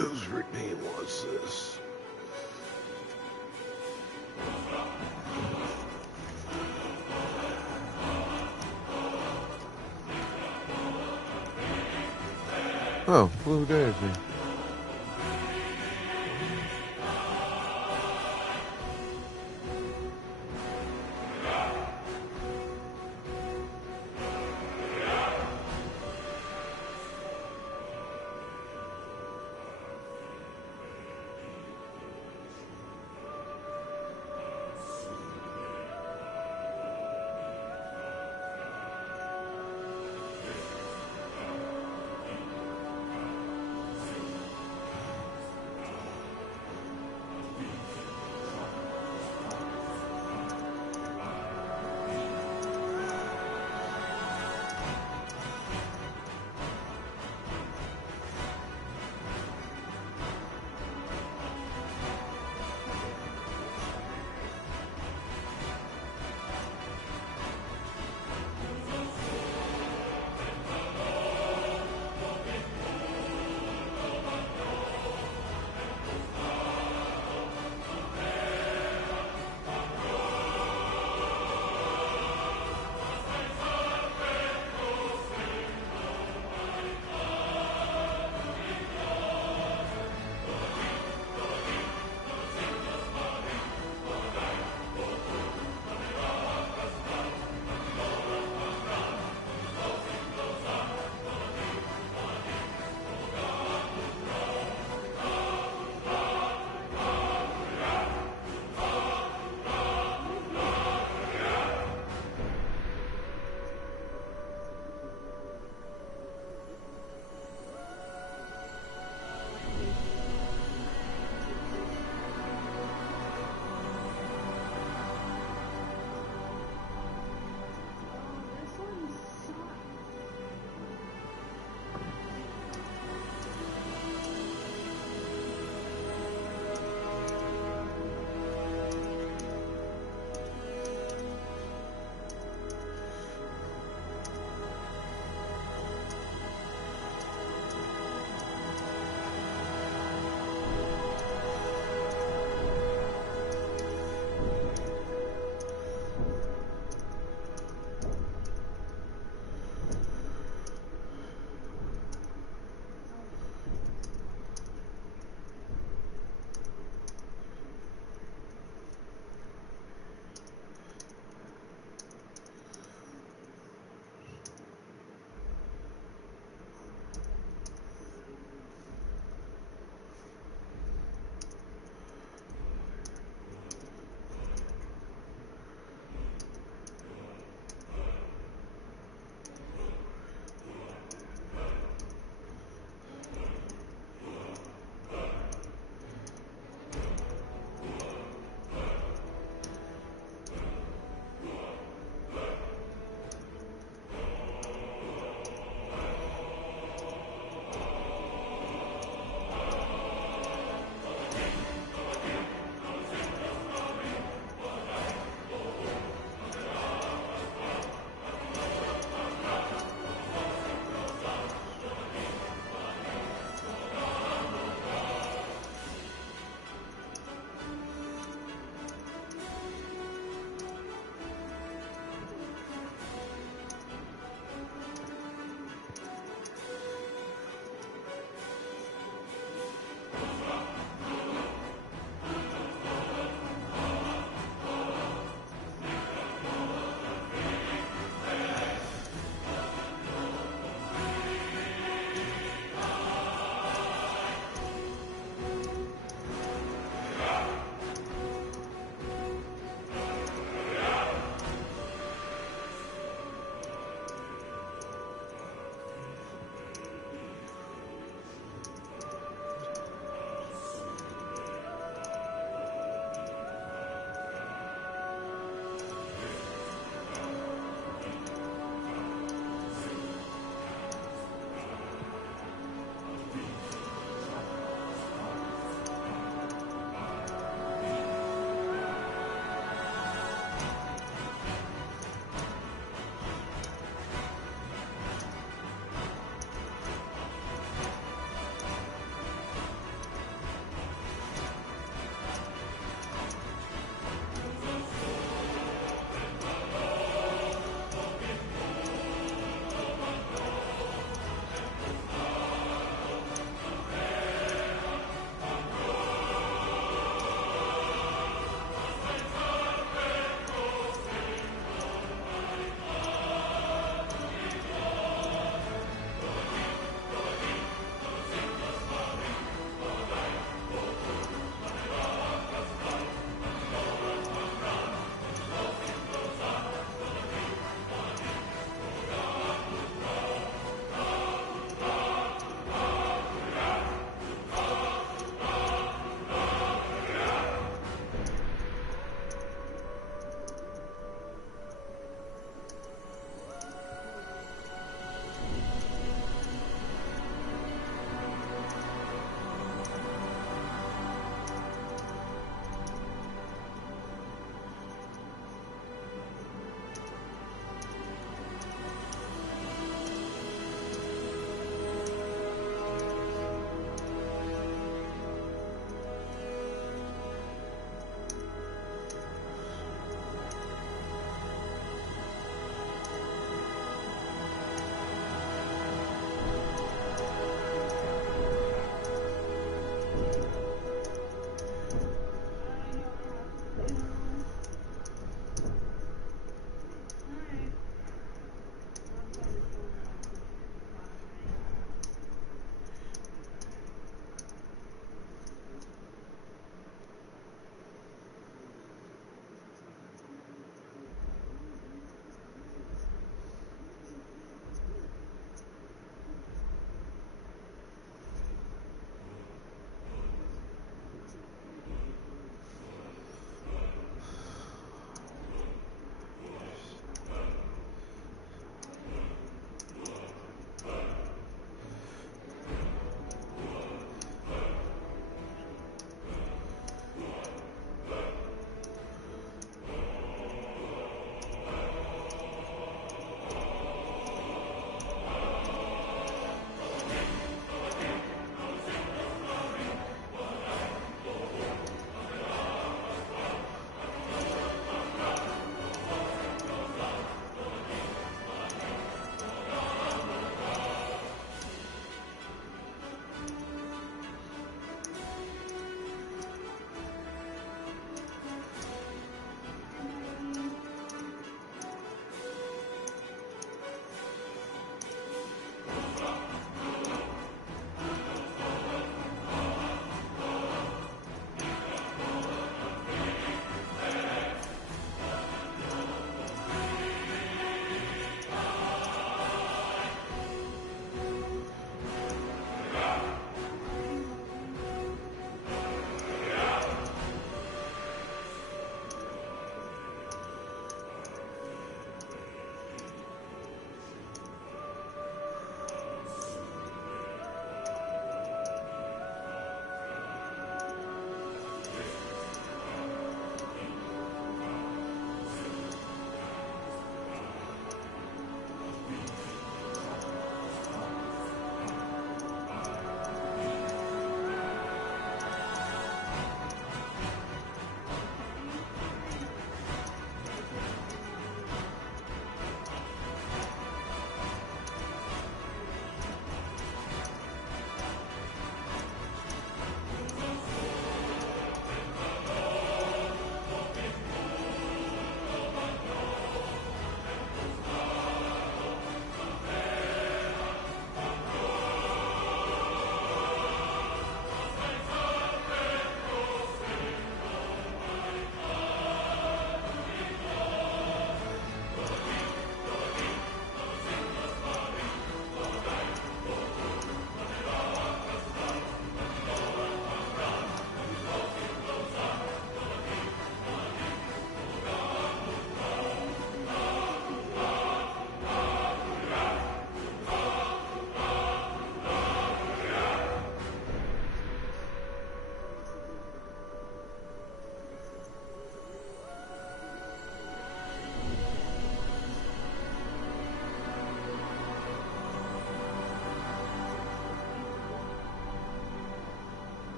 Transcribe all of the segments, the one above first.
Whose name was this? Oh, Blue Daisy.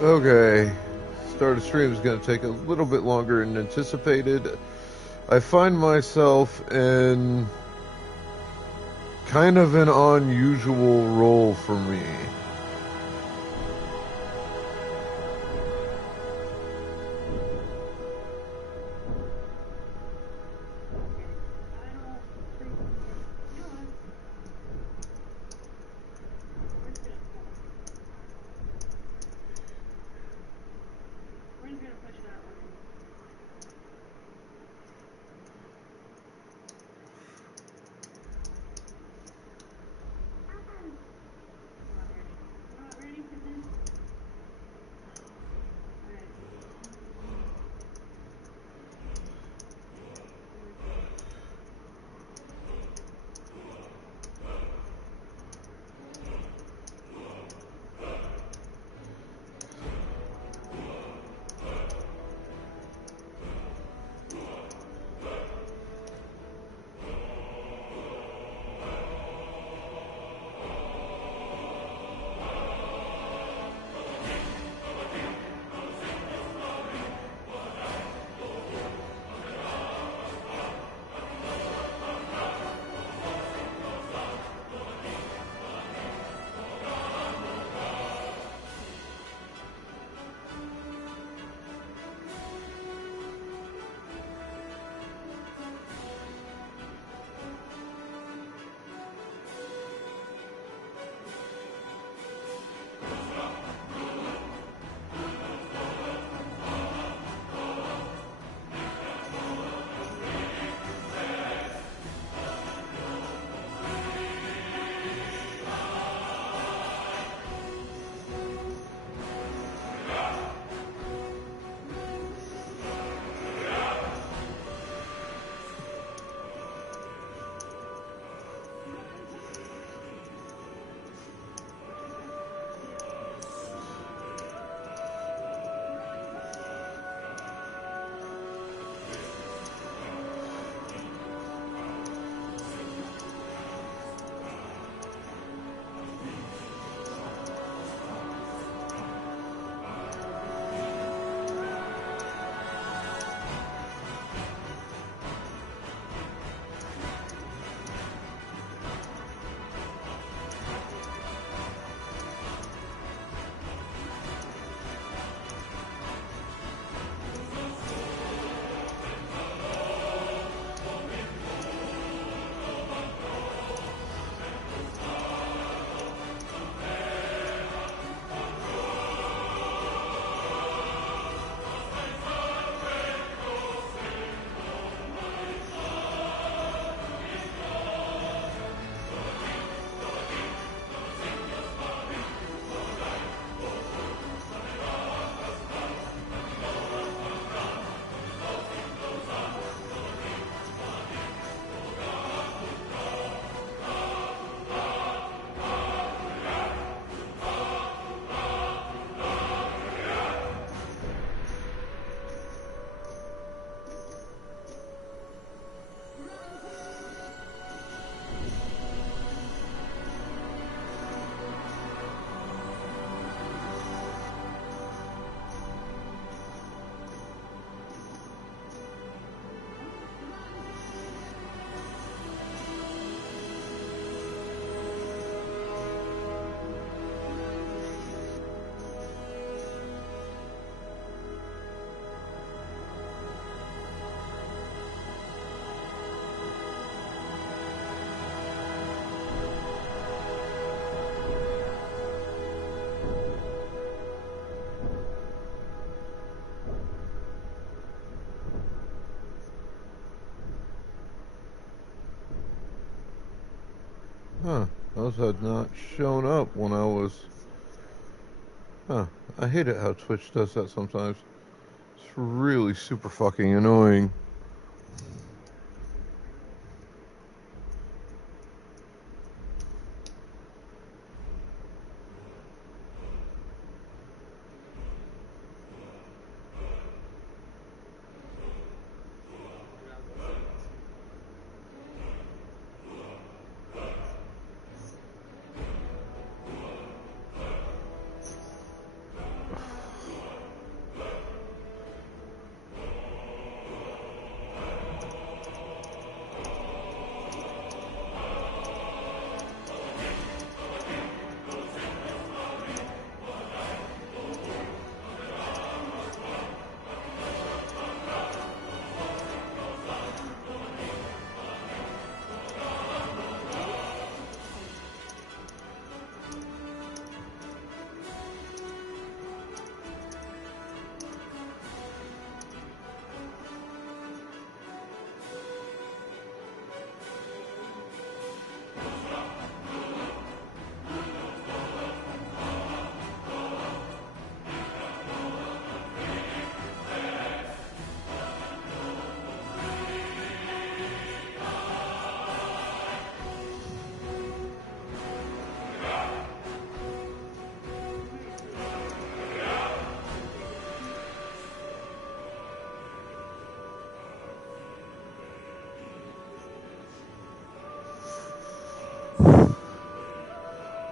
Okay. Start of stream is going to take a little bit longer than anticipated. I find myself in kind of an unusual role for me. Huh. Those had not shown up when I was... Huh. I hate it how Twitch does that sometimes. It's really super fucking annoying.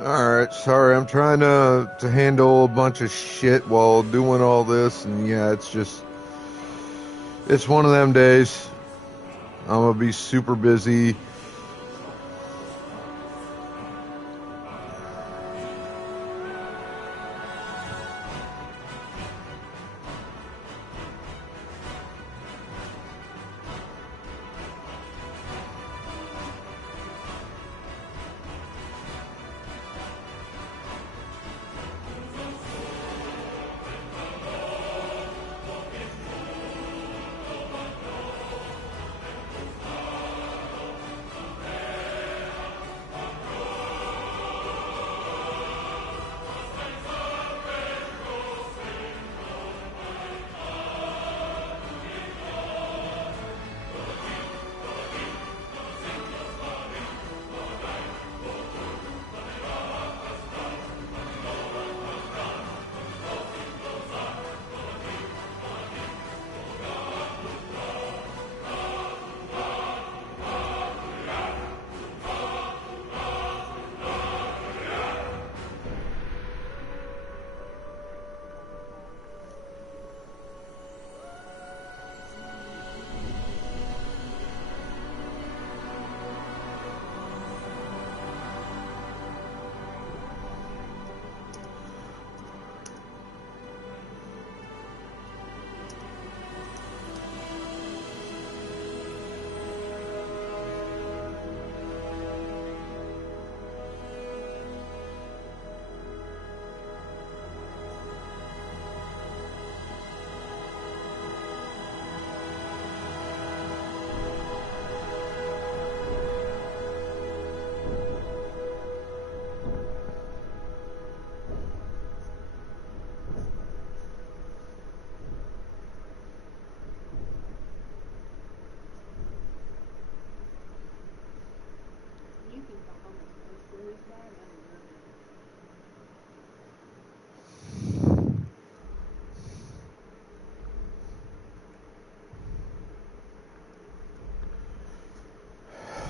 Alright, sorry, I'm trying to handle a bunch of shit while doing all this, and yeah, it's one of them days. I'm gonna be super busy.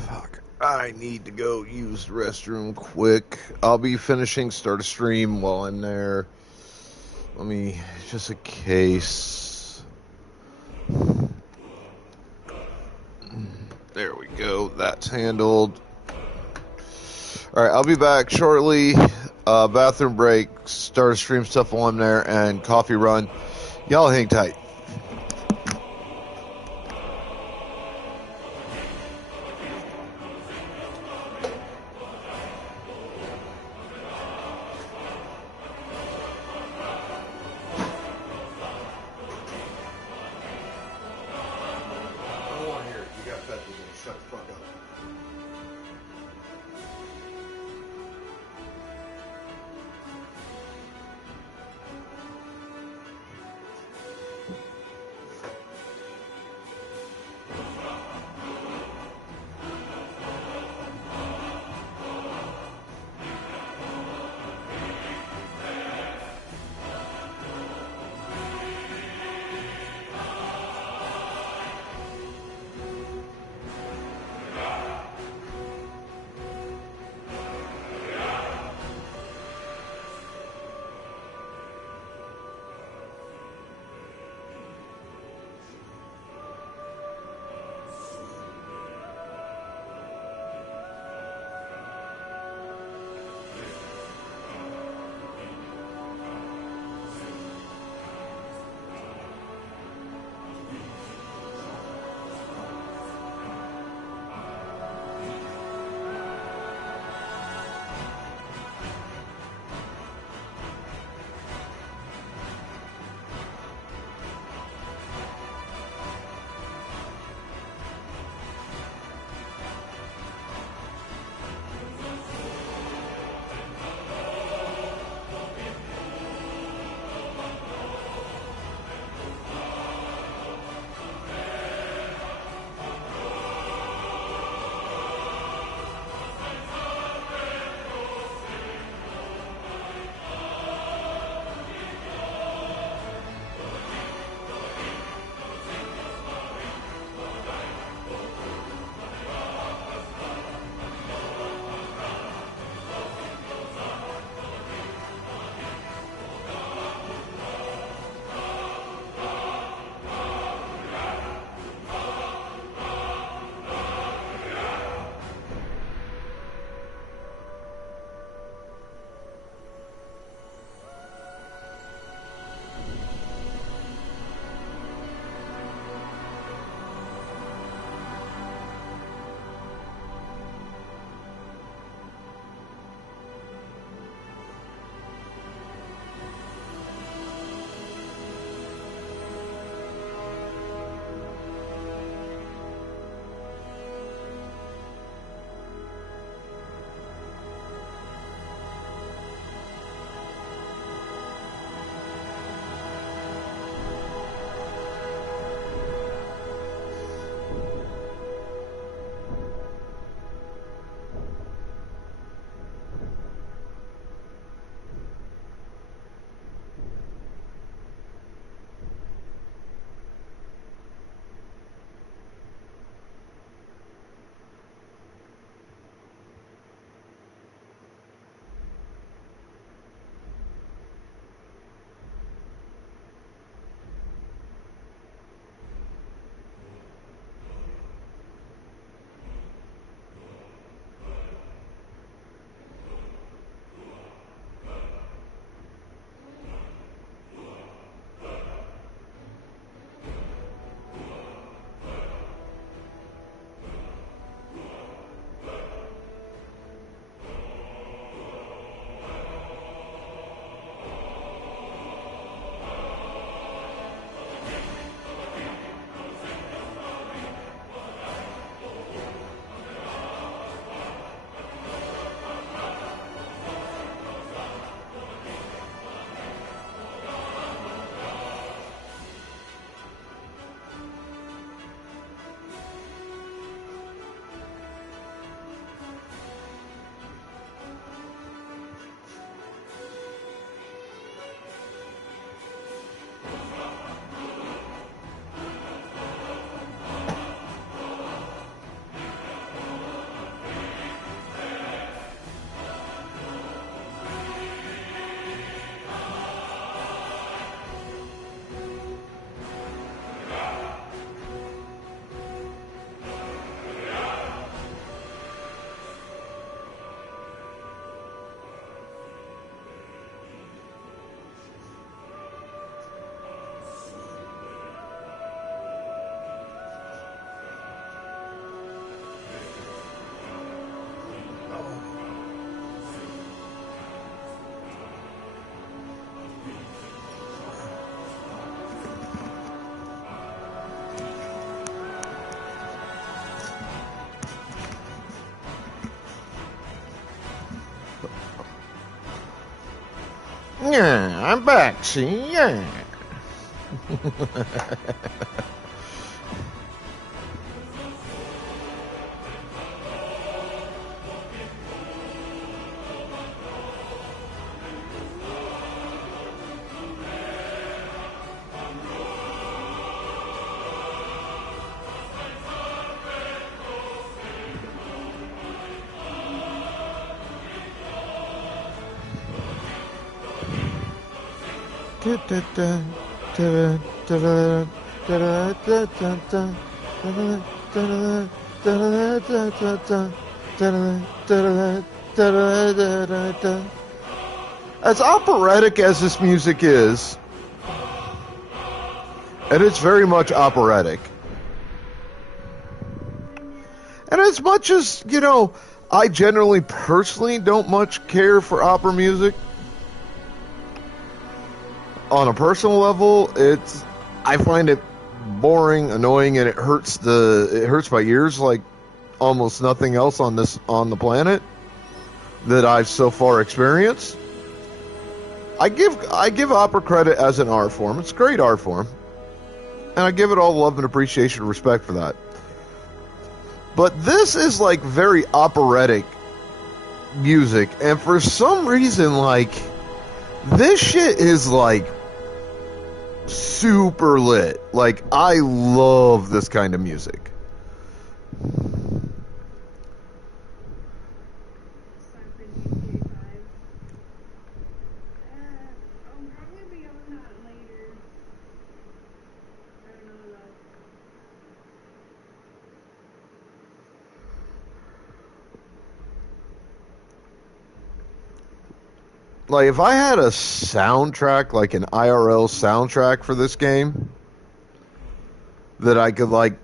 Fuck. I need to go use the restroom quick. I'll be finishing start a stream while I'm there. Let me, just a case. There we go. That's handled. Alright, I'll be back shortly. Bathroom break, start a stream stuff while I'm there, and coffee run. Y'all hang tight. Yeah, I'm back, see? Yeah. As operatic as this music is, and it's very much operatic, and as much as, you know, I generally personally don't much care for opera music, on a personal level, I find it boring, annoying, and it hurts my ears like almost nothing else on the planet that I've so far experienced. I give opera credit as an art form. It's a great art form, and I give it all love and appreciation and respect for that. But this is like very operatic music, and for some reason, like, this shit is like super lit. Like, I love this kind of music. Like, if I had a soundtrack, like an IRL soundtrack for this game, that I could, like,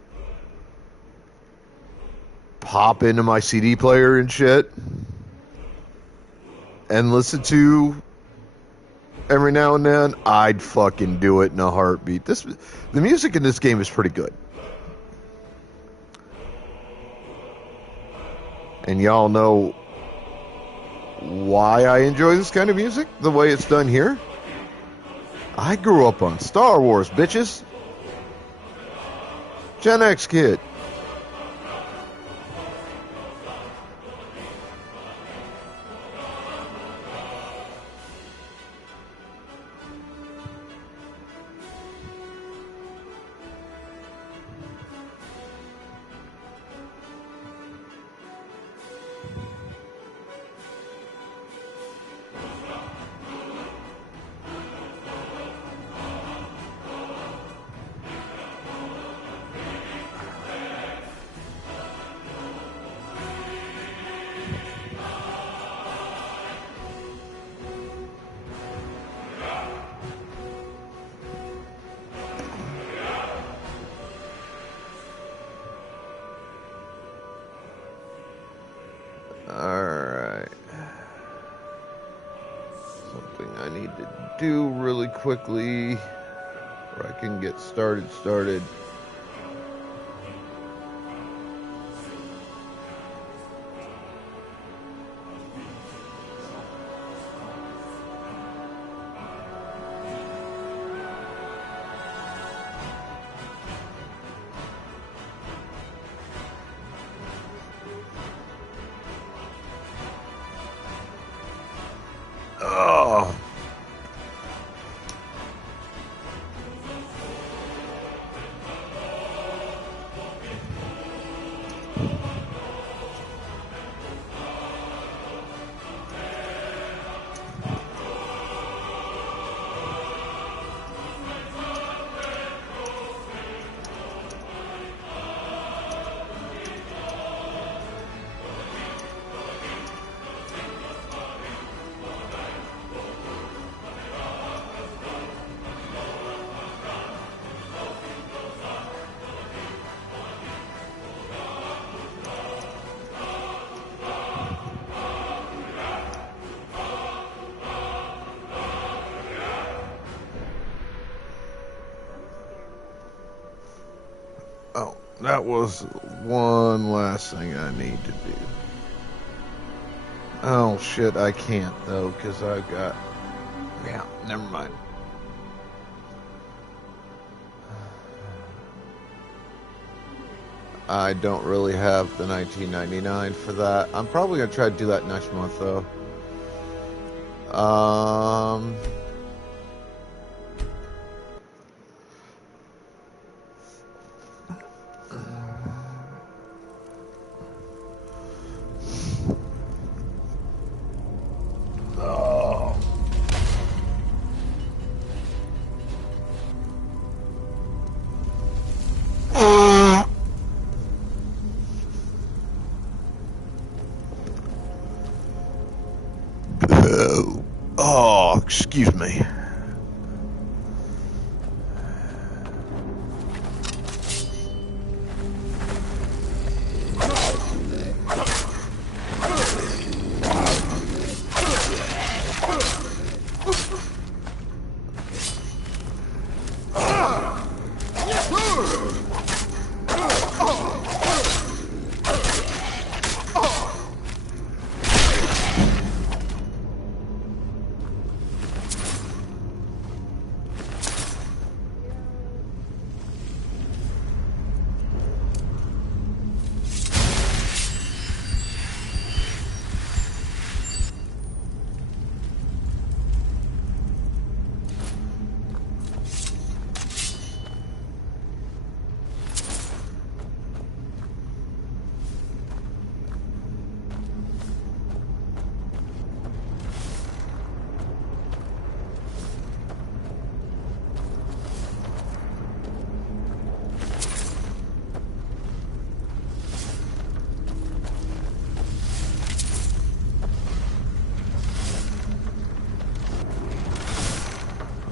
pop into my CD player and shit, and listen to every now and then, I'd fucking do it in a heartbeat. The music in this game is pretty good. And y'all know why I enjoy this kind of music, the way it's done here. I grew up on Star Wars, bitches. Gen X kid. Alright. Something I need to do really quickly, or I can get started. Oh. Oh, that was one last thing I need to do. Oh shit, I can't though, because I've got Yeah, never mind. I don't really have the 1999 for that. I'm probably gonna try to do that next month though. Oh, excuse me.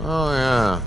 Oh, yeah.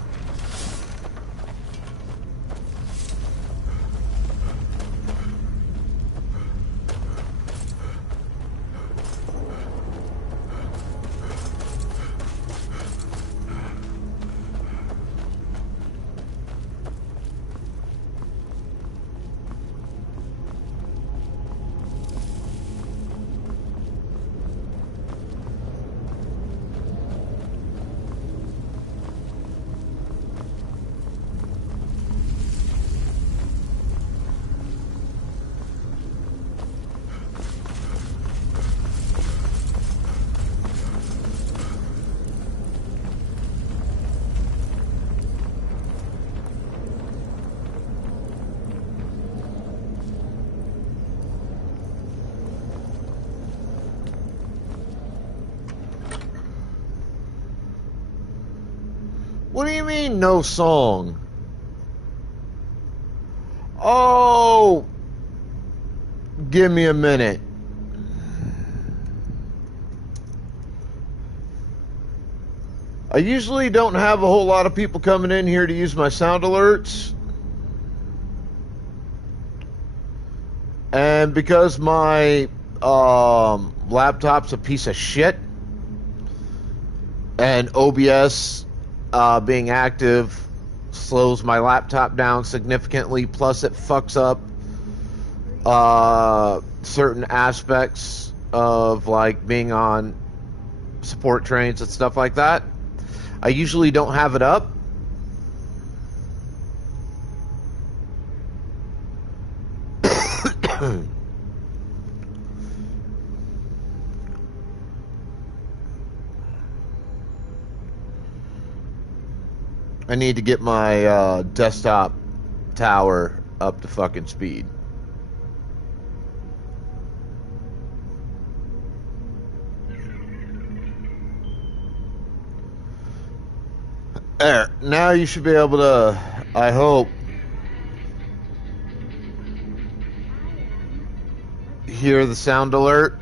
What do you mean, no song? Oh, give me a minute. I usually don't have a whole lot of people coming in here to use my sound alerts. And because my laptop's a piece of shit, and OBS being active slows my laptop down significantly, plus it fucks up certain aspects of like being on support trains and stuff like that. I usually don't have it up. I need to get my desktop tower up to fucking speed. There, now you should be able to, I hope, hear the sound alert.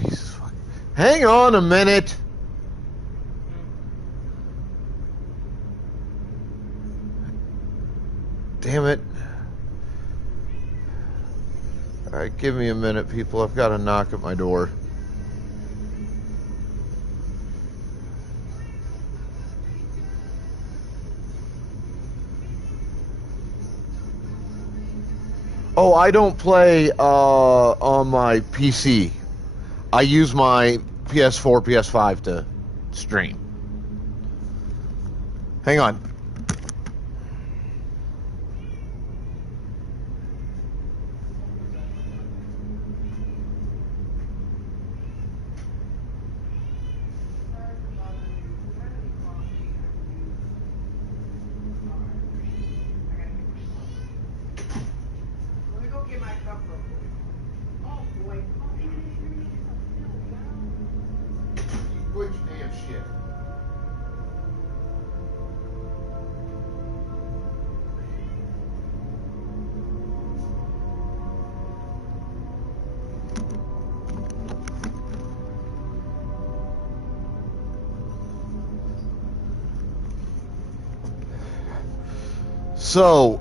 Jesus fuck. Hang on a minute. Damn it. Alright, give me a minute, people. I've got a knock at my door. Oh, I don't play on my PC. I use my PS4, PS5 to stream. Hang on. Which damn shit? So,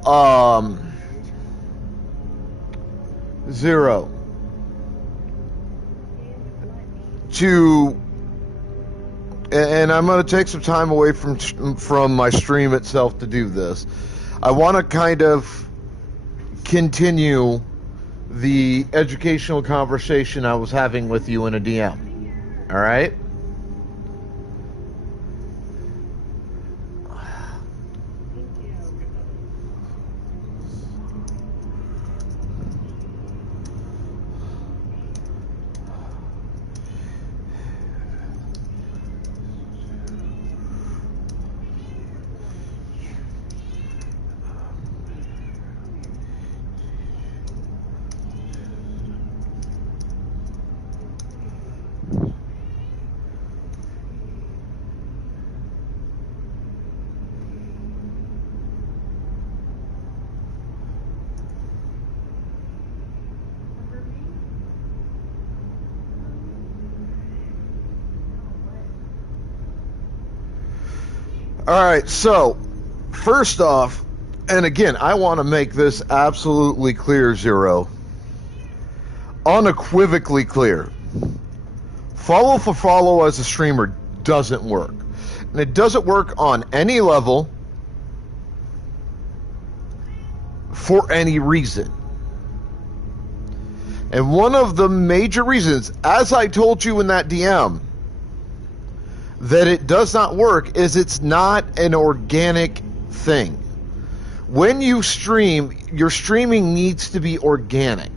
Zero. And I'm going to take some time away from my stream itself to do this. I want to kind of continue the educational conversation I was having with you in a DM. All right? All right, so first off, and again, I want to make this absolutely clear, Zero. Unequivocally clear. Follow for follow as a streamer doesn't work. And it doesn't work on any level for any reason. And one of the major reasons, as I told you in that DM, that it does not work is it's not an organic thing. When you stream, your streaming needs to be organic.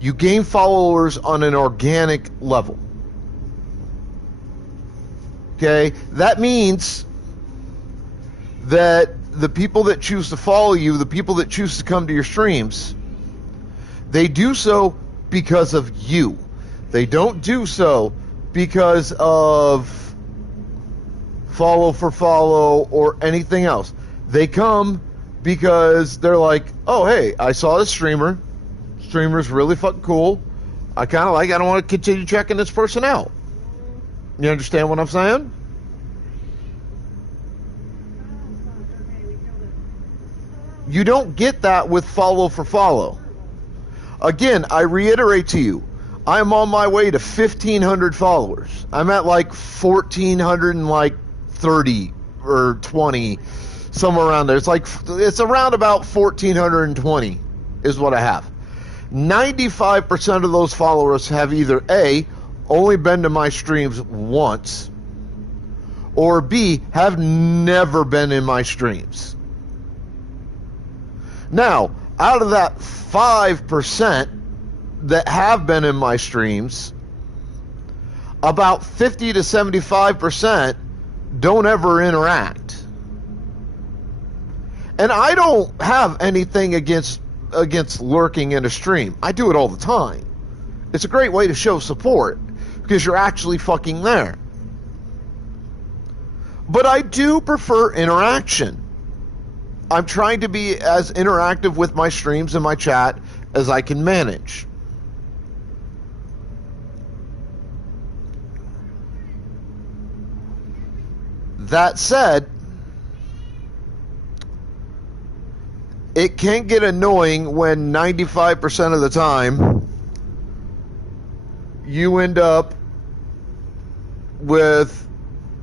You gain followers on an organic level. Okay? That means that the people that choose to follow you, the people that choose to come to your streams, they do so because of you. They don't do so because of follow for follow or anything else. They come because they're like, oh, hey, I saw this streamer. Streamer's really fucking cool. I kind of like it. I don't want to continue checking this person out. You understand what I'm saying? You don't get that with follow for follow. Again, I reiterate to you, I'm on my way to 1,500 followers. I'm at like 1,400 and like 30 or 20, somewhere around there. It's around about 1,420 is what I have. 95% of those followers have either A, only been to my streams once, or B, have never been in my streams. Now, out of that 5% that have been in my streams, about 50 to 75% don't ever interact. And I don't have anything against lurking in a stream. I do it all the time. It's a great way to show support because you're actually fucking there. But I do prefer interaction. I'm trying to be as interactive with my streams and my chat as I can manage. That said, it can get annoying when 95% of the time you end up with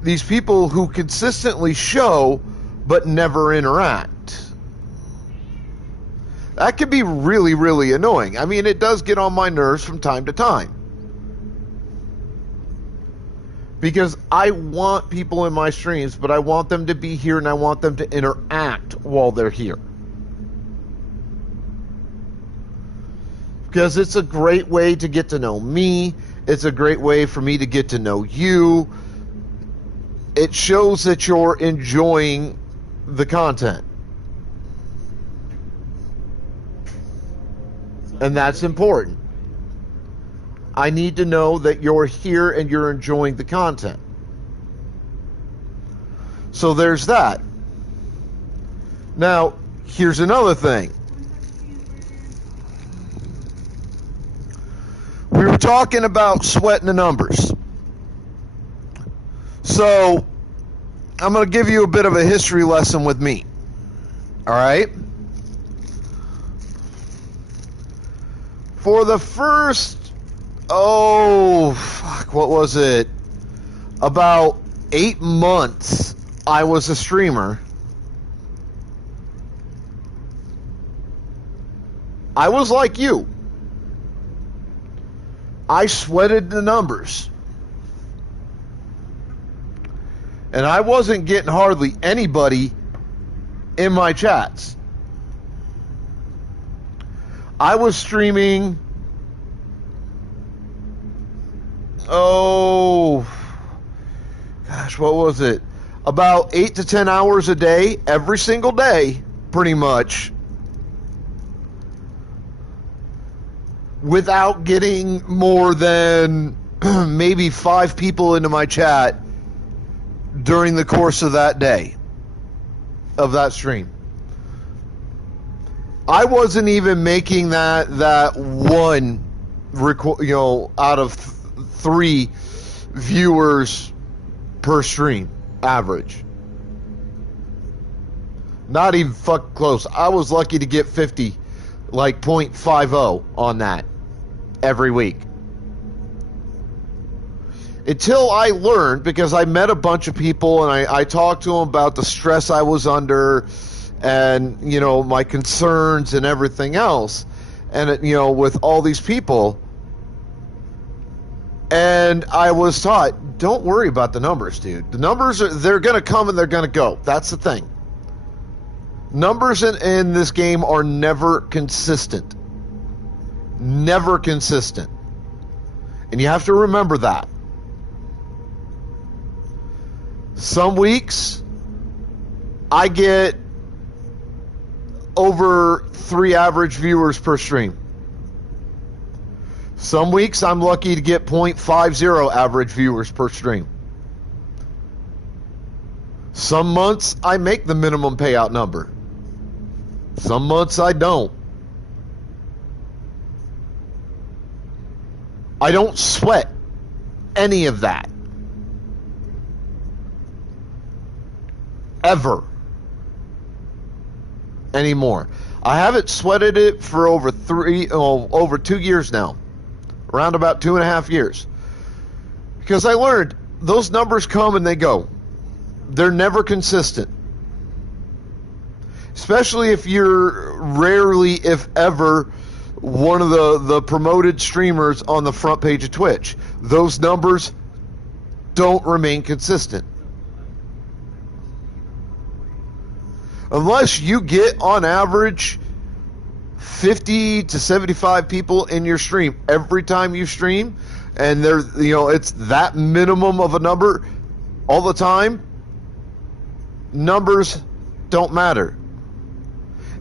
these people who consistently show but never interact. That can be really, really annoying. I mean, it does get on my nerves from time to time. Because I want people in my streams, but I want them to be here and I want them to interact while they're here. Because it's a great way to get to know me. It's a great way for me to get to know you. It shows that you're enjoying the content. And that's important. I need to know that you're here and you're enjoying the content. So there's that. Now, here's another thing. We were talking about sweating the numbers. So, I'm going to give you a bit of a history lesson with me. All right? For the first, what was it? About 8 months, I was a streamer. I was like you. I sweated the numbers. And I wasn't getting hardly anybody in my chats. I was streaming, what was it? About 8 to 10 hours a day, every single day, pretty much, without getting more than maybe 5 people into my chat during the course of that day, of that stream. I wasn't even making that one, out of 3 viewers per stream average. Not even fuck close. I was lucky to get 50, like 0.50 on that every week. Until I learned, because I met a bunch of people and I talked to them about the stress I was under and, my concerns and everything else. And, with all these people. And I was taught, don't worry about the numbers, dude. The numbers, they're going to come and they're going to go. That's the thing. Numbers in this game are never consistent. Never consistent. And you have to remember that. Some weeks, I get over 3 average viewers per stream. Some weeks, I'm lucky to get 0.50 average viewers per stream. Some months, I make the minimum payout number. Some months, I don't. I don't sweat any of that. Ever. Anymore. I haven't sweated it for over 2 years now. Around about 2.5 years. Because I learned those numbers come and they go. They're never consistent. Especially if you're rarely, if ever, one of the promoted streamers on the front page of Twitch. Those numbers don't remain consistent. Unless you get, on average, 50 to 75 people in your stream every time you stream, and it's that minimum of a number all the time, numbers don't matter.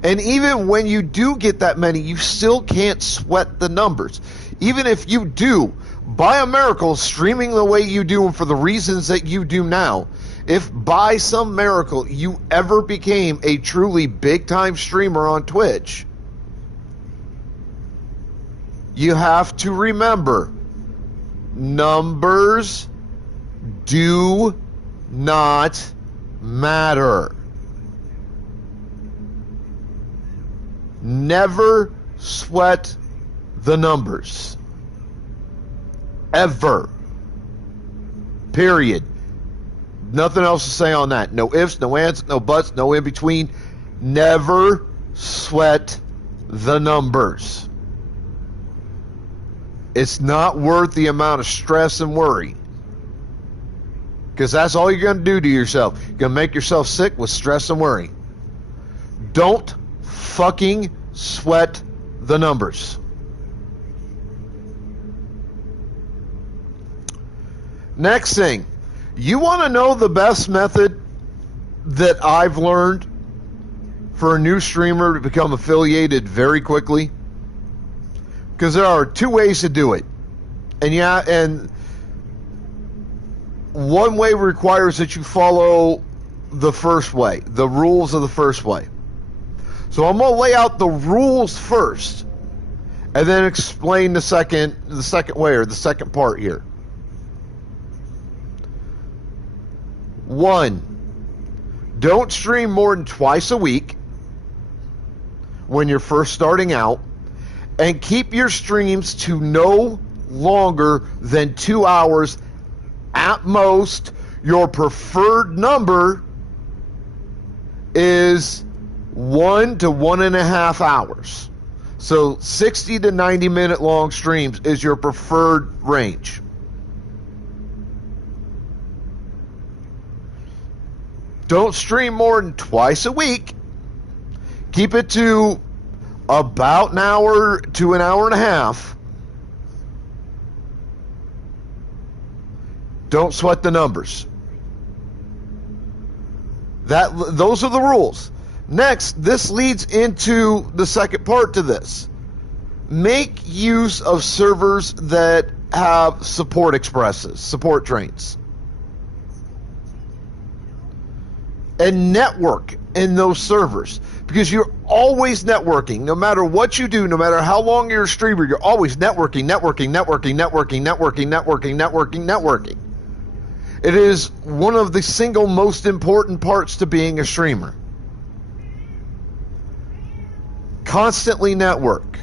And even when you do get that many, you still can't sweat the numbers. Even if you do, by a miracle, streaming the way you do and for the reasons that you do now, if by some miracle you ever became a truly big-time streamer on Twitch, you have to remember, numbers do not matter. Never sweat the numbers. Ever. Period. Nothing else to say on that. No ifs, no ands, no buts, no in between. Never sweat the numbers. It's not worth the amount of stress and worry. Because that's all you're going to do to yourself. You're going to make yourself sick with stress and worry. Don't fucking sweat the numbers. Next thing. You want to know the best method that I've learned for a new streamer to become affiliated very quickly? Because there are two ways to do it. And one way requires that you follow the first way, the rules of the first way. So I'm going to lay out the rules first and then explain the second way, or the second part here. 1, don't stream more than twice a week when you're first starting out, and keep your streams to no longer than 2 hours at most. Your preferred number is 1 to 1.5 hours. So 60 to 90 minute long streams is your preferred range. Don't stream more than twice a week. Keep it to about an hour to an hour and a half. Don't sweat the numbers. Those are the rules. Next, this leads into the second part to this. Make use of servers that have support expresses, support trains. And network in those servers, because you're always networking. No matter what you do, no matter how long you're a streamer, you're always networking. It is one of the single most important parts to being a streamer. Constantly network.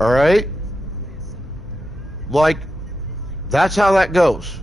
All right? Like, that's how that goes.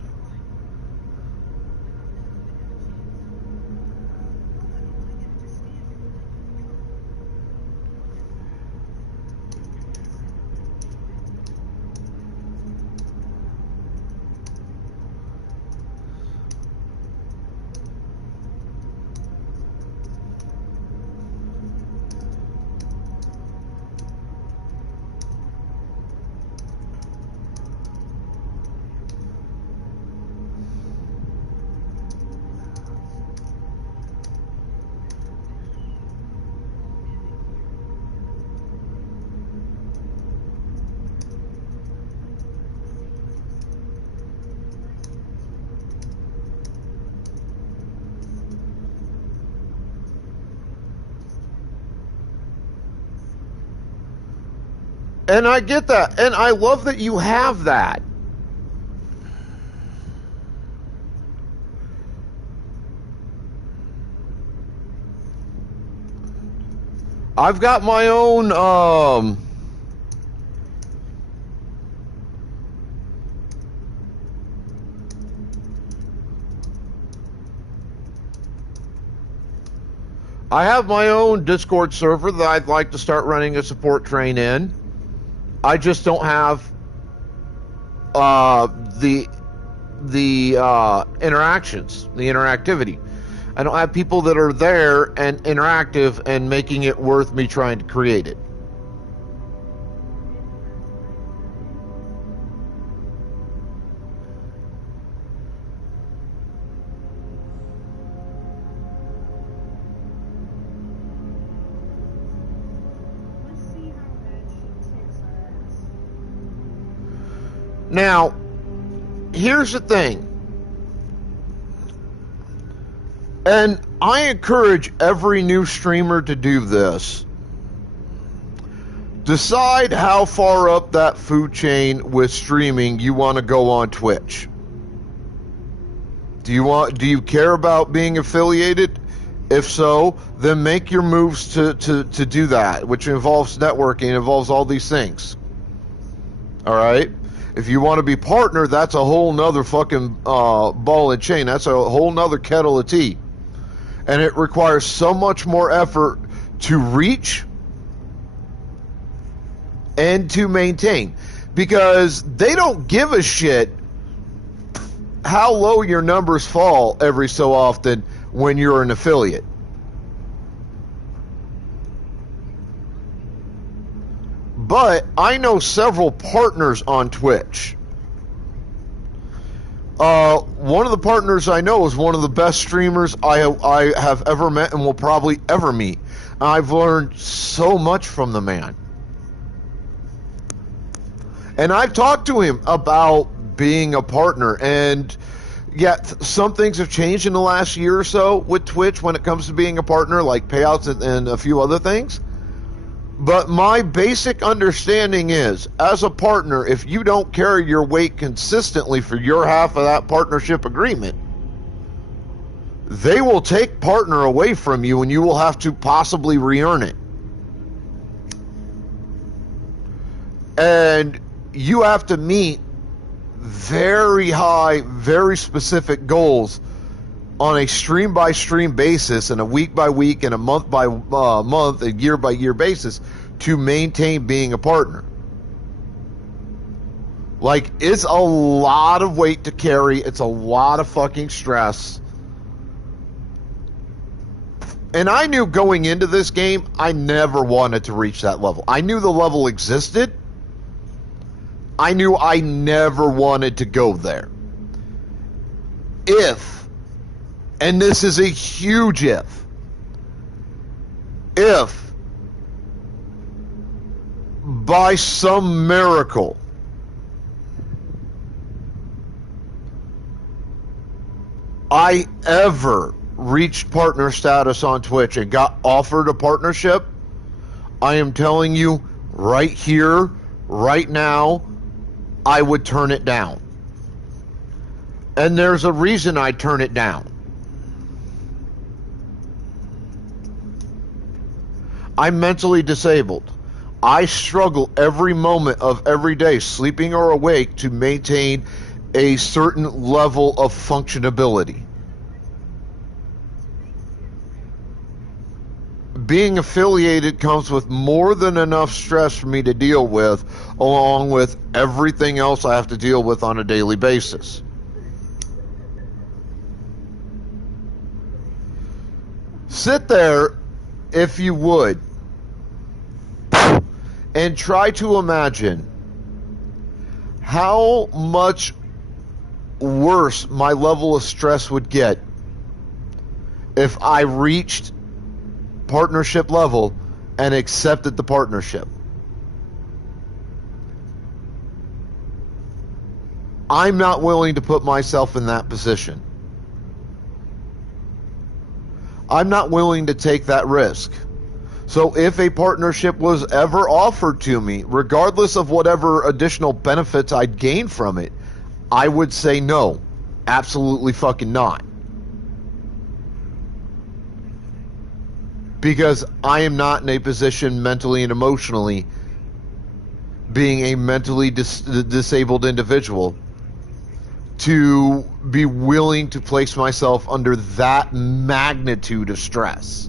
And I get that. And I love that you have that. I've got my own I have my own Discord server that I'd like to start running a support train in. I just don't have the interactions, the interactivity. I don't have people that are there and interactive and making it worth me trying to create it. Now, here's the thing. And I encourage every new streamer to do this. Decide how far up that food chain with streaming you want to go on Twitch. Do you care about being affiliated? If so, then make your moves to do that, which involves networking, involves all these things. All right? If you want to be partner, that's a whole nother fucking ball and chain. That's a whole nother kettle of tea. And it requires so much more effort to reach and to maintain. Because they don't give a shit how low your numbers fall every so often when you're an affiliate. But I know several partners on Twitch. One of the partners I know is one of the best streamers I have ever met and will probably ever meet. I've learned so much from the man. And I've talked to him about being a partner, and yeah, some things have changed in the last year or so with Twitch when it comes to being a partner, like payouts and a few other things. But my basic understanding is, as a partner, if you don't carry your weight consistently for your half of that partnership agreement, they will take partner away from you and you will have to possibly re-earn it. And you have to meet very high, very specific goals on a stream by stream basis and a week by week and a month by month and year by year basis to maintain being a partner. Like, it's a lot of weight to carry. It's a lot of fucking stress. And I knew going into this game, I never wanted to reach that level. I knew the level existed. I knew I never wanted to go there. If, and this is a huge if by some miracle I ever reached partner status on Twitch and got offered a partnership, I am telling you right here, right now, I would turn it down. And there's a reason I turn it down. I'm mentally disabled. I struggle every moment of every day, sleeping or awake, to maintain a certain level of functionability. Being affiliated comes with more than enough stress for me to deal with, along with everything else I have to deal with on a daily basis. Sit there, if you would, and try to imagine how much worse my level of stress would get if I reached partnership level and accepted the partnership. I'm not willing to put myself in that position. I'm not willing to take that risk. So if a partnership was ever offered to me, regardless of whatever additional benefits I'd gain from it, I would say no. Absolutely fucking not. Because I am not in a position mentally and emotionally, being a mentally disabled individual, to be willing to place myself under that magnitude of stress.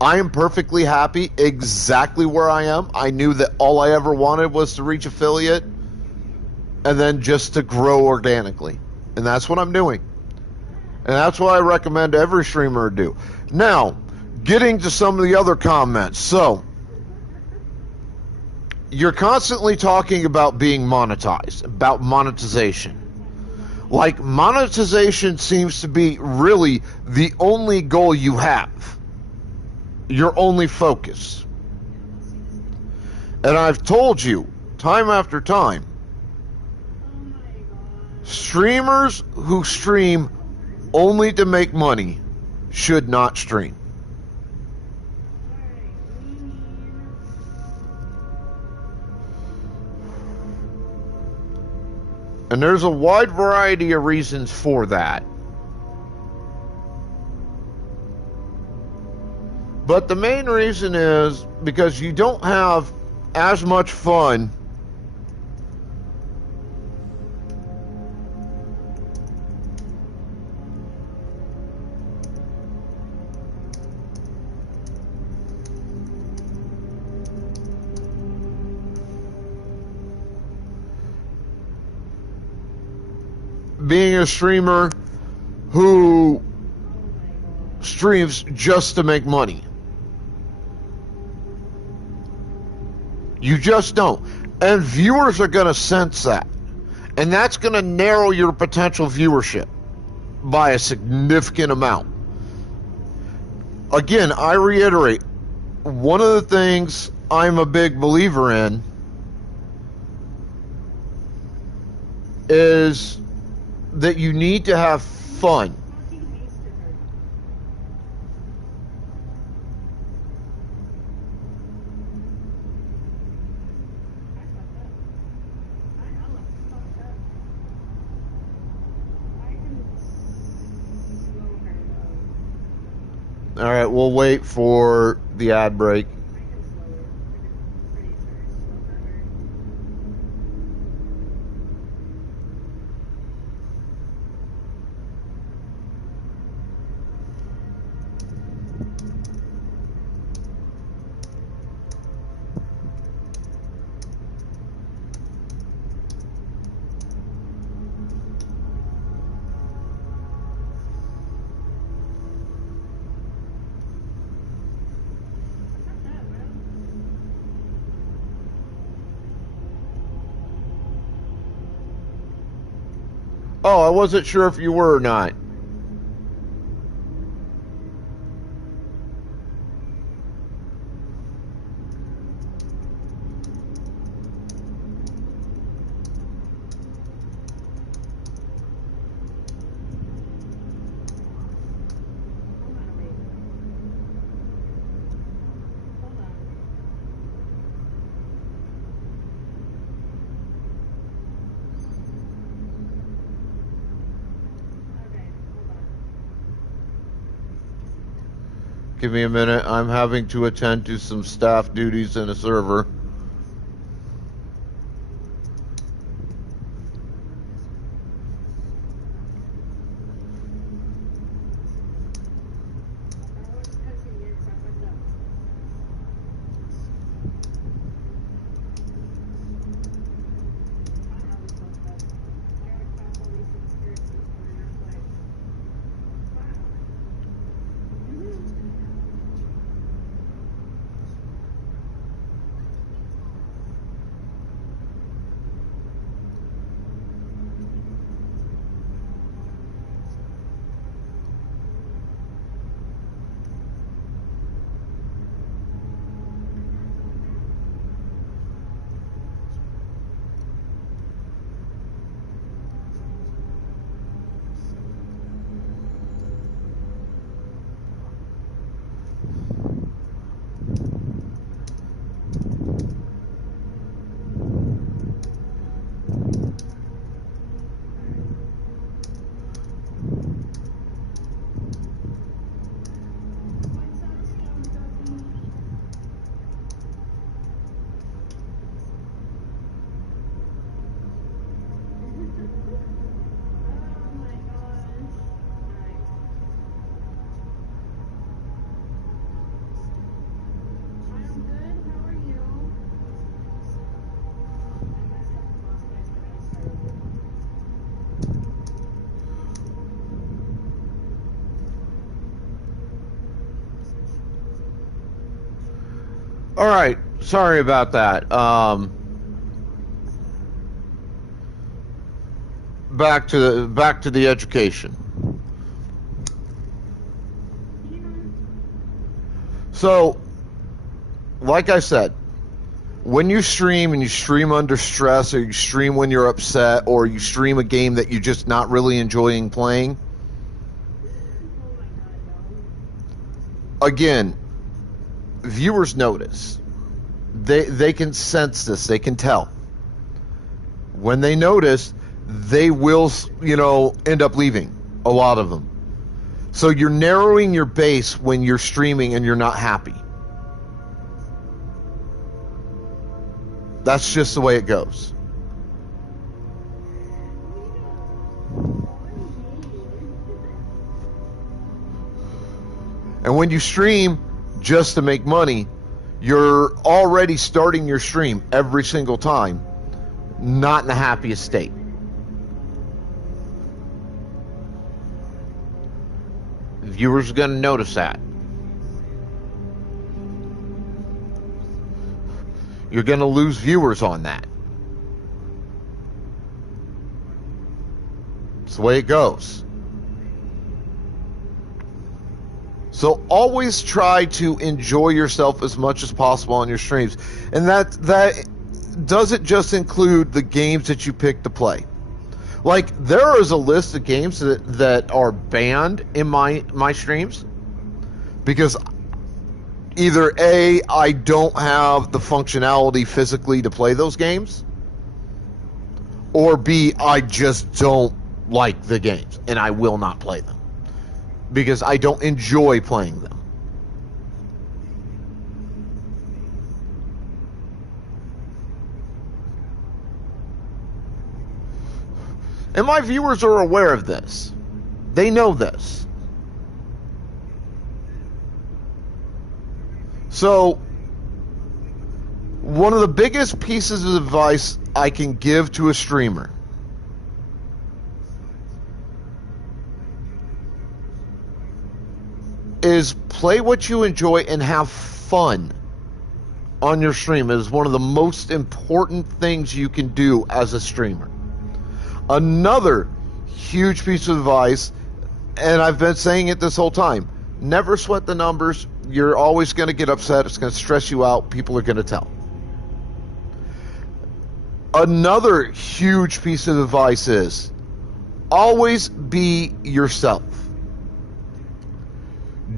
I am perfectly happy exactly where I am. I knew that all I ever wanted was to reach affiliate and then just to grow organically. And that's what I'm doing. And that's what I recommend every streamer do. Now, getting to some of the other comments. So, you're constantly talking about being monetized, about monetization. Like, monetization seems to be really the only goal you have. Your only focus. And I've told you, time after time, streamers who stream only to make money should not stream. And there's a wide variety of reasons for that. But the main reason is because you don't have as much fun being a streamer who streams just to make money. You just don't. And viewers are going to sense that. And that's going to narrow your potential viewership by a significant amount. Again, I reiterate, one of the things I'm a big believer in is that you need to have fun. All right, we'll wait for the ad break. Oh, I wasn't sure if you were or not. Give me a minute. I'm having to attend to some staff duties in a server. All right, sorry about that. Back to the education. So, like I said, when you stream and you stream under stress, or you stream when you're upset, or you stream a game that you're just not really enjoying playing, again, viewers notice. They can sense this. They can tell. When they notice, they will, end up leaving, a lot of them. So you're narrowing your base when you're streaming and you're not happy. That's just the way it goes. And when you stream just to make money, you're already starting your stream every single time not in the happiest state. Viewers are going to notice that. You're going to lose viewers on that. It's the way it goes. So always try to enjoy yourself as much as possible on your streams. And that doesn't just include the games that you pick to play. Like, there is a list of games that are banned in my streams because either A, I don't have the functionality physically to play those games, or B, I just don't like the games and I will not play them because I don't enjoy playing them. And my viewers are aware of this. They know this. So, one of the biggest pieces of advice I can give to a streamer is play what you enjoy and have fun on your stream. It is one of the most important things you can do as a streamer. Another huge piece of advice, and I've been saying it this whole time, never sweat the numbers. You're always going to get upset. It's going to stress you out. People are going to tell. Another huge piece of advice is always be yourself.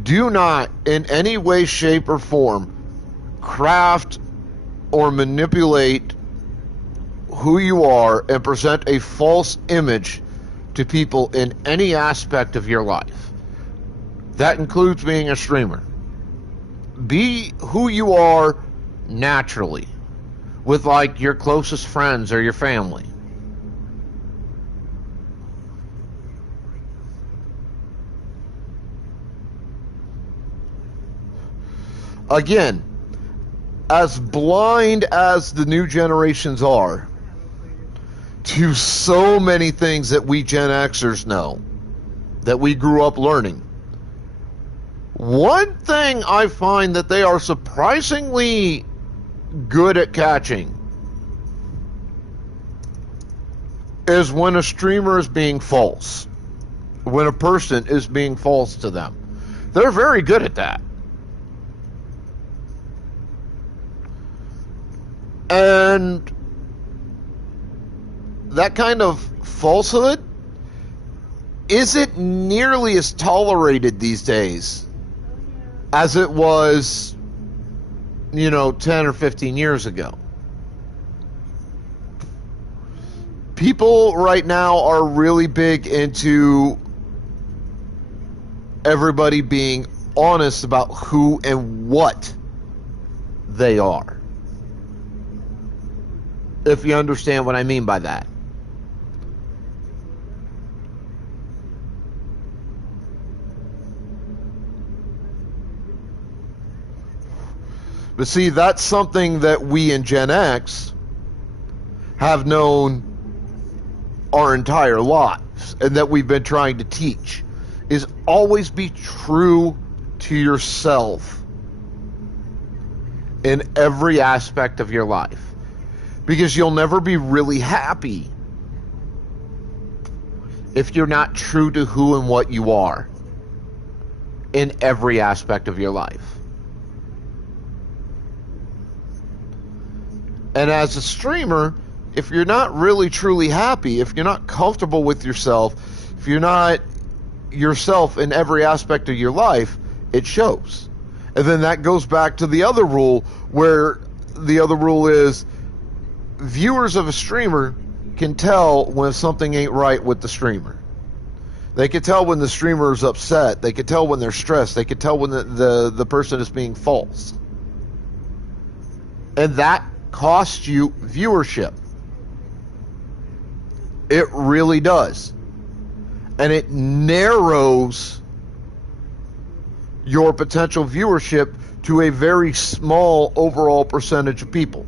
Do not in any way, shape, or form craft or manipulate who you are and present a false image to people in any aspect of your life. That includes being a streamer. Be who you are naturally with like your closest friends or your family. Again, as blind as the new generations are to so many things that we Gen Xers know, that we grew up learning, one thing I find that they are surprisingly good at catching is when a streamer is being false. When a person is being false to them. They're very good at that. And that kind of falsehood isn't nearly as tolerated these days as it was, 10 or 15 years ago. People right now are really big into everybody being honest about who and what they are. If you understand what I mean by that. But see, that's something that we in Gen X have known our entire lives and that we've been trying to teach, is always be true to yourself in every aspect of your life. Because you'll never be really happy if you're not true to who and what you are in every aspect of your life. And as a streamer, if you're not really truly happy, if you're not comfortable with yourself, if you're not yourself in every aspect of your life, it shows. And then that goes back to the other rule, where the other rule is viewers of a streamer can tell when something ain't right with the streamer. They can tell when the streamer is upset. They can tell when they're stressed. They can tell when the person is being false. And that costs you viewership. It really does. And it narrows your potential viewership to a very small overall percentage of people.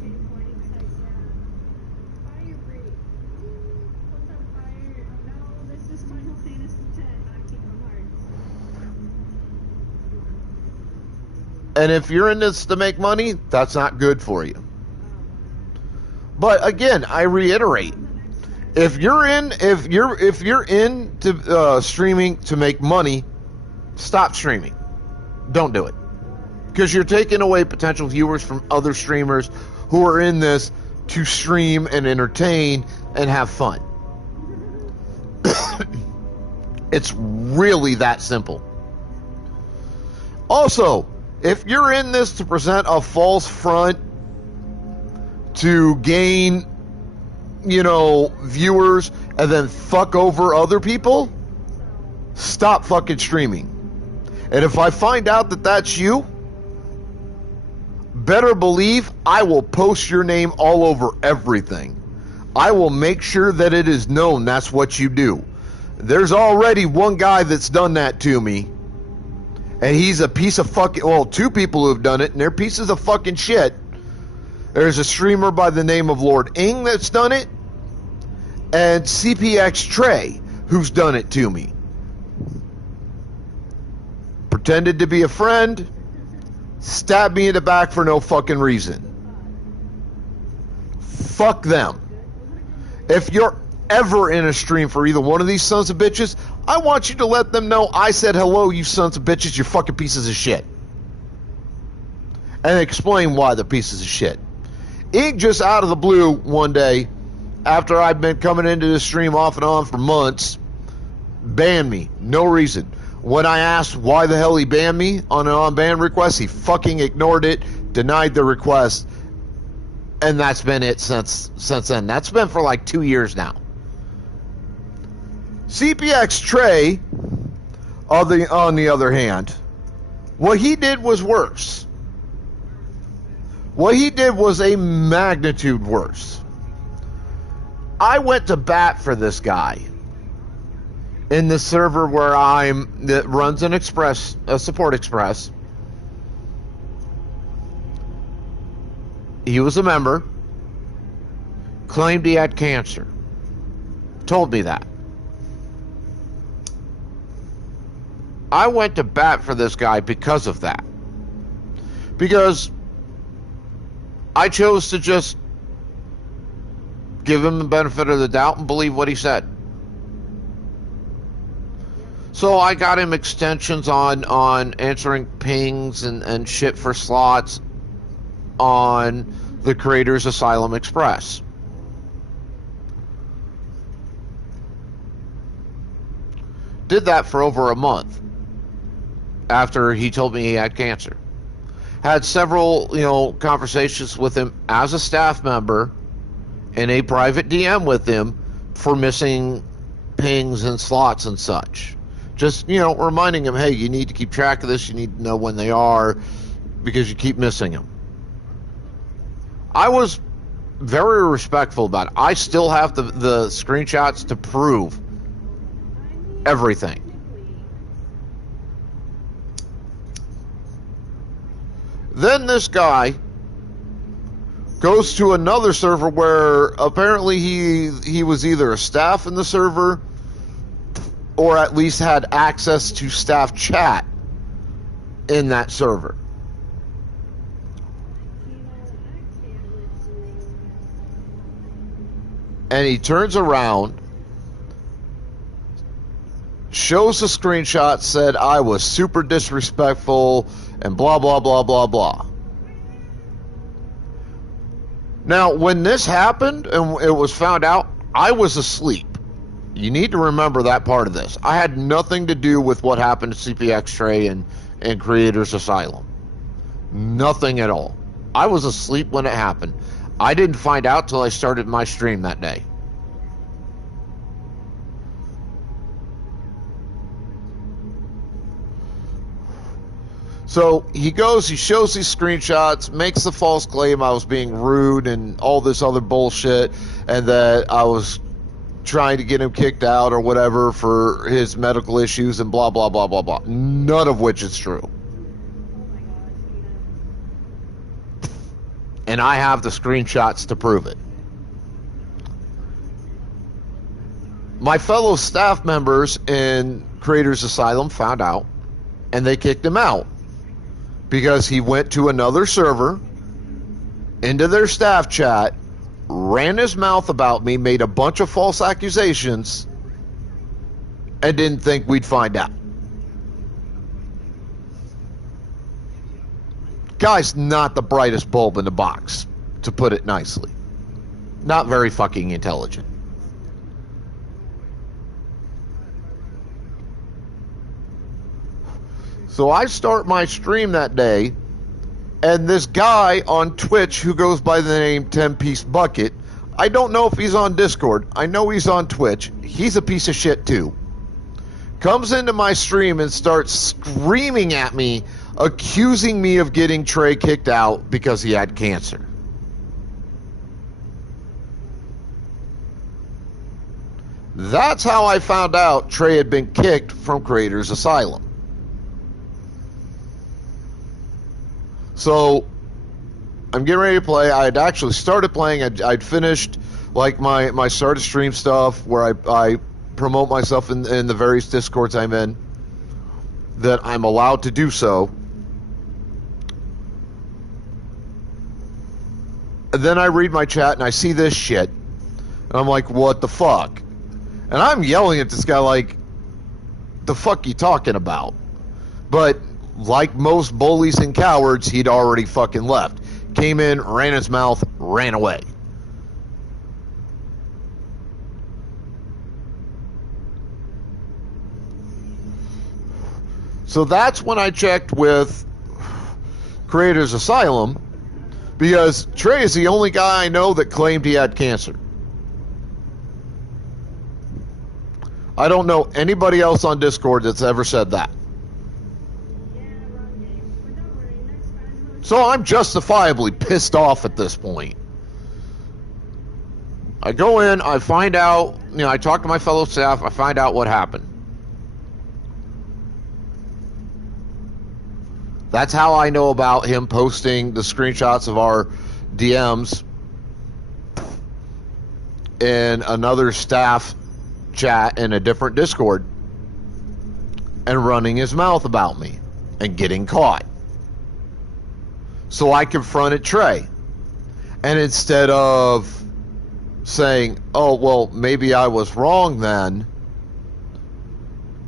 And if you're in this to make money, that's not good for you. But again, I reiterate, if you're into streaming to make money, stop streaming. Don't do it, because you're taking away potential viewers from other streamers who are in this to stream and entertain and have fun. It's really that simple. Also, if you're in this to present a false front to gain, viewers and then fuck over other people, stop fucking streaming. And if I find out that that's you, better believe I will post your name all over everything. I will make sure that it is known that's what you do. There's already one guy that's done that to me. And he's a piece of fucking... Well, two people who have done it, and they're pieces of fucking shit. There's a streamer by the name of Lord Ing that's done it. And CPX Trey, who's done it to me. Pretended to be a friend. Stabbed me in the back for no fucking reason. Fuck them. If you're ever in a stream for either one of these sons of bitches, I want you to let them know I said hello, you sons of bitches, you fucking pieces of shit. And explain why they're pieces of shit. Ink just out of the blue one day, after I've been coming into this stream off and on for months, banned me. No reason. When I asked why the hell he banned me on an on-ban request, he fucking ignored it, denied the request, and that's been it since then. That's been for like 2 years now. CPX Trey, on the other hand, what he did was worse. What he did was a magnitude worse. I went to bat for this guy in the server where that runs a support express. He was a member, claimed he had cancer, told me that. I went to bat for this guy because of that. Because I chose to just give him the benefit of the doubt and believe what he said. So I got him extensions on answering pings and shit for slots on the Creators Asylum Express. Did that for over a month after he told me he had cancer. Had several, conversations with him as a staff member in a private DM with him for missing pings and slots and such. Just, reminding him, hey, you need to keep track of this. You need to know when they are because you keep missing them. I was very respectful about it. I still have the screenshots to prove everything. Then this guy goes to another server where apparently he was either a staff in the server or at least had access to staff chat in that server. And he turns around, shows the screenshot, said I was super disrespectful and blah, blah, blah, blah, blah. Now, when this happened and it was found out, I was asleep. You need to remember that part of this. I had nothing to do with what happened to CPX Trey and Creators Asylum. Nothing at all. I was asleep when it happened. I didn't find out till I started my stream that day. So he goes, he shows these screenshots, makes the false claim I was being rude and all this other bullshit, and that I was trying to get him kicked out or whatever for his medical issues and blah, blah, blah, blah, blah. None of which is true. And I have the screenshots to prove it. My fellow staff members in Creators Asylum found out, and they kicked him out because he went to another server, into their staff chat, ran his mouth about me, made a bunch of false accusations, and didn't think we'd find out. Guy's not the brightest bulb in the box, to put it nicely. Not very fucking intelligent. So I start my stream that day, and this guy on Twitch who goes by the name 10-Piece Bucket, I don't know if he's on Discord. I know he's on Twitch. He's a piece of shit too. Comes into my stream and starts screaming at me, accusing me of getting Trey kicked out because he had cancer. That's how I found out Trey had been kicked from Creators Asylum. So I'm getting ready to play. I had actually started playing. I'd finished like my start of stream stuff where I promote myself in the various Discords I'm in, that I'm allowed to do so. And then I read my chat and I see this shit. And I'm like, what the fuck? And I'm yelling at this guy like, the fuck you talking about? But like most bullies and cowards, he'd already fucking left. Came in, ran his mouth, ran away. So that's when I checked with Creators Asylum, because Trey is the only guy I know that claimed he had cancer. I don't know anybody else on Discord that's ever said that. So I'm justifiably pissed off at this point. I go in, I find out, I talk to my fellow staff, I find out what happened. That's how I know about him posting the screenshots of our DMs in another staff chat in a different Discord and running his mouth about me and getting caught. So I confronted Trey. And instead of saying, oh, well, maybe I was wrong then,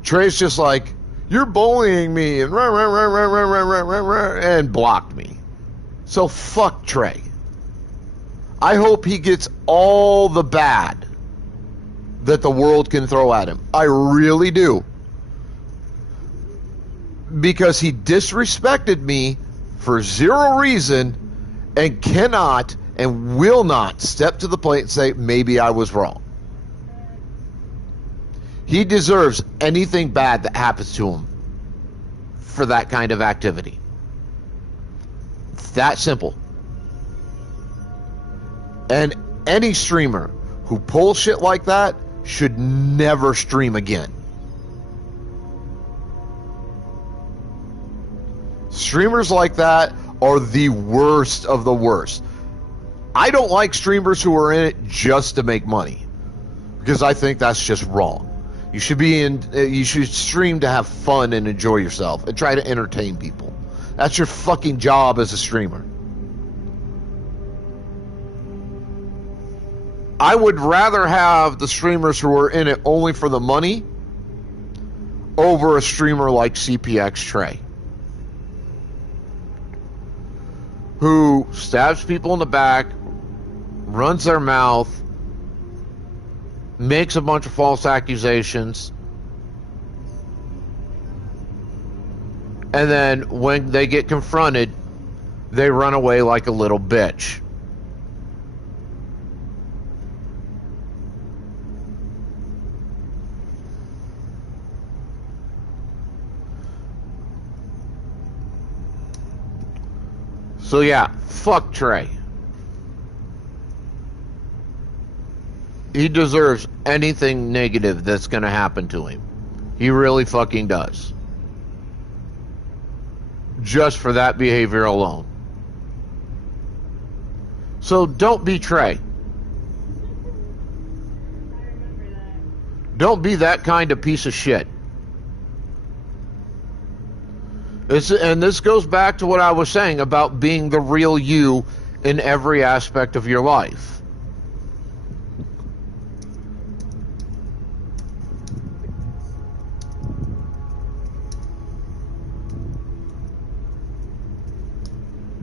Trey's just like, you're bullying me, and blocked me. So fuck Trey. I hope he gets all the bad that the world can throw at him. I really do. Because he disrespected me for zero reason and cannot and will not step to the plate and say, maybe I was wrong. He deserves anything bad that happens to him for that kind of activity. It's that simple. And any streamer who pulls shit like that should never stream again. Streamers like that are the worst of the worst. I don't like streamers who are in it just to make money, because I think that's just wrong. You should stream to have fun and enjoy yourself and try to entertain people. That's your fucking job as a streamer. I would rather have the streamers who are in it only for the money over a streamer like CPX Trey, who stabs people in the back, runs their mouth, makes a bunch of false accusations, and then when they get confronted, they run away like a little bitch. So yeah, fuck Trey. He deserves anything negative that's going to happen to him. He really fucking does. Just for that behavior alone. So don't be Trey. Don't be that kind of piece of shit. And this goes back to what I was saying about being the real you in every aspect of your life.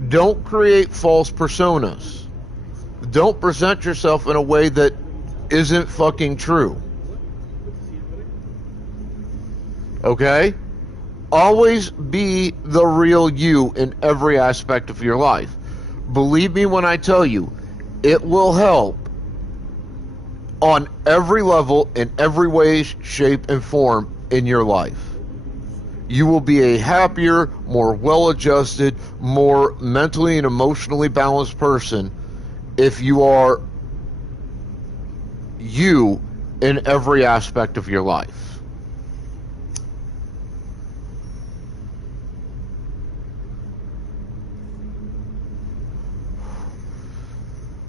Don't create false personas. Don't present yourself in a way that isn't fucking true. Okay? Always be the real you in every aspect of your life. Believe me when I tell you, it will help on every level, in every way, shape, and form in your life. You will be a happier, more well-adjusted, more mentally and emotionally balanced person if you are you in every aspect of your life.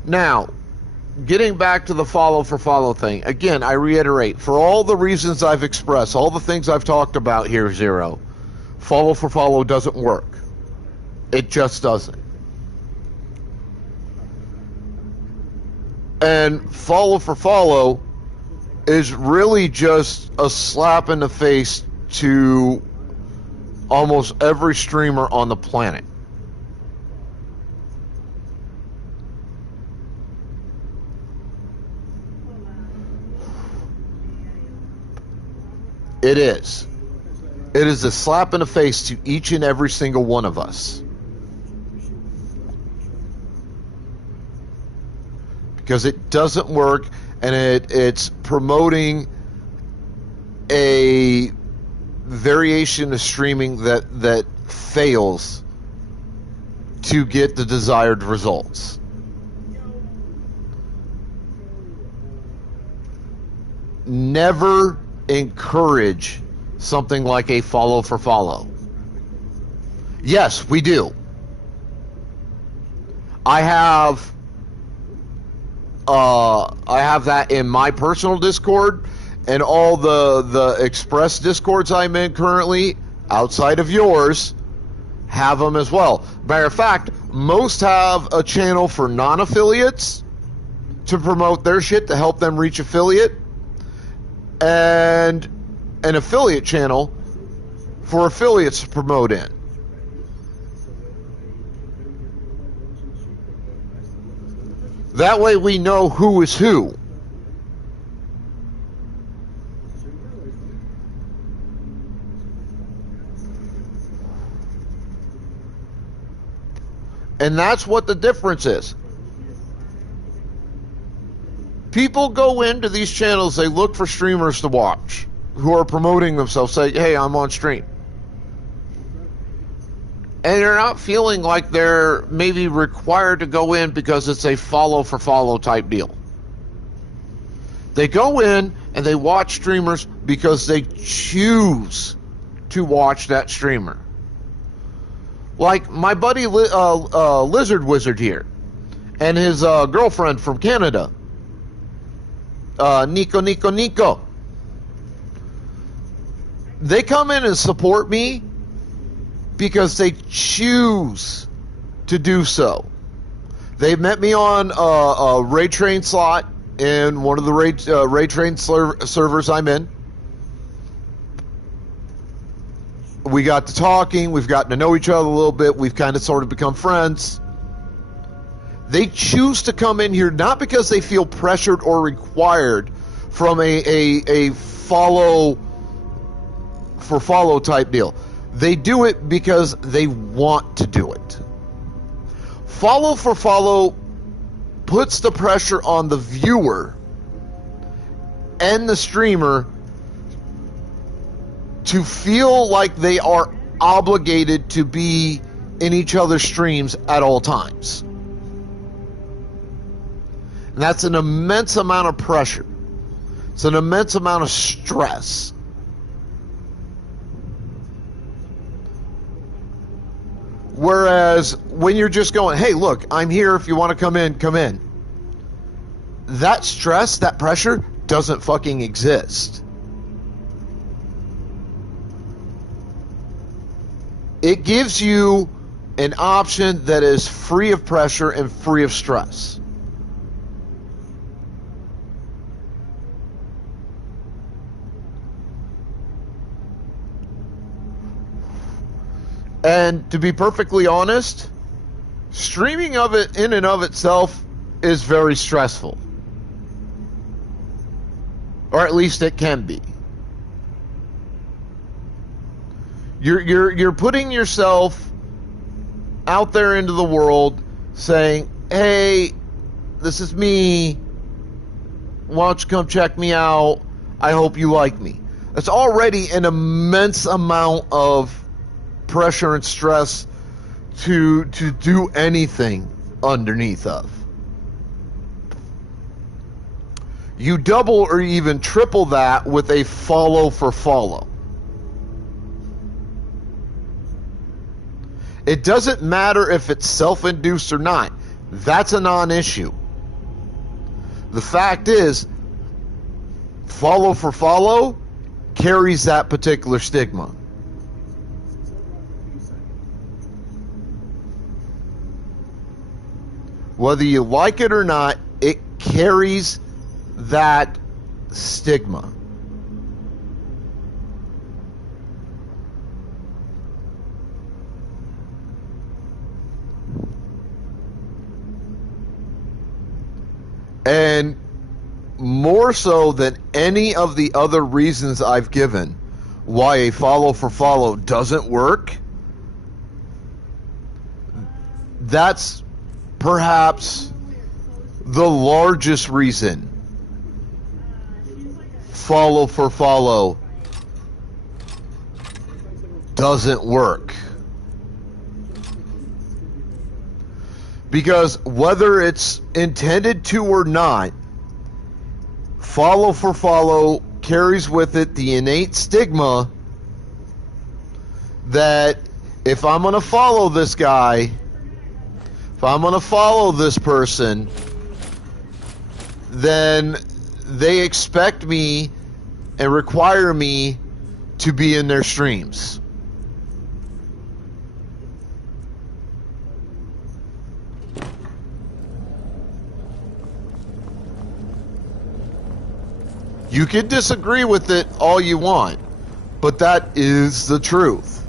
Now, getting back to the follow for follow thing, again, I reiterate, for all the reasons I've expressed, all the things I've talked about here, Zero, follow for follow doesn't work. It just doesn't. And follow for follow is really just a slap in the face to almost every streamer on the planet. It is. It is a slap in the face to each and every single one of us. Because it doesn't work, and it's promoting a variation of streaming that fails to get the desired results. Never encourage something like a follow for follow. Yes, we do. I have that in my personal Discord, and all the express Discords I'm in currently, outside of yours, have them as well. Matter of fact, most have a channel for non-affiliates to promote their shit, to help them reach affiliate, and an affiliate channel for affiliates to promote in. That way we know who is who. And that's what the difference is. People go into these channels, they look for streamers to watch who are promoting themselves, say, hey, I'm on stream. And they're not feeling like they're maybe required to go in because it's a follow for follow type deal. They go in and they watch streamers because they choose to watch that streamer. Like my buddy Lizard Wizard here and his girlfriend from Canada, Nico. They come in and support me because they choose to do so. They met me on a raid train slot in one of the raid train servers I'm in. We got to talking. We've gotten to know each other a little bit. We've kind of sort of become friends. They choose to come in here not because they feel pressured or required from a follow for follow type deal. They do it because they want to do it. Follow for follow puts the pressure on the viewer and the streamer to feel like they are obligated to be in each other's streams at all times. And that's an immense amount of pressure. It's an immense amount of stress. Whereas when you're just going, hey, look, I'm here. If you want to come in, come in. That stress, that pressure doesn't fucking exist. It gives you an option that is free of pressure and free of stress. And to be perfectly honest, streaming of it in and of itself is very stressful. Or at least it can be. You're putting yourself out there into the world saying, hey, this is me. Why don't you come check me out? I hope you like me. That's already an immense amount of pressure and stress to do anything underneath of. You double or even triple that with a follow for follow. It doesn't matter if it's self-induced or not. That's a non-issue. The fact is, follow for follow carries that particular stigma. Whether you like it or not, it carries that stigma. And more so than any of the other reasons I've given why a follow for follow doesn't work, that's perhaps the largest reason follow for follow doesn't work. Because whether it's intended to or not, follow for follow carries with it the innate stigma that if I'm going to follow this guy, if I'm going to follow this person, then they expect me and require me to be in their streams. You can disagree with it all you want, but that is the truth.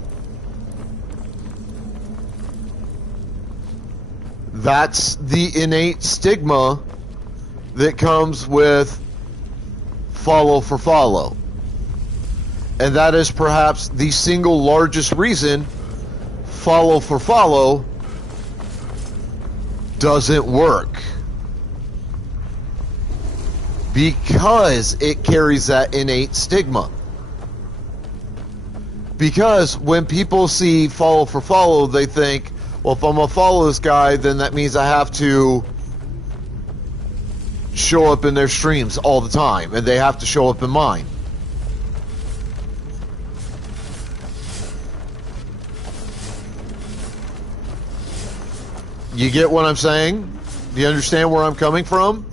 That's the innate stigma that comes with follow for follow. And that is perhaps the single largest reason follow for follow doesn't work. Because it carries that innate stigma. Because when people see follow for follow, they think, well, if I'm going to follow this guy, then that means I have to show up in their streams all the time, and they have to show up in mine. You get what I'm saying? Do you understand where I'm coming from?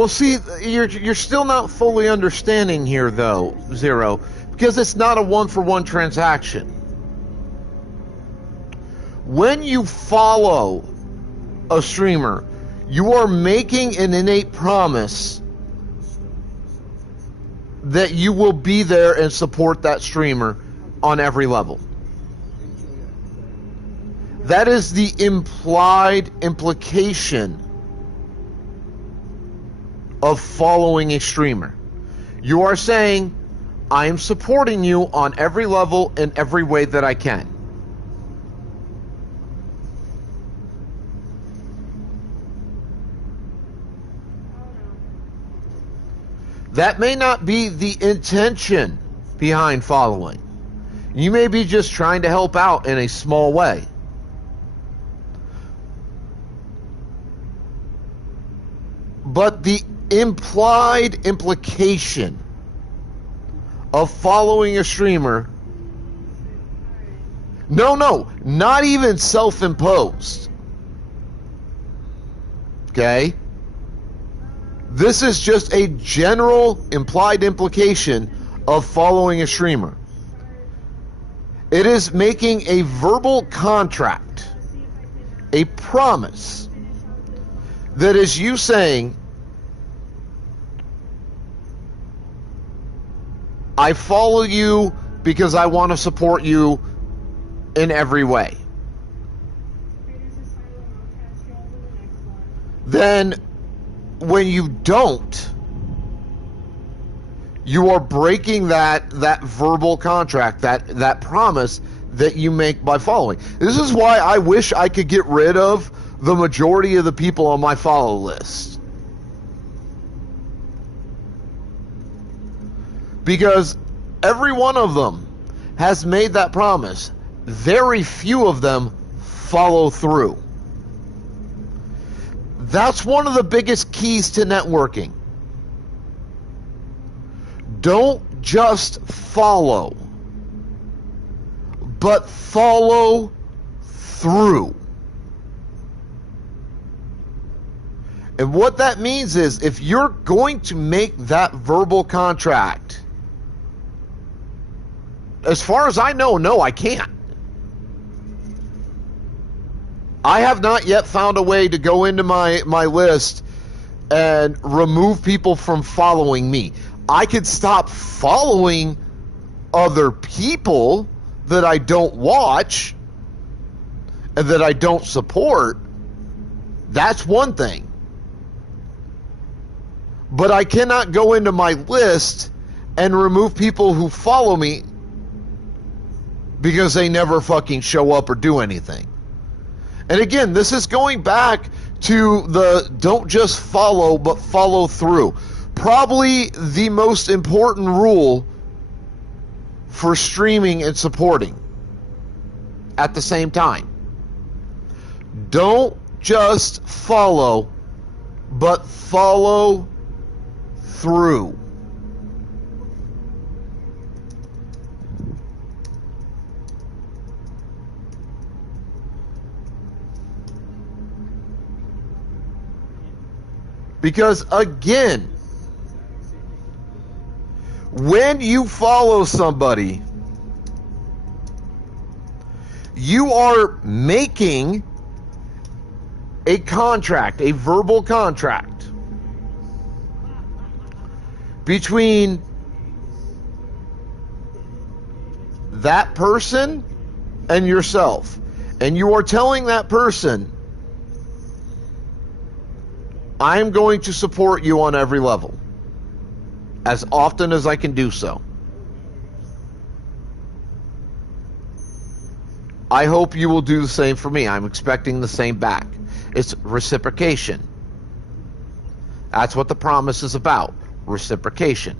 Well, see, you're still not fully understanding here, though, Zero, because it's not a one-for-one transaction. When you follow a streamer, you are making an innate promise that you will be there and support that streamer on every level. That is the implied implication of following a streamer. You are saying, I am supporting you on every level in every way that I can. That may not be the intention behind following. You may be just trying to help out in a small way. But the implied implication of following a streamer, no, not even self-imposed. Okay? This is just a general implied implication of following a streamer. It is making a verbal contract, a promise, that is you saying, I follow you because I want to support you in every way. Then, when you don't, you are breaking that verbal contract, that promise that you make by following. This is why I wish I could get rid of the majority of the people on my follow list. Because every one of them has made that promise. Very few of them follow through. That's one of the biggest keys to networking. Don't just follow, but follow through. And what that means is, if you're going to make that verbal contract, as far as I know, no, I can't. I have not yet found a way to go into my list and remove people from following me. I could stop following other people that I don't watch and that I don't support. That's one thing. But I cannot go into my list and remove people who follow me because they never fucking show up or do anything. And again, this is going back to the don't just follow, but follow through. Probably the most important rule for streaming and supporting at the same time. Don't just follow, but follow through. Because again, when you follow somebody, you are making a contract, a verbal contract between that person and yourself. And you are telling that person, I'm going to support you on every level, as often as I can do so. I hope you will do the same for me. I'm expecting the same back. It's reciprocation. That's what the promise is about, reciprocation.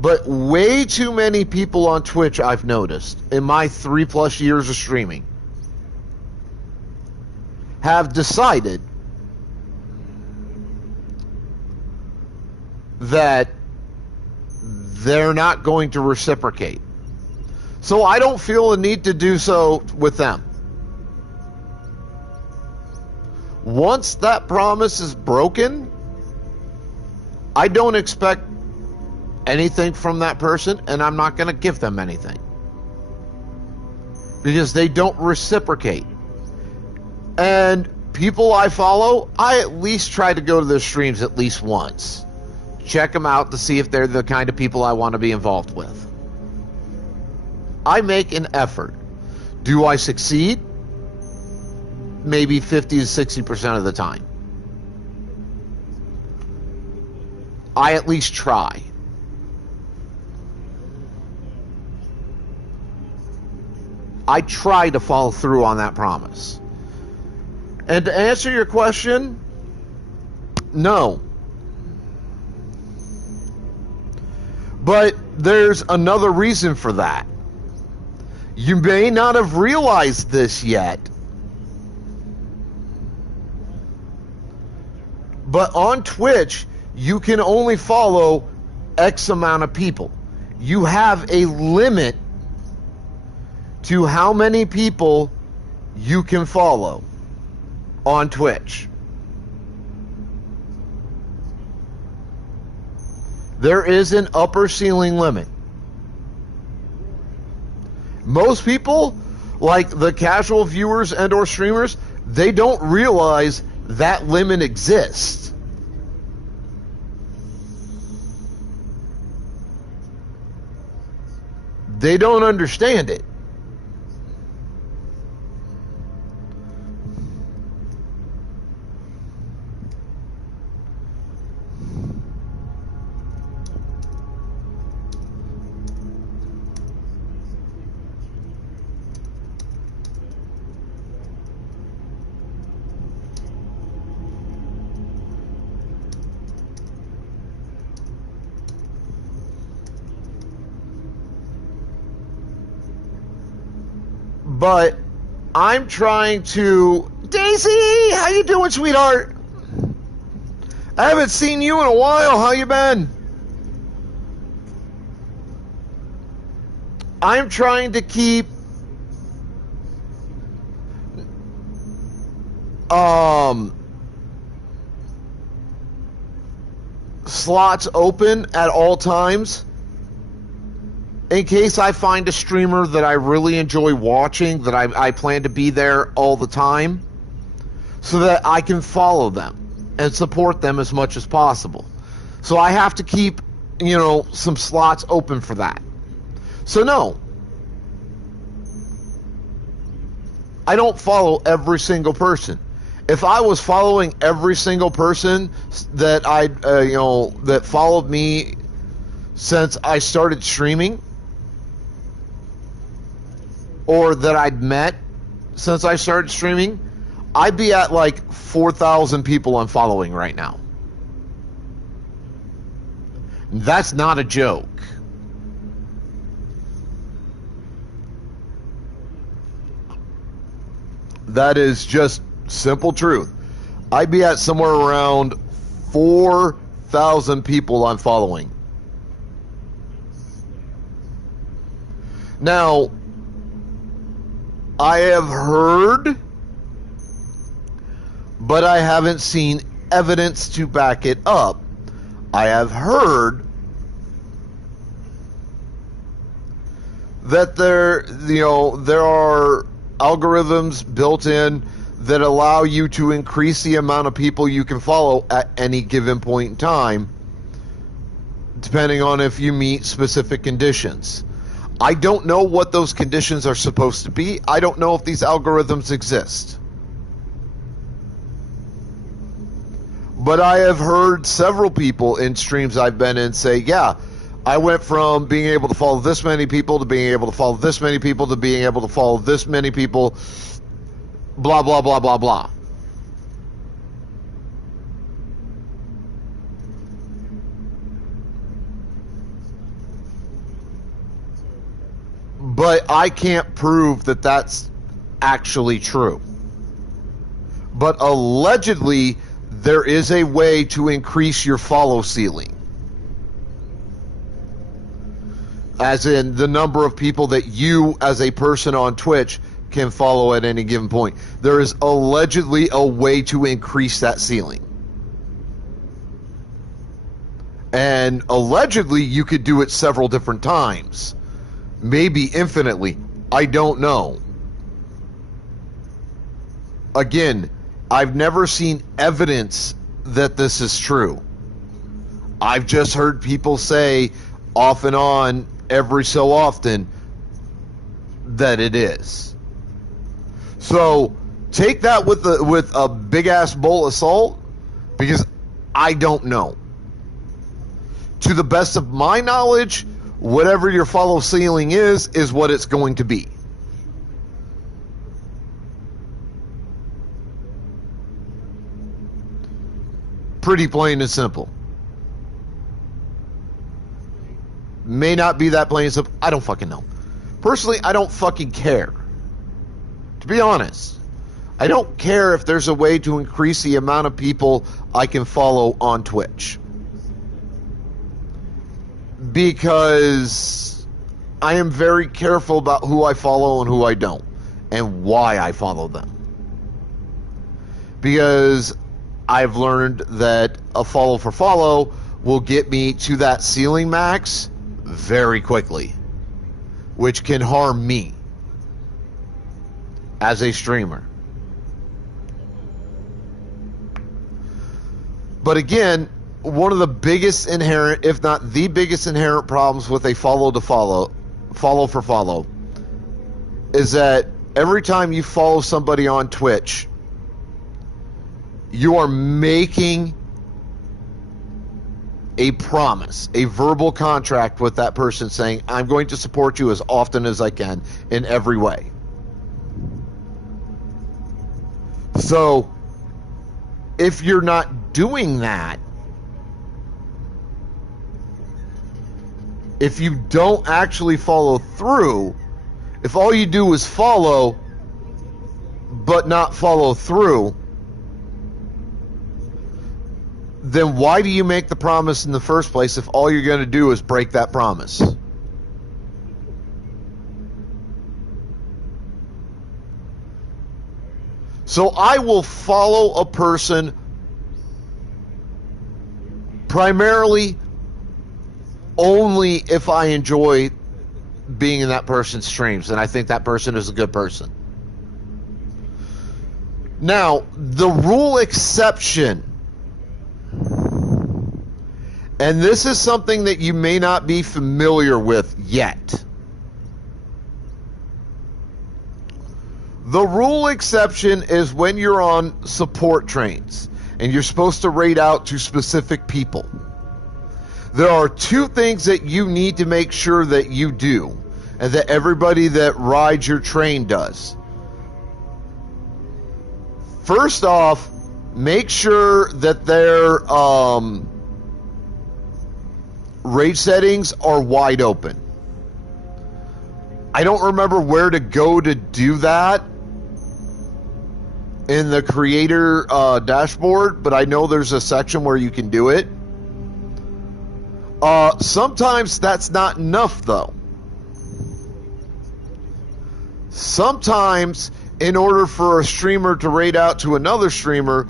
But way too many people on Twitch, I've noticed, in my 3+ years of streaming, have decided that they're not going to reciprocate. So I don't feel a need to do so with them. Once that promise is broken, I don't expect anything from that person, and I'm not going to give them anything. Because they don't reciprocate. And people I follow, I at least try to go to their streams at least once. Check them out to see if they're the kind of people I want to be involved with. I make an effort. Do I succeed? Maybe 50 to 60% of the time. I at least try. I try to follow through on that promise. And to answer your question, no. But there's another reason for that. You may not have realized this yet, but on Twitch, you can only follow X amount of people. You have a limit to how many people you can follow on Twitch. There is an upper ceiling limit. Most people, like the casual viewers and or streamers, they don't realize that limit exists. They don't understand it. But I'm trying to... Daisy, how you doing, sweetheart? I haven't seen you in a while. How you been? I'm trying to keep slots open at all times in case I find a streamer that I really enjoy watching, that I plan to be there all the time, so that I can follow them and support them as much as possible. So I have to keep, some slots open for that. So no, I don't follow every single person. If I was following every single person that that followed me since I started streaming, or that I'd met since I started streaming, I'd be at like 4,000 people I'm following right now. That's not a joke. That is just simple truth. I'd be at somewhere around 4,000 people I'm following. Now, I have heard, but I haven't seen evidence to back it up. I have heard that there are algorithms built in that allow you to increase the amount of people you can follow at any given point in time, depending on if you meet specific conditions. I don't know what those conditions are supposed to be. I don't know if these algorithms exist. But I have heard several people in streams I've been in say, yeah, I went from being able to follow this many people to being able to follow this many people to being able to follow this many people, blah, blah, blah, blah, blah. But I can't prove that that's actually true. But allegedly, there is a way to increase your follow ceiling. As in the number of people that you, as a person on Twitch, can follow at any given point. There is allegedly a way to increase that ceiling. And allegedly, you could do it several different times. Maybe infinitely. I don't know. Again, I've never seen evidence that this is true. I've just heard people say off and on every so often that it is. So take that with a big ass bowl of salt, because I don't know. To the best of my knowledge, whatever your follow ceiling is what it's going to be. Pretty plain and simple. May not be that plain and simple. I don't fucking know. Personally, I don't fucking care. To be honest, I don't care if there's a way to increase the amount of people I can follow on Twitch. Because I am very careful about who I follow and who I don't, and why I follow them. Because I've learned that a follow for follow will get me to that ceiling max very quickly, which can harm me as a streamer. But again, one of the biggest inherent, if not the biggest inherent problems with a follow for follow, is that every time you follow somebody on Twitch, you are making a promise, a verbal contract with that person saying, I'm going to support you as often as I can in every way. So, if you're not doing that, if you don't actually follow through, if all you do is follow, but not follow through, then why do you make the promise in the first place if all you're going to do is break that promise? So I will follow a person primarily only if I enjoy being in that person's streams and I think that person is a good person. Now, the rule exception, and this is something that you may not be familiar with yet. The rule exception is when you're on support trains and you're supposed to raid out to specific people. There are two things that you need to make sure that you do, and that everybody that rides your train does. First off, make sure that their raid settings are wide open. I don't remember where to go to do that in the creator dashboard, but I know there's a section where you can do it. Sometimes that's not enough, though. Sometimes, in order for a streamer to raid out to another streamer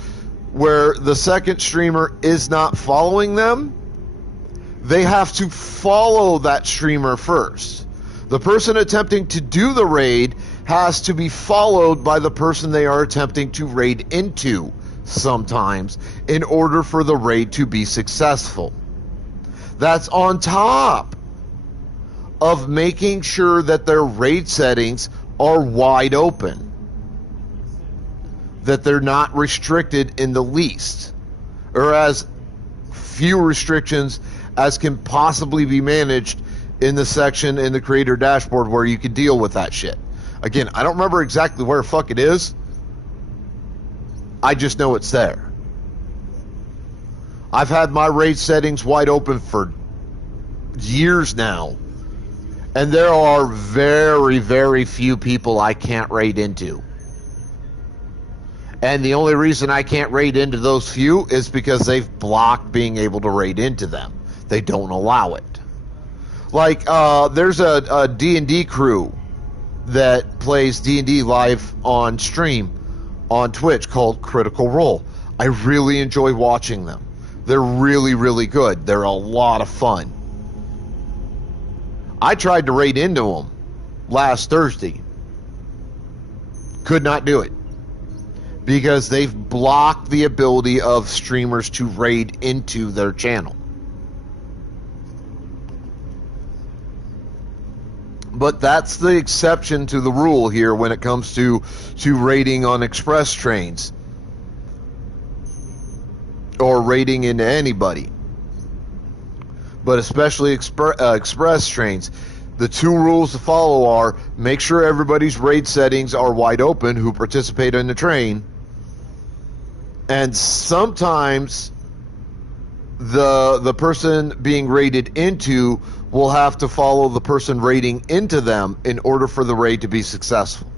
where the second streamer is not following them, they have to follow that streamer first. The person attempting to do the raid has to be followed by the person they are attempting to raid into sometimes in order for the raid to be successful. That's on top of making sure that their raid settings are wide open, that they're not restricted in the least, or as few restrictions as can possibly be managed in the section in the creator dashboard where you can deal with that shit. Again, I don't remember exactly where the fuck it is. I just know it's there. I've had my raid settings wide open for years now, and there are very, very few people I can't raid into. And the only reason I can't raid into those few is because they've blocked being able to raid into them. They don't allow it. Like, there's a D&D crew that plays D&D live on stream on Twitch called Critical Role. I really enjoy watching them. They're really, really good. They're a lot of fun. I tried to raid into them last Thursday. Could not do it. Because they've blocked the ability of streamers to raid into their channel. But that's the exception to the rule here when it comes to raiding on express trains. Or raiding into anybody. But especially express trains. The two rules to follow are make sure everybody's raid settings are wide open who participate in the train. And sometimes the person being raided into will have to follow the person raiding into them in order for the raid to be successful.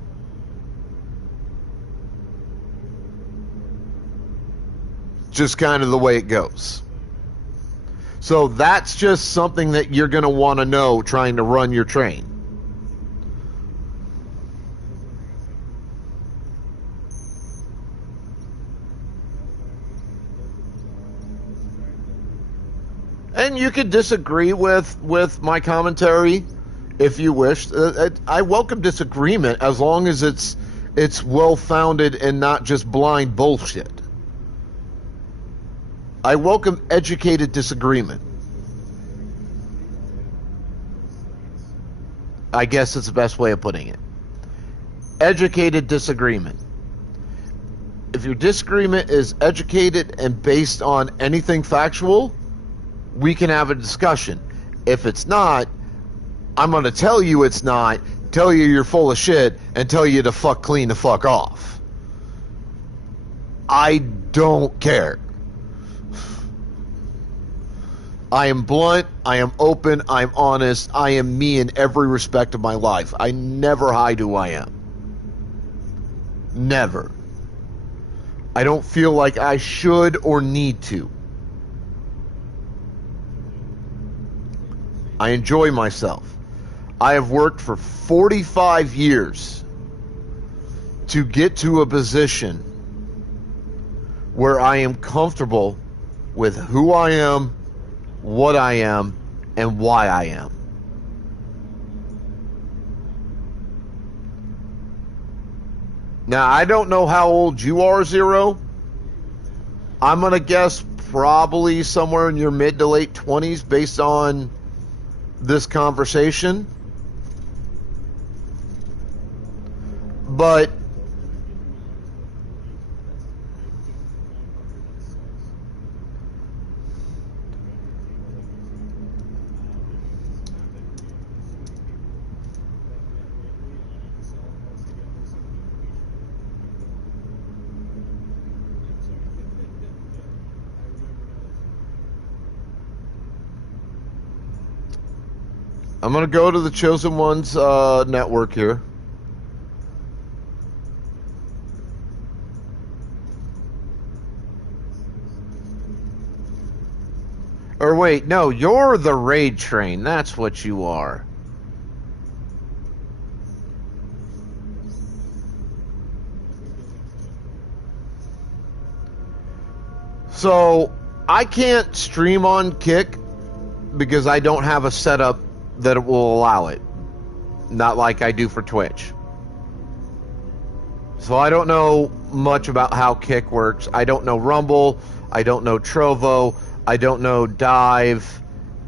Just kind of the way it goes. So that's just something that you're going to want to know trying to run your train. And you could disagree with my commentary if you wish. I welcome disagreement as long as it's well-founded and not just blind bullshit. I welcome educated disagreement. I guess it's the best way of putting it. Educated disagreement. If your disagreement is educated and based on anything factual, we can have a discussion. If it's not, I'm going to tell you it's not, tell you you're full of shit, and tell you to clean the fuck off. I don't care. I am blunt, I am open, I'm honest, I am me in every respect of my life. I never hide who I am. Never. I don't feel like I should or need to. I enjoy myself. I have worked for 45 years to get to a position where I am comfortable with who I am, what I am, and why I am. Now, I don't know how old you are, Zero. I'm going to guess probably somewhere in your mid to late 20s based on this conversation. But I'm going to go to the Chosen Ones network here. Or wait, no, you're the raid train. That's what you are. So, I can't stream on Kick because I don't have a setup that it will allow it. Not like I do for Twitch. So I don't know much about how Kick works. I don't know Rumble. I don't know Trovo. I don't know Dive.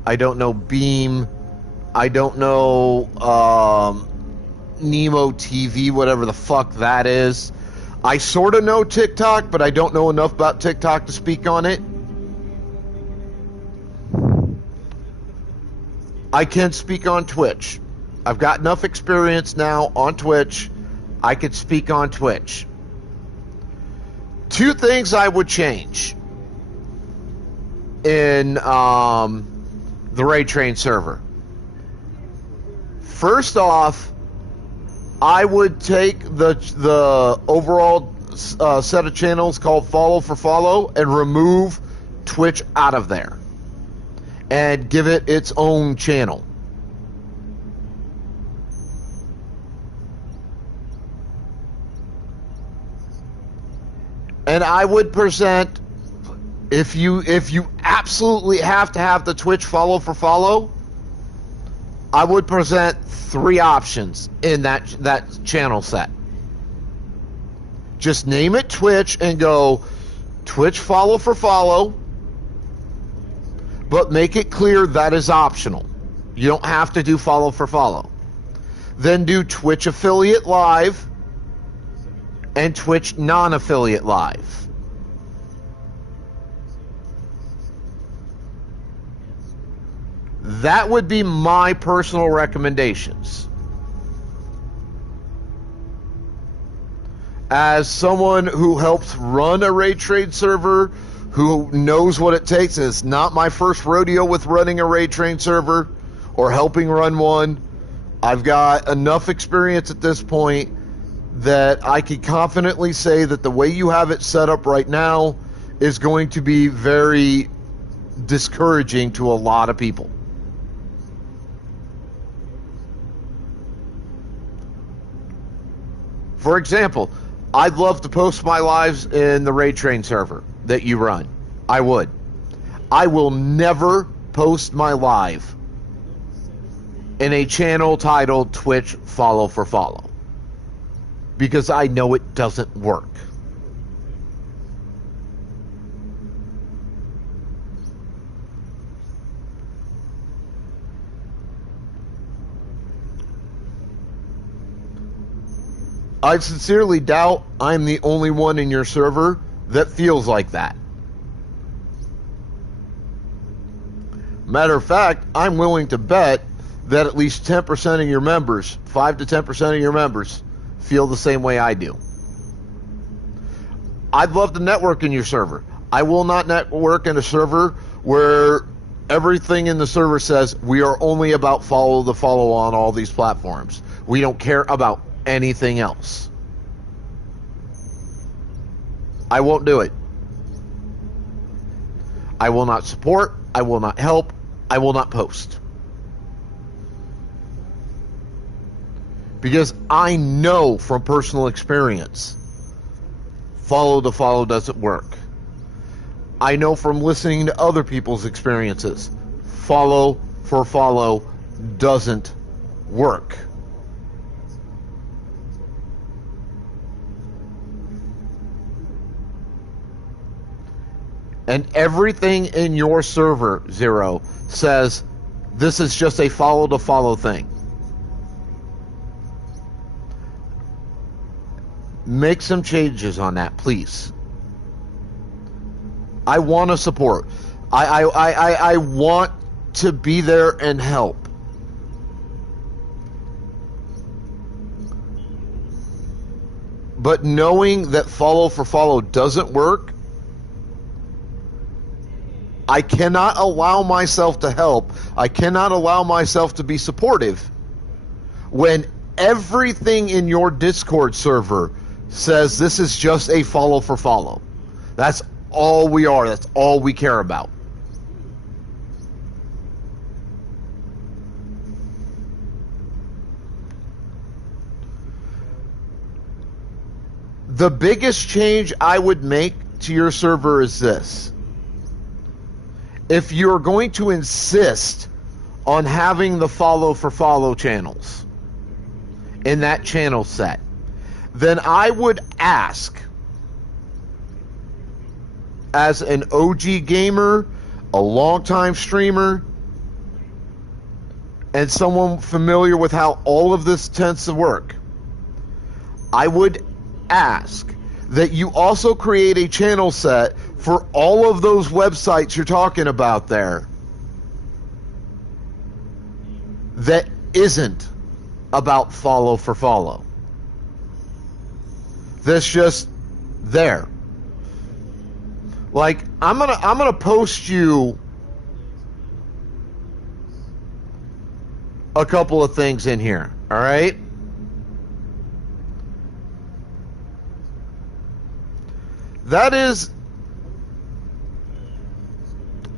I don't know Beam. I don't know Nemo TV, whatever the fuck that is. I sort of know TikTok, but I don't know enough about TikTok to speak on it. I can speak on Twitch. I've got enough experience now on Twitch. I could speak on Twitch. Two things I would change in the Raid Train server. First off, I would take the overall set of channels called Follow for Follow and remove Twitch out of there and give it its own channel. And I would present, if you absolutely have to have the Twitch follow for follow, I would present 3 options in that channel set. Just name it Twitch and go Twitch follow for follow, but make it clear that is optional. You don't have to do follow for follow. Then do Twitch affiliate live and Twitch non-affiliate live. That would be my personal recommendations. As someone who helps run a raid trade server, who knows what it takes, and it's not my first rodeo with running a raid trade server or helping run one, I've got enough experience at this point that I can confidently say that the way you have it set up right now is going to be very discouraging to a lot of people. For example, I'd love to post my lives in the raid train server that you run. I would. I will never post my live in a channel titled Twitch follow for follow, because I know it doesn't work. I sincerely doubt I'm the only one in your server that feels like that. Matter of fact, I'm willing to bet that at least 10% of your members, 5 to 10% of your members, feel the same way I do. I'd love to network in your server. I will not network in a server where everything in the server says we are only about follow the follow on all these platforms. We don't care about anything else. I won't do it. I will not support. I will not help. I will not post. Because I know from personal experience, follow the follow doesn't work. I know from listening to other people's experiences, follow for follow doesn't work. And everything in your server, Zero, says this is just a follow to follow thing. Make some changes on that, please. I want to support. I want to be there and help. But knowing that follow for follow doesn't work, I cannot allow myself to help. I cannot allow myself to be supportive when everything in your Discord server says this is just a follow for follow. That's all we are. That's all we care about. The biggest change I would make to your server is this. If you're going to insist on having the follow for follow channels in that channel set, then I would ask, as an OG gamer, a longtime streamer, and someone familiar with how all of this tends to work, I would ask that you also create a channel set for all of those websites you're talking about there that isn't about follow for follow. That's just there. Like, I'm gonna post you a couple of things in here, all right?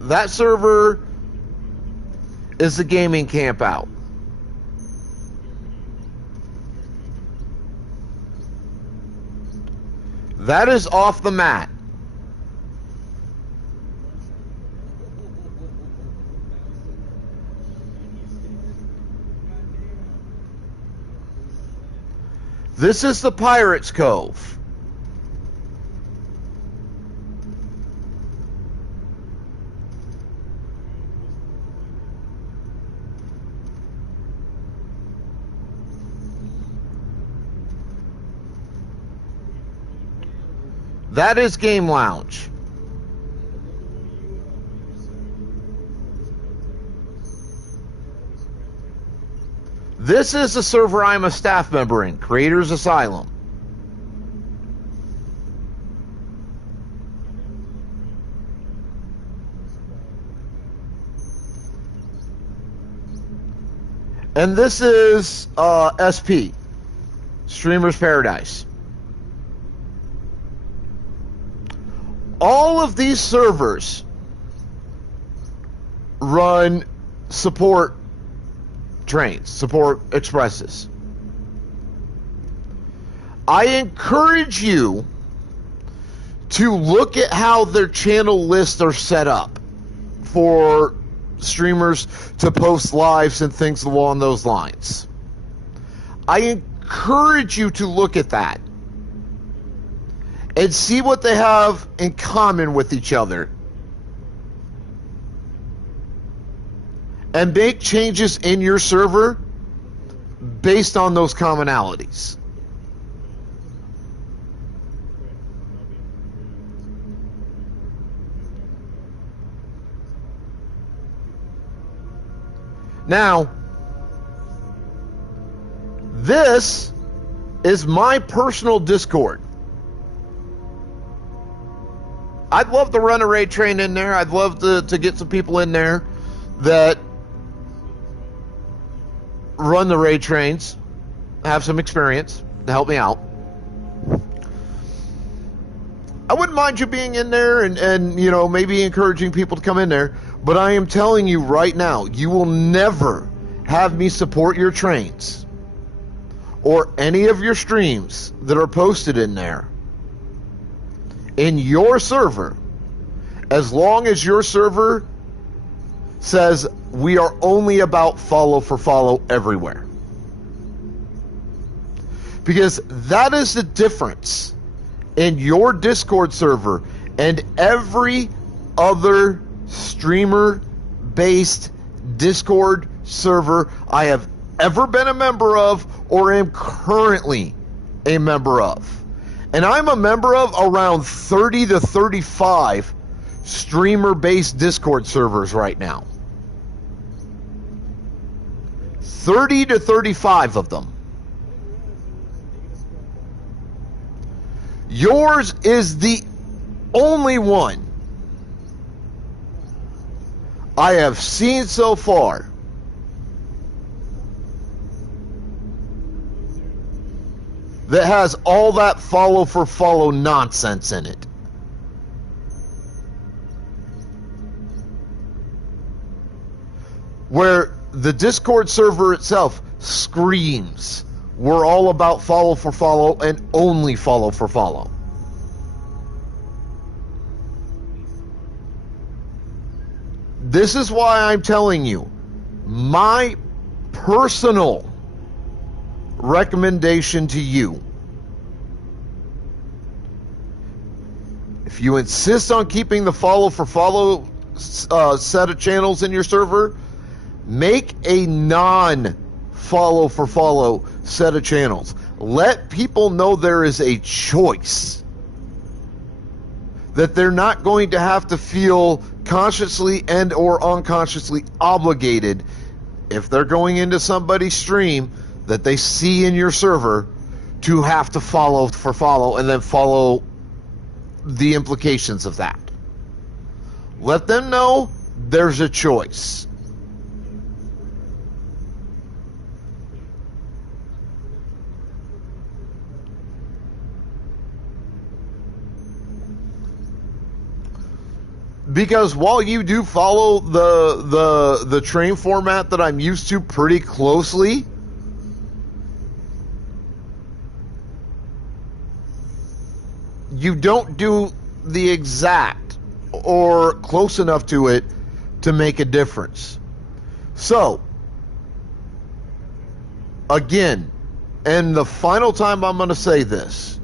That server is the gaming camp out. That is off the mat. This is the Pirates Cove. That is Game Lounge. This is the server I'm a staff member in, Creators Asylum. And this is SP, Streamer's Paradise. All of these servers run support trains, support expresses. I encourage you to look at how their channel lists are set up for streamers to post lives and things along those lines. I encourage you to look at that and see what they have in common with each other, and make changes in your server based on those commonalities. Now, this is my personal Discord. I'd love to run a raid train in there. I'd love to get some people in there that run the raid trains, have some experience to help me out. I wouldn't mind you being in there and you know, maybe encouraging people to come in there, but I am telling you right now, you will never have me support your trains or any of your streams that are posted in there in your server, as long as your server says we are only about follow for follow everywhere. Because that is the difference in your Discord server and every other streamer-based Discord server I have ever been a member of or am currently a member of. And I'm a member of around 30 to 35 streamer-based Discord servers right now. 30 to 35 of them. Yours is the only one I have seen so far that has all that follow for follow nonsense in it. Where the Discord server itself screams, we're all about follow for follow and only follow for follow. This is why I'm telling you, my personal recommendation to you, if you insist on keeping the follow for follow set of channels in your server, make a non-follow for follow set of channels. Let people know there is a choice, that they're not going to have to feel consciously and or unconsciously obligated if they're going into somebody's stream that they see in your server to have to follow for follow and then follow the implications of that. Let them know there's a choice. Because while you do follow the train format that I'm used to pretty closely, you don't do the exact or close enough to it to make a difference. So, again, And the final time I'm going to say this,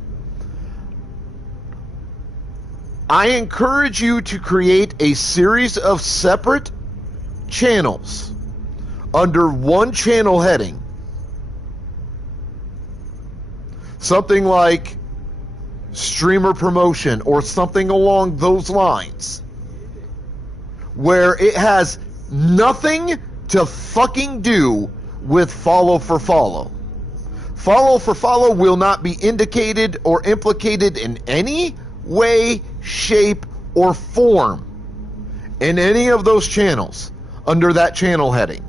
I encourage you to create a series of separate channels under one channel heading. Something like streamer promotion or something along those lines, where it has nothing to fucking do with follow for follow. Follow for follow will not be indicated or implicated in any way, shape, or form in any of those channels under that channel heading.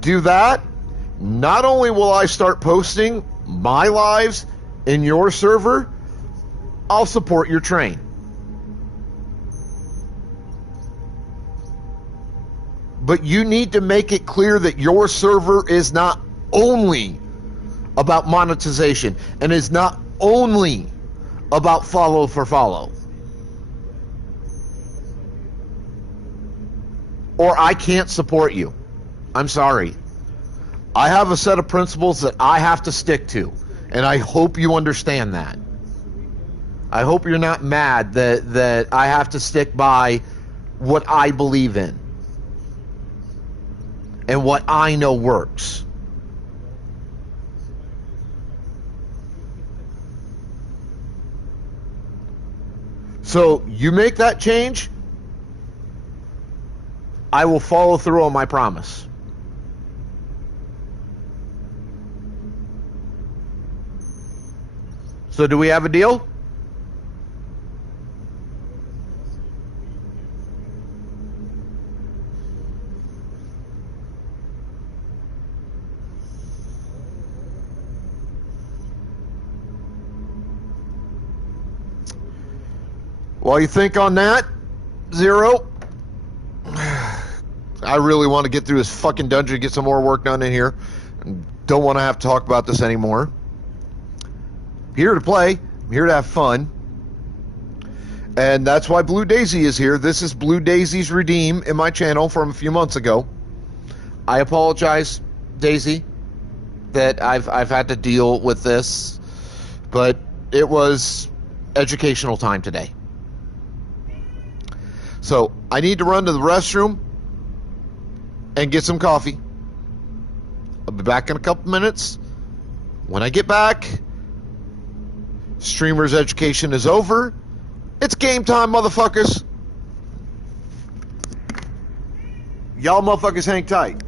Do that. Not only will I start posting my lives in your server, I'll support your train. But you need to make it clear that your server is not only about monetization and is not only about follow for follow. Or I can't support you. I'm sorry. I have a set of principles that I have to stick to, and I hope you understand that. I hope you're not mad that I have to stick by what I believe in and what I know works. So you make that change, I will follow through on my promise. So do we have a deal? While you think on that, Zero, I really want to get through this fucking dungeon, get some more work done in here. Don't want to have to talk about this anymore. I'm here to play. I'm here to have fun. And that's why Blue Daisy is here. This is Blue Daisy's Redeem in my channel from a few months ago. I apologize, Daisy, that I've had to deal with this, but it was educational time today. So I need to run to the restroom and get some coffee. I'll be back in a couple minutes. When I get back, Streamer's education is over. It's game time, motherfuckers. Y'all motherfuckers hang tight.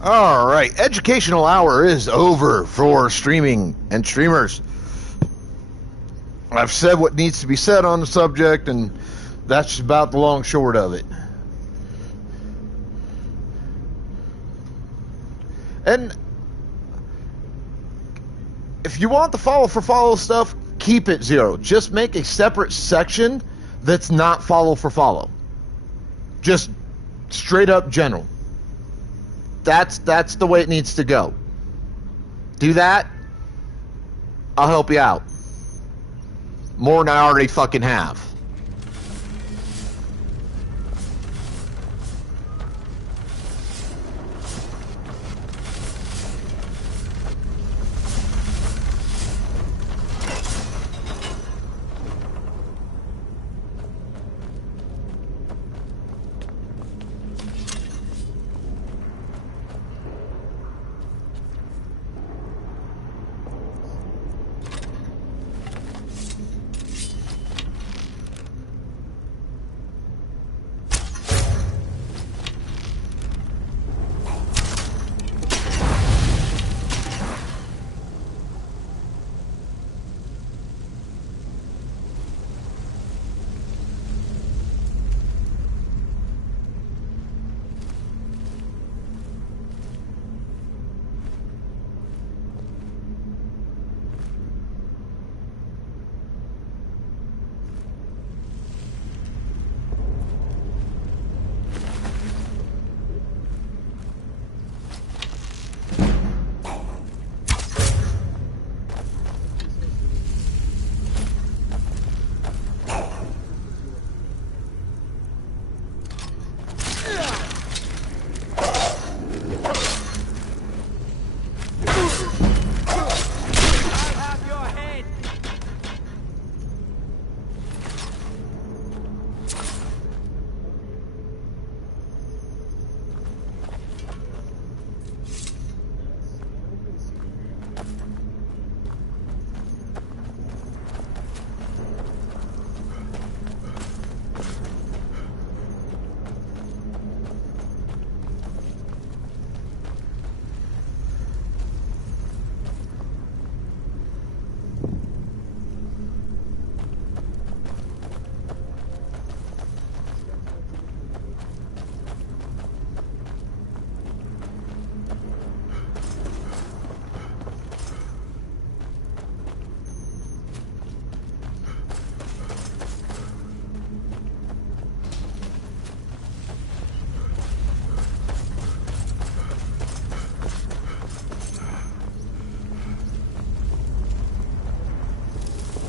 All right, educational hour is over for streaming and streamers. I've said what needs to be said on the subject, and that's about the long short of it. And if you want the follow for follow stuff, keep it 0. Just make a separate section that's not follow for follow. Just straight up general. That's the way it needs to go. Do that, I'll help you out. More than I already fucking have.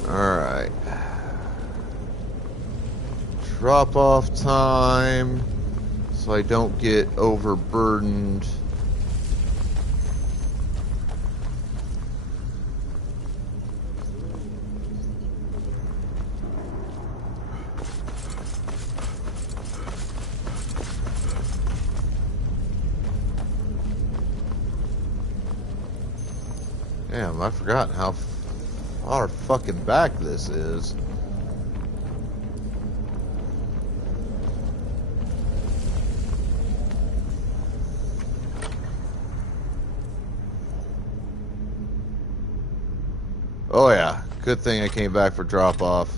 Alright. Drop off time so I don't get overburdened. Damn, I forgot how far fucking back this is. Oh yeah, good thing I came back for drop off.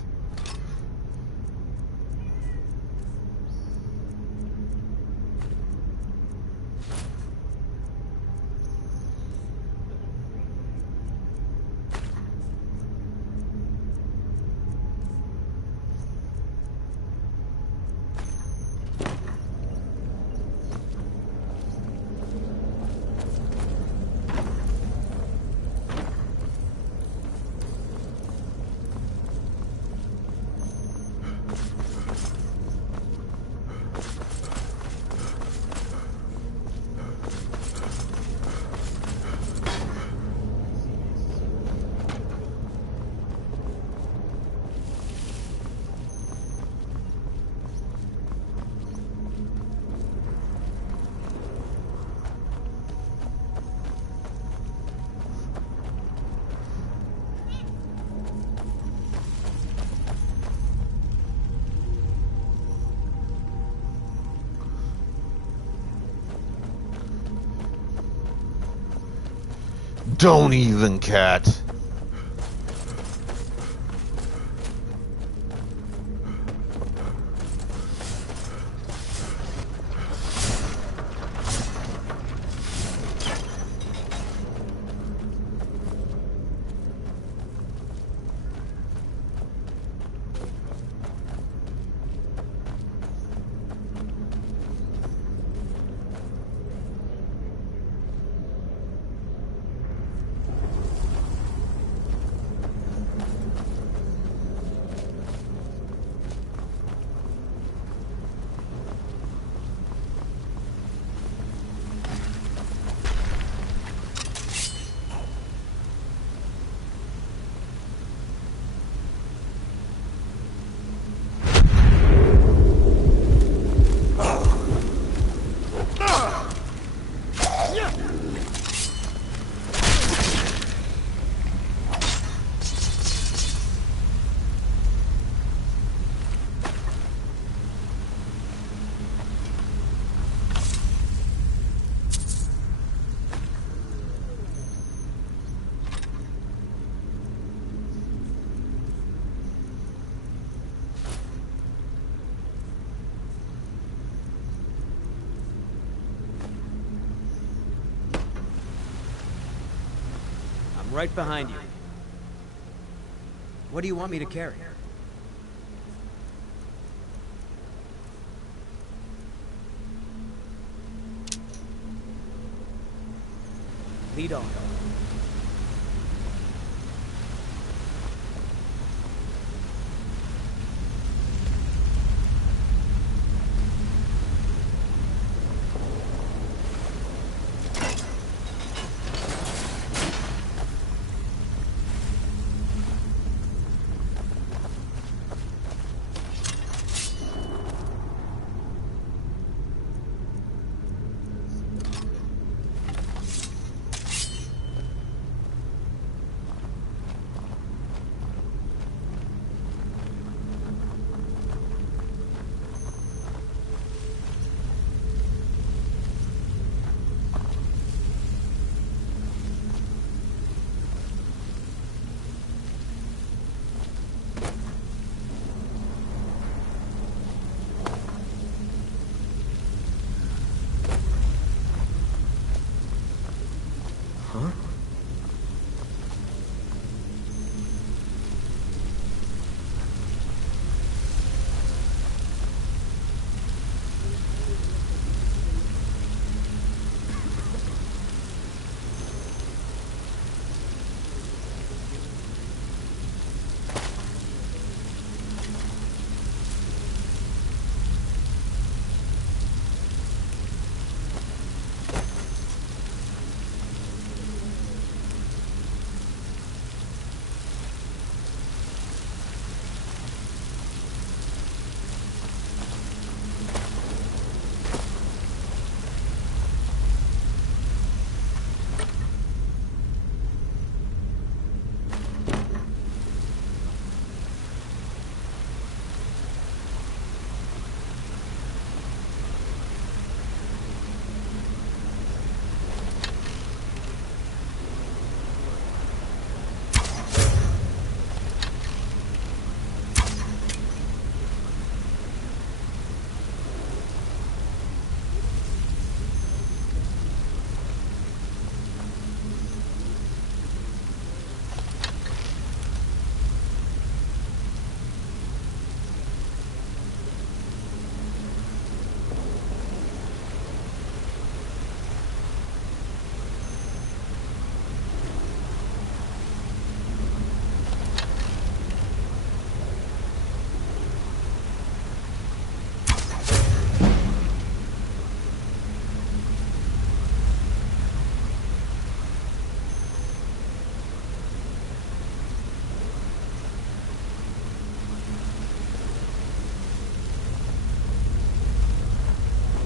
Don't even, cat. Right behind you. What do you want me to carry? Lead on.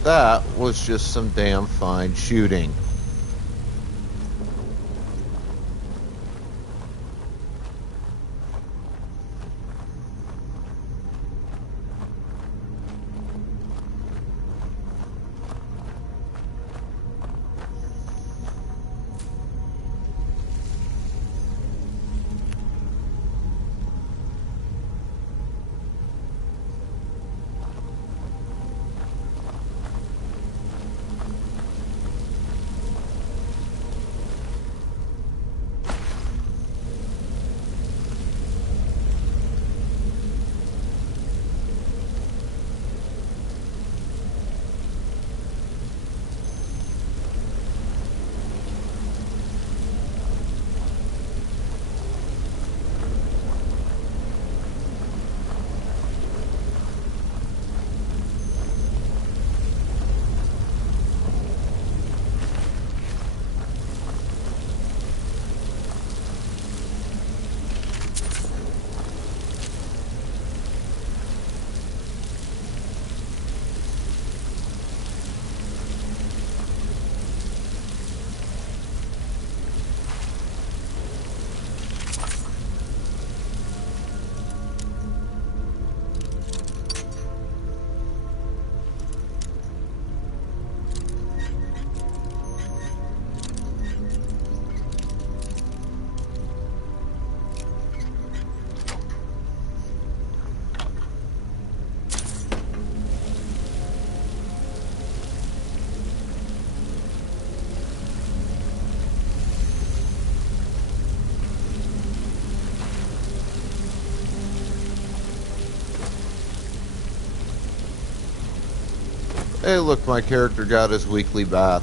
That was just some damn fine shooting. Hey, look, my character got his weekly bath.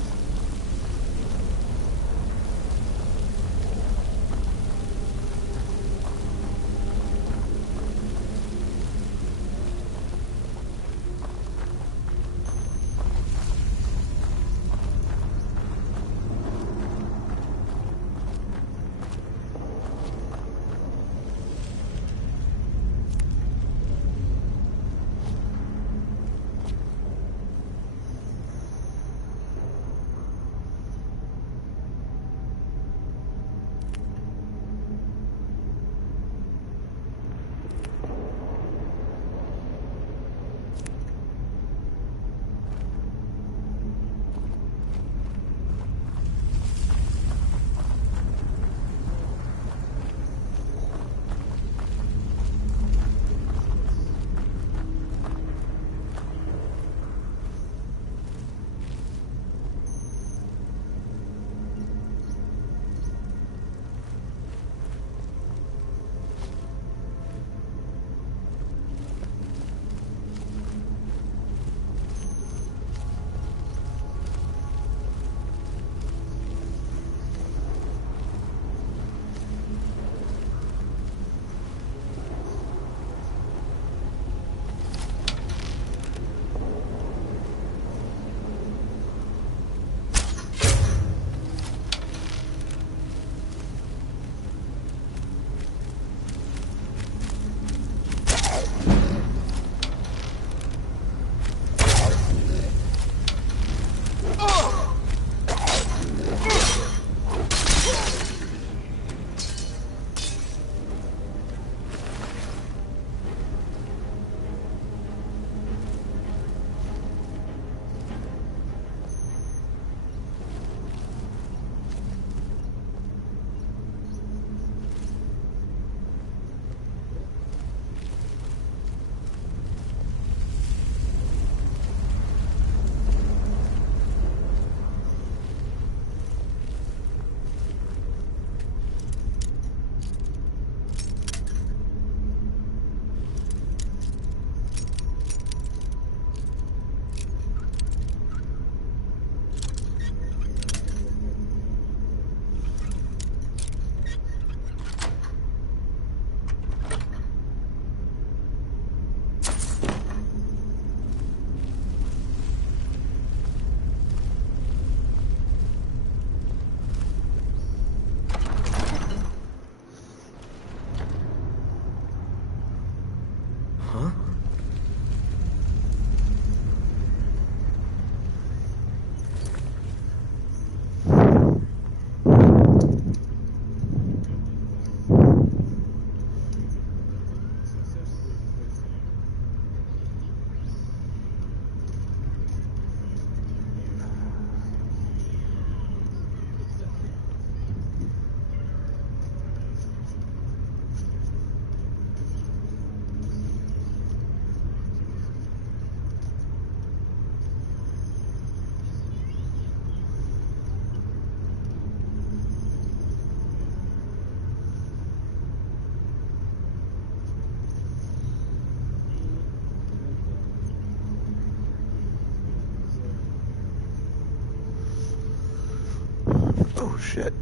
Oh, shit.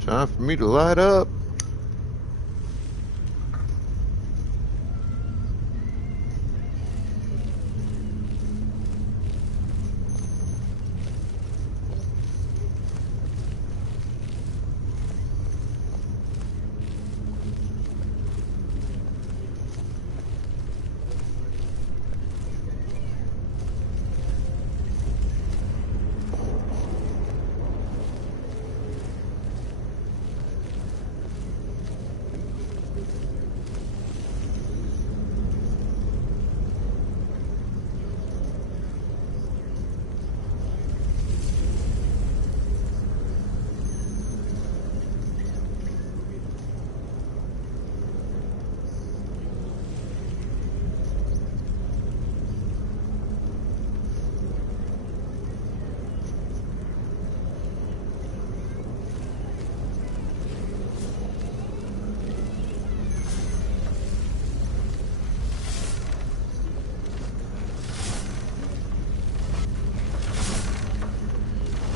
Time for me to light up.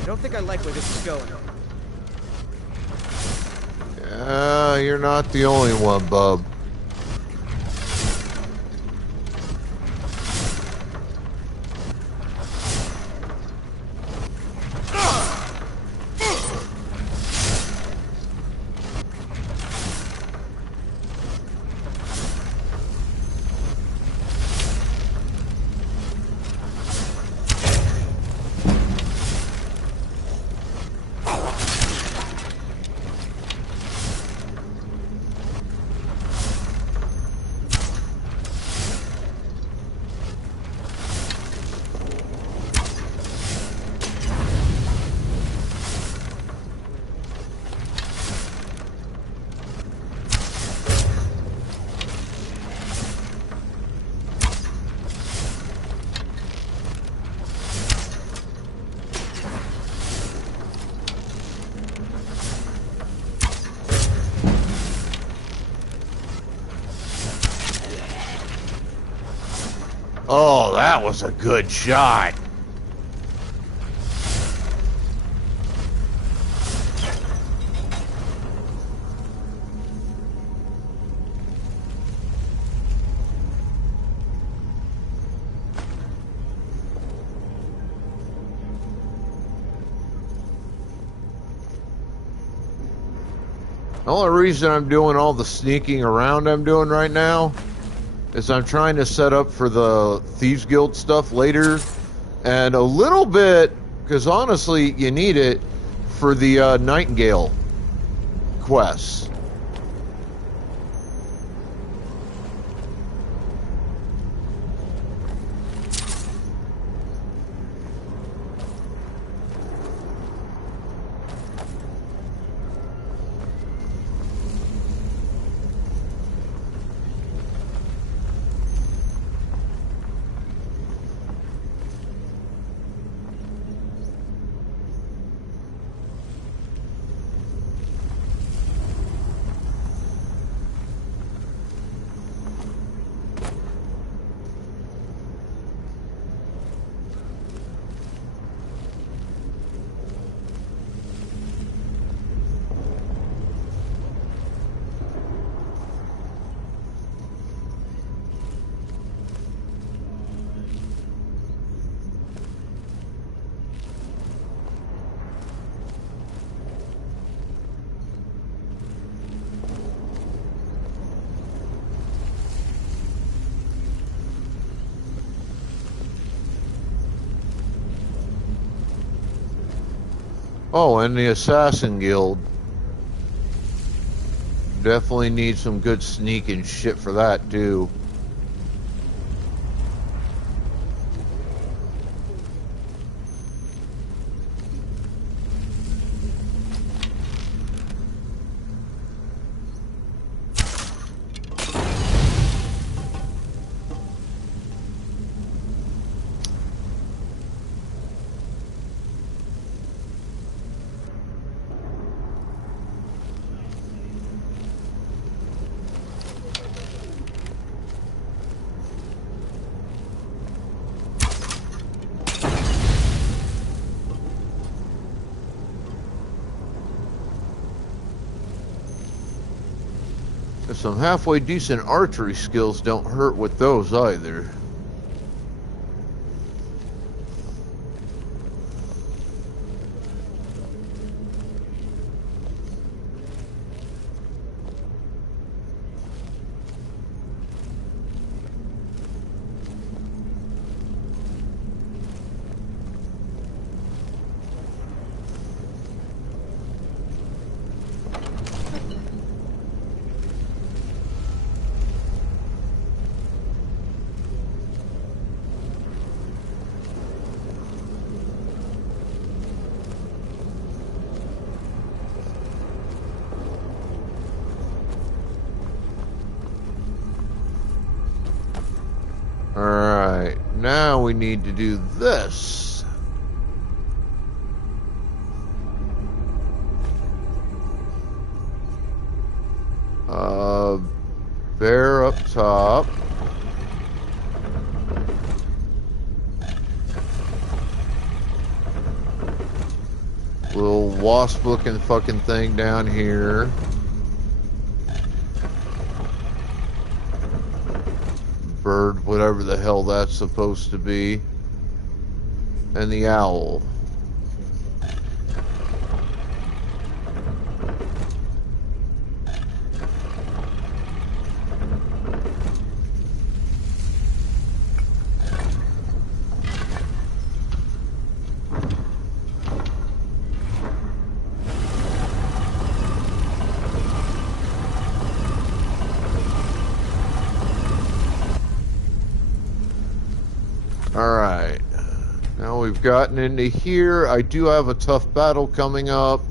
don't think I like where this is going. Yeah, you're not the only one, bub. Oh, that was a good shot. The only reason I'm doing all the sneaking around I'm doing right now is I'm trying to set up for the Thieves Guild stuff later, and a little bit, because honestly, you need it for the Nightingale quests. Oh, and the Assassin Guild. Definitely need some good sneaking shit for that, too. Some halfway decent archery skills don't hurt with those either. Alright, now we need to do this. Bear up top. Little wasp looking fucking thing down here. Bird, whatever the hell that's supposed to be. And the owl. Alright, now we've gotten into here. I do have a tough battle coming up.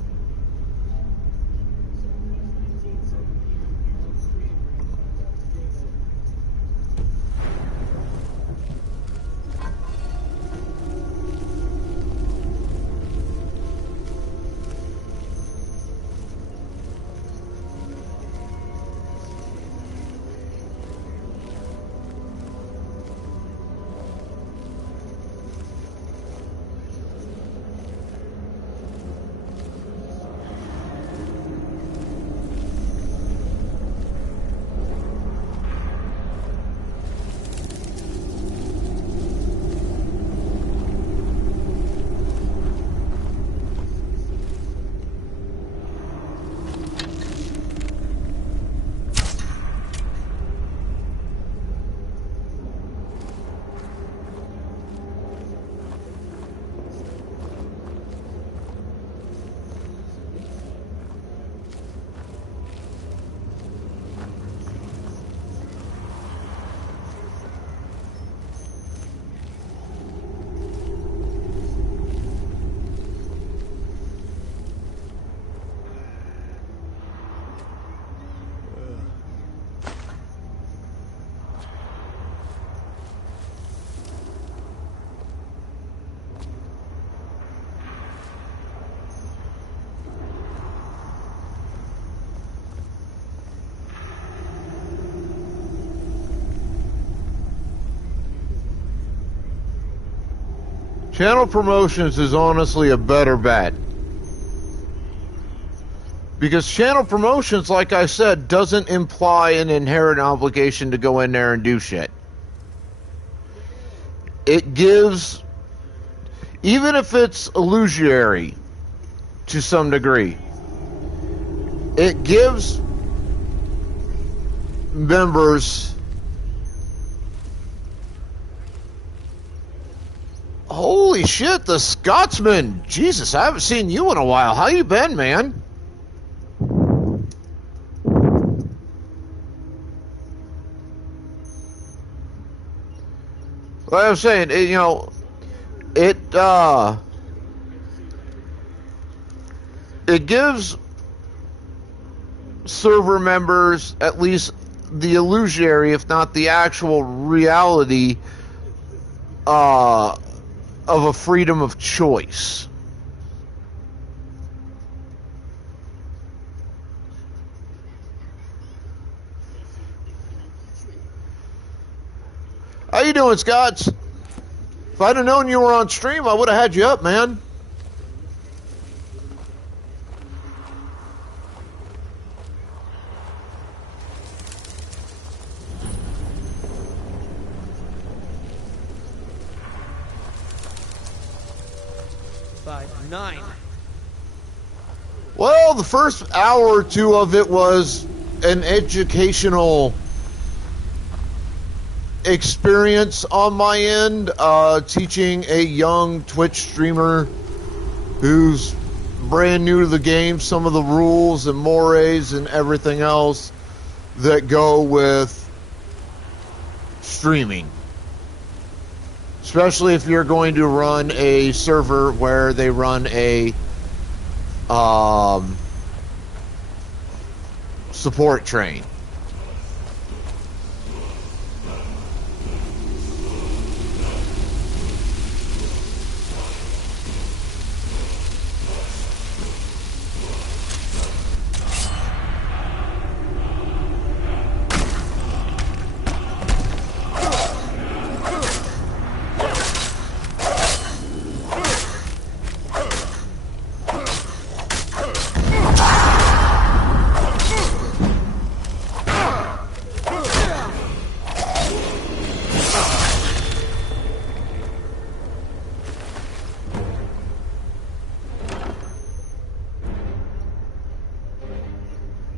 Channel promotions is honestly a better bet. Because channel promotions, like I said, doesn't imply an inherent obligation to go in there and do shit. It gives, even if it's illusory to some degree, it gives members... Holy shit, the Scotsman! Jesus, I haven't seen you in a while. How you been, man? Like I was saying, it gives server members at least the illusory, if not the actual reality, of a freedom of choice. How you doing, Scotts? If I'd have known you were on stream, I would have had you up, man. Well, the first hour or two of it was an educational experience on my end, teaching a young Twitch streamer who's brand new to the game some of the rules and mores and everything else that go with streaming. Especially if you're going to run a server where they run a support train.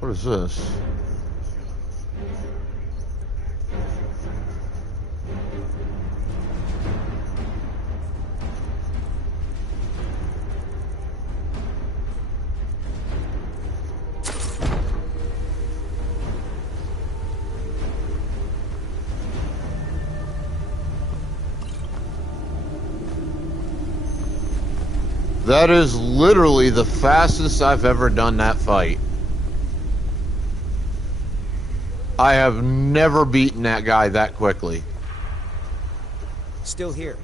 What is this? That is literally the fastest I've ever done that fight. I have never beaten that guy that quickly. Still here.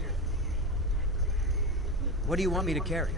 What do you want me to carry?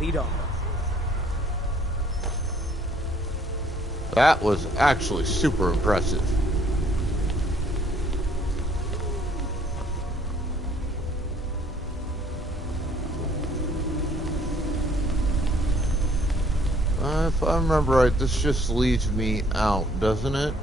Lead on. That was actually super impressive. If I remember right, this just leads me out, doesn't it?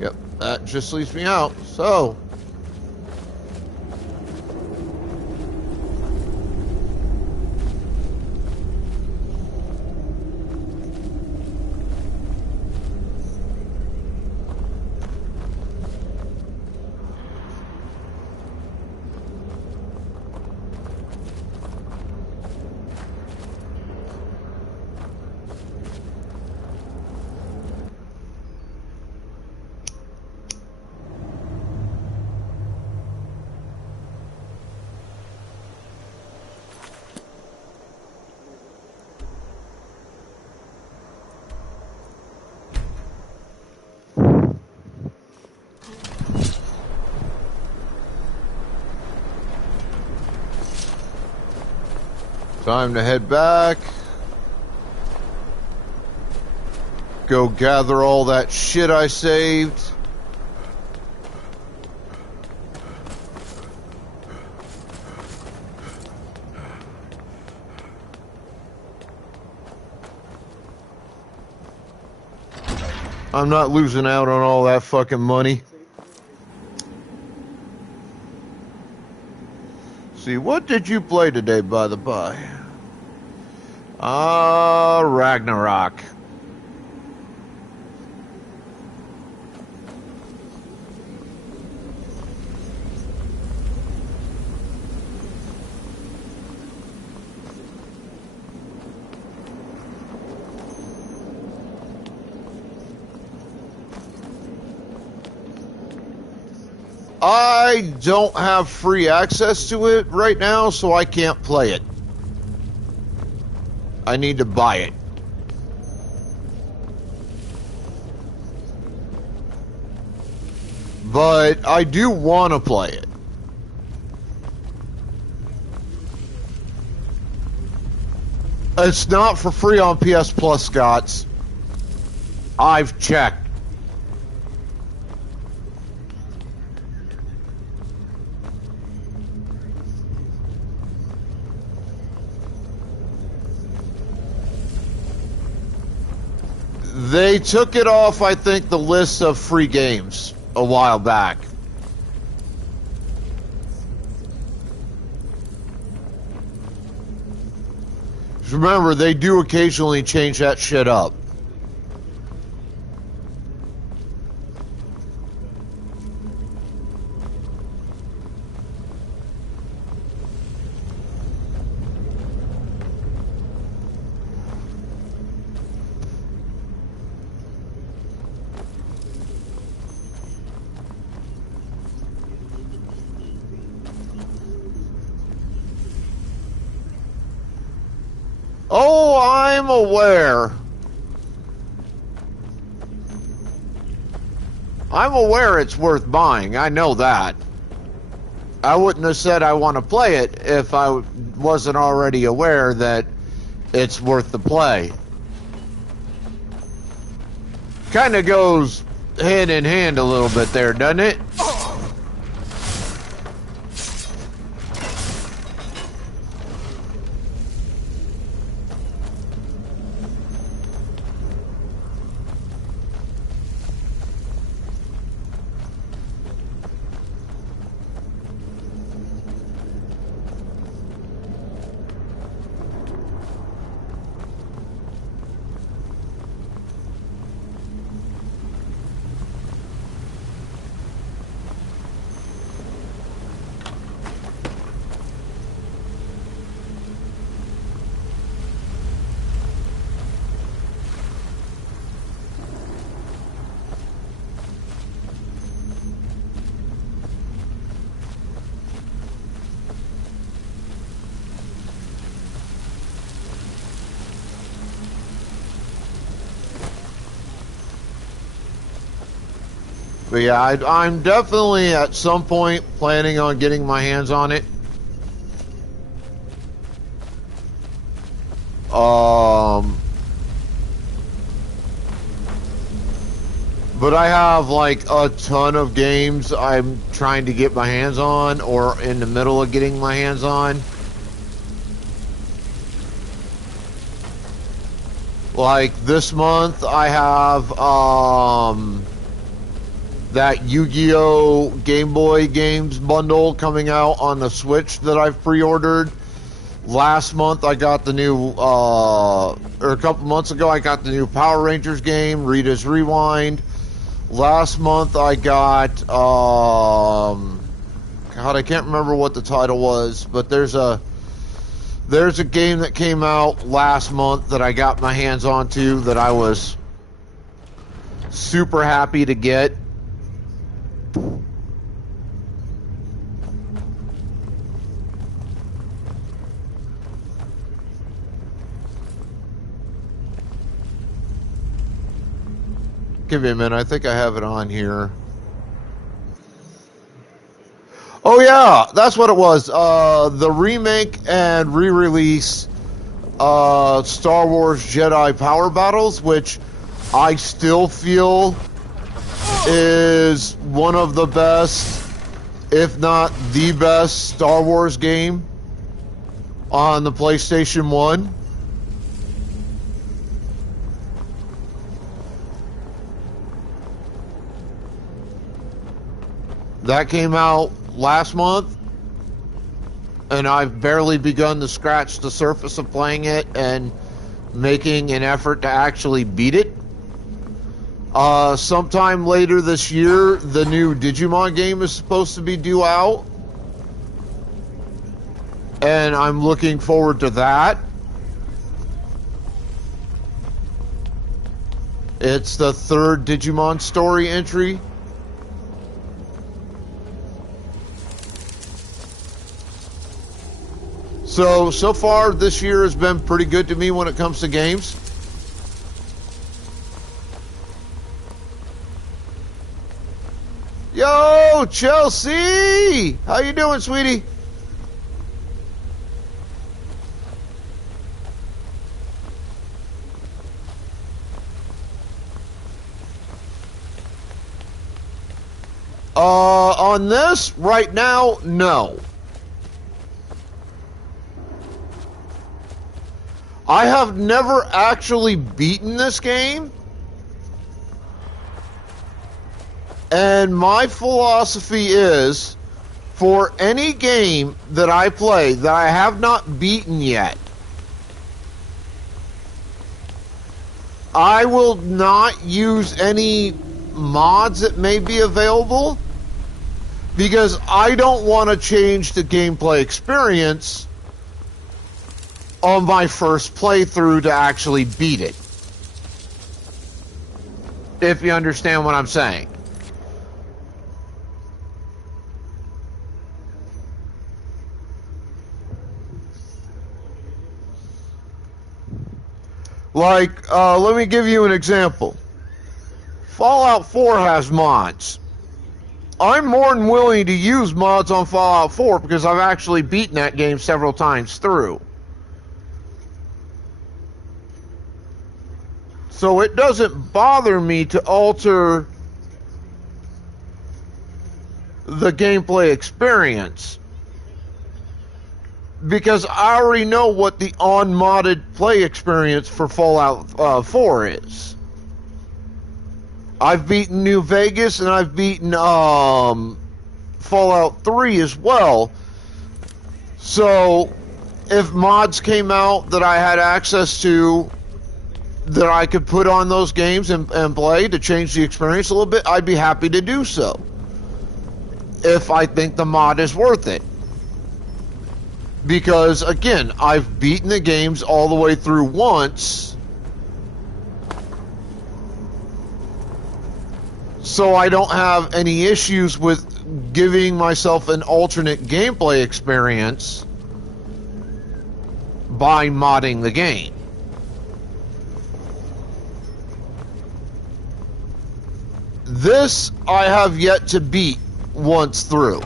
Yep, that just leaves me out. So, time to head back. Go gather all that shit I saved. I'm not losing out on all that fucking money. See, what did you play today, by the by? Ragnarok. I don't have free access to it right now, so I can't play it. I need to buy it. But I do want to play it. It's not for free on PS Plus, Scots. I've checked. They took it off, I think, the list of free games a while back. Remember, they do occasionally change that shit up. Oh, I'm aware. I'm aware it's worth buying. I know that. I wouldn't have said I want to play it if I wasn't already aware that it's worth the play. Kind of goes hand in hand a little bit there, doesn't it? But yeah, I'm definitely at some point planning on getting my hands on it. But I have like a ton of games I'm trying to get my hands on or in the middle of getting my hands on. Like this month I have that Yu-Gi-Oh! Game Boy games bundle coming out on the Switch that I've pre-ordered. Last month I got the new, or a couple months ago I got the new Power Rangers game, Rita's Rewind. Last month I got, God, I can't remember what the title was, but there's a game that came out last month that I got my hands onto that I was super happy to get. Give me a minute. I think I have it on here. Oh yeah, that's what it was. The remake and re-release Star Wars Jedi Power Battles, which I still feel is one of the best, if not the best, Star Wars game on the PlayStation 1. That came out last month, and I've barely begun to scratch the surface of playing it and making an effort to actually beat it. Sometime later this year, the new Digimon game is supposed to be due out, and I'm looking forward to that. It's the third Digimon story entry. So far this year has been pretty good to me when it comes to games. Yo, Chelsea! How you doing, sweetie? On this, right now, no. I have never actually beaten this game. And my philosophy is, for any game that I play that I have not beaten yet, I will not use any mods that may be available because I don't want to change the gameplay experience on my first playthrough to actually beat it. If you understand what I'm saying. Like, let me give you an example. Fallout 4 has mods. I'm more than willing to use mods on Fallout 4 because I've actually beaten that game several times through. So it doesn't bother me to alter the gameplay experience because I already know what the unmodded play experience for Fallout 4 is. I've beaten New Vegas and I've beaten Fallout 3 as well. So if mods came out that I had access to that I could put on those games and play to change the experience a little bit, I'd be happy to do so. If I think the mod is worth it. Because, again, I've beaten the games all the way through once. So I don't have any issues with giving myself an alternate gameplay experience by modding the game. This I have yet to beat once through.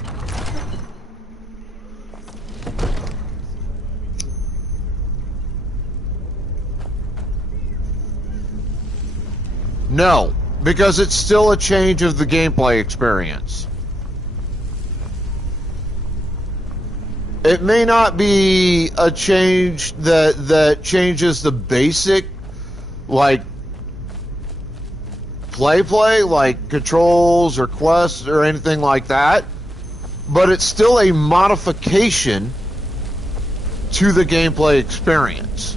No, because it's still a change of the gameplay experience. It may not be a change that changes the basic, like, play, like controls or quests or anything like that, but it's still a modification to the gameplay experience.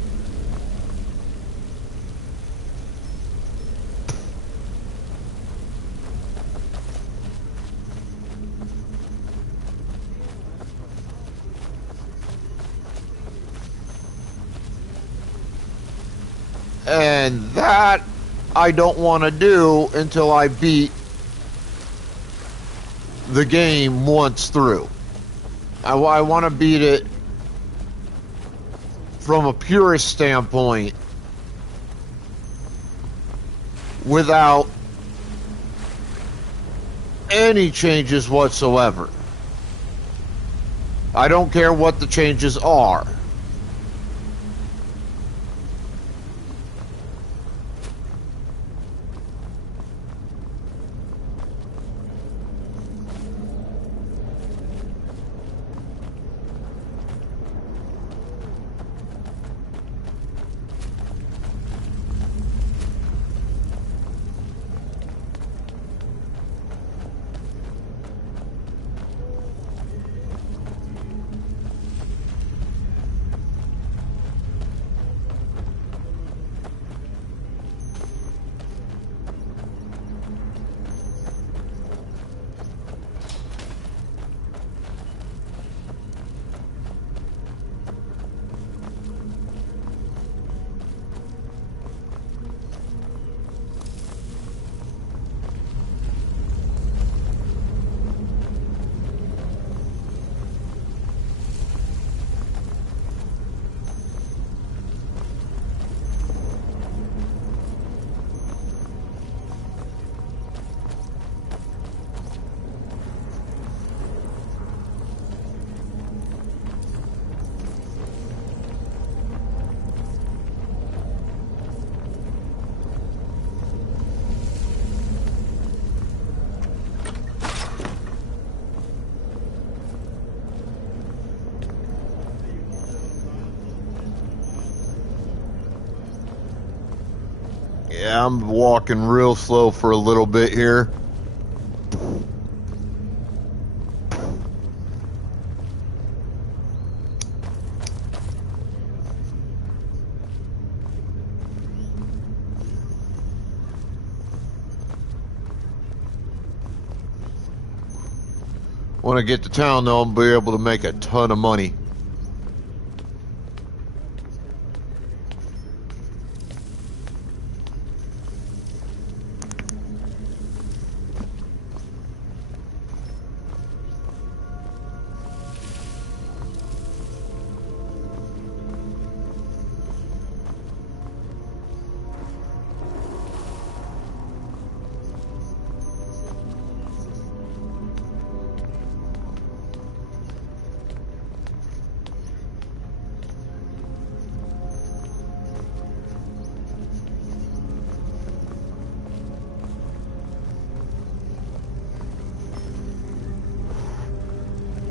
And that I don't want to do until I beat the game once through. I want to beat it from a purist standpoint without any changes whatsoever. I don't care what the changes are. Yeah, I'm walking real slow for a little bit here. When I get to town, though, I'll be able to make a ton of money.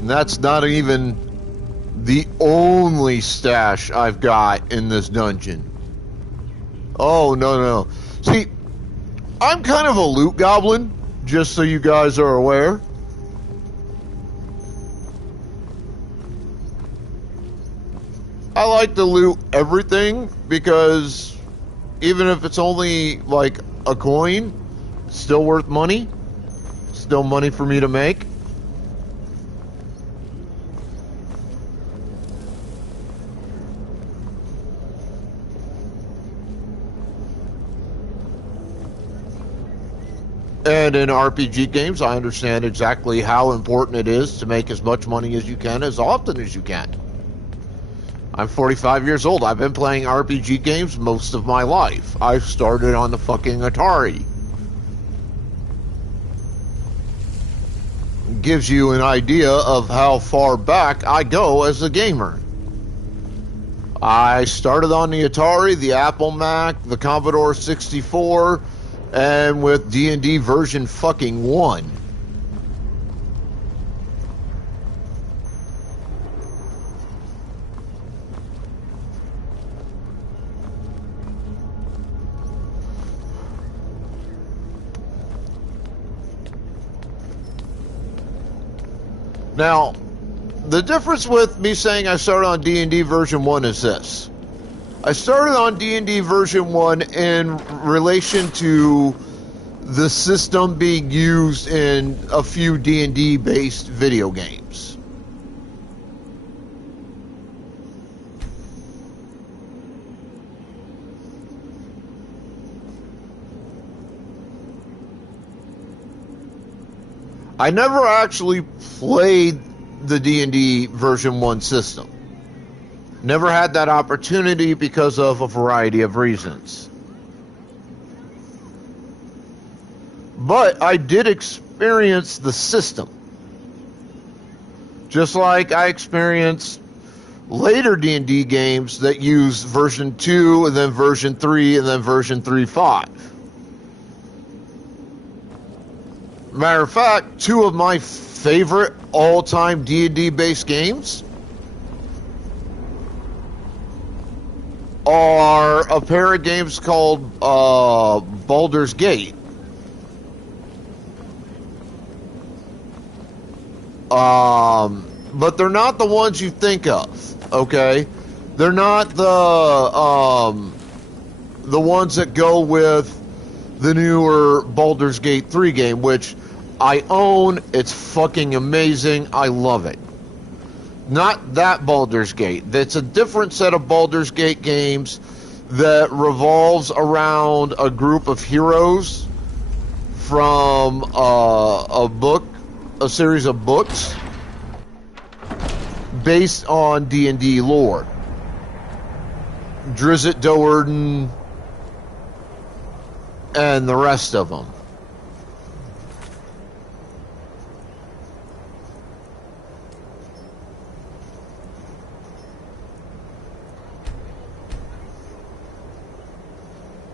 And that's not even the only stash I've got in this dungeon. Oh, no. See, I'm kind of a loot goblin, just so you guys are aware. I like to loot everything because even if it's only like a coin, it's still worth money. Still money for me to make. And in RPG games, I understand exactly how important it is to make as much money as you can, as often as you can. I'm 45 years old. I've been playing RPG games most of my life. I started on the fucking Atari. Gives you an idea of how far back I go as a gamer. I started on the Atari, the Apple Mac, the Commodore 64, and with D&D version fucking 1. Now, the difference with me saying I started on D&D version 1 is this. I started on D&D version 1 in relation to the system being used in a few D&D based video games. I never actually played the D&D version 1 system. Never had that opportunity because of a variety of reasons. But I did experience the system. Just like I experienced later D&D games that use version 2 and then version 3 and then version 3.5. Matter of fact, two of my favorite all-time D&D based games are a pair of games called Baldur's Gate. But they're not the ones you think of, okay? They're not the ones that go with the newer Baldur's Gate 3 game, which I own. It's fucking amazing. I love it. Not that Baldur's Gate. That's a different set of Baldur's Gate games that revolves around a group of heroes from a series of books based on D&D lore. Drizzt Do'Urden and the rest of them.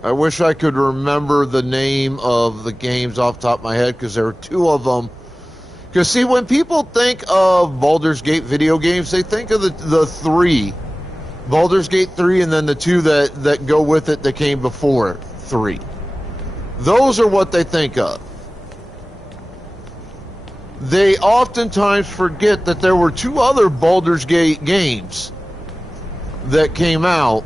I wish I could remember the name of the games off the top of my head, because there are two of them. Because, see, when people think of Baldur's Gate video games, they think of the three. Baldur's Gate 3 and then the two that go with it that came before 3. Those are what they think of. They oftentimes forget that there were two other Baldur's Gate games that came out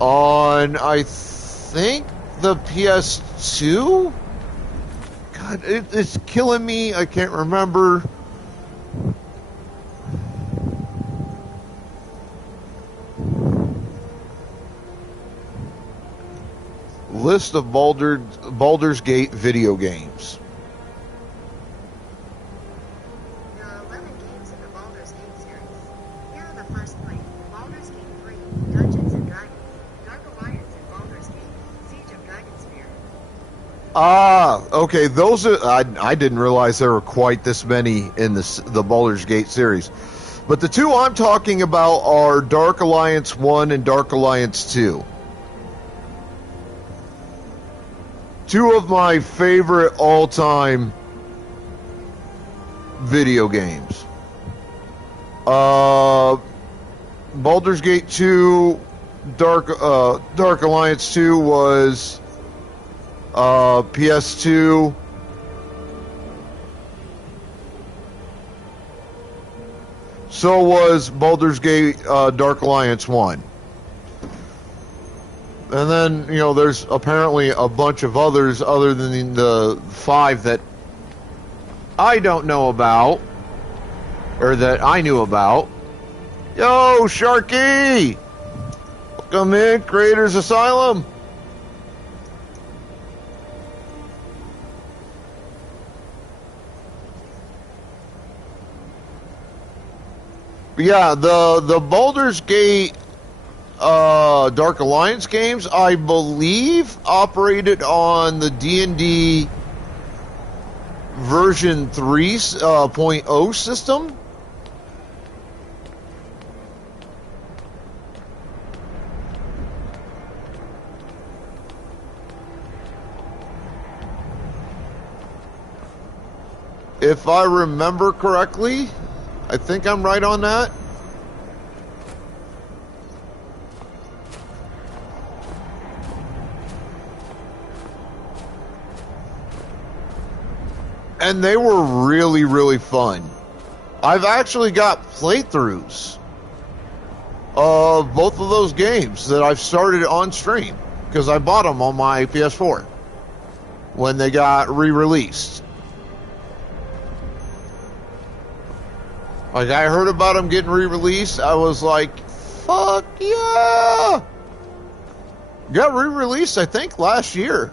on, I think, the PS2? God, it's killing me. I can't remember. List of Baldur's Gate video games. There are 11 games in the Baldur's Gate series. Here are the first 3: Baldur's Gate 3, Dungeons and Dragons, Dark Alliance, and Baldur's Gate, Siege of Dragonspear. Ah, okay. Those are. I didn't realize there were quite this many in the Baldur's Gate series. But the two I'm talking about are Dark Alliance 1 and Dark Alliance 2. Two of my favorite all-time video games. Baldur's Gate 2, Dark Alliance 2 was PS2. So was Baldur's Gate Dark Alliance 1. And then, you know, there's apparently a bunch of others other than the 5 that I don't know about, or that I knew about. Yo, Sharky! Welcome in, Creators Asylum. But yeah, the Baldur's Gate Dark Alliance games, I believe, operated on the D&D version 3.0 system. If I remember correctly, I think I'm right on that. And they were really, really fun. I've actually got playthroughs of both of those games that I've started on stream because I bought them on my PS4 when they got re-released. Like, I heard about them getting re-released. I was like, fuck yeah! Got re-released, I think, last year.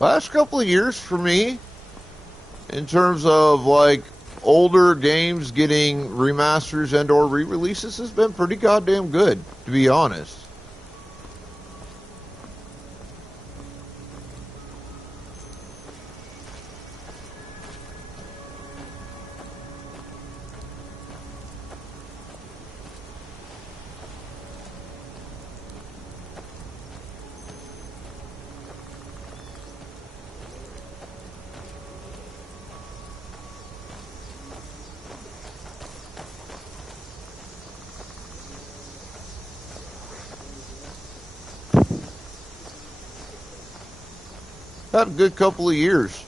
Last couple of years for me, in terms of like older games getting remasters and or re-releases, has been pretty goddamn good, to be honest. Had a good couple of years.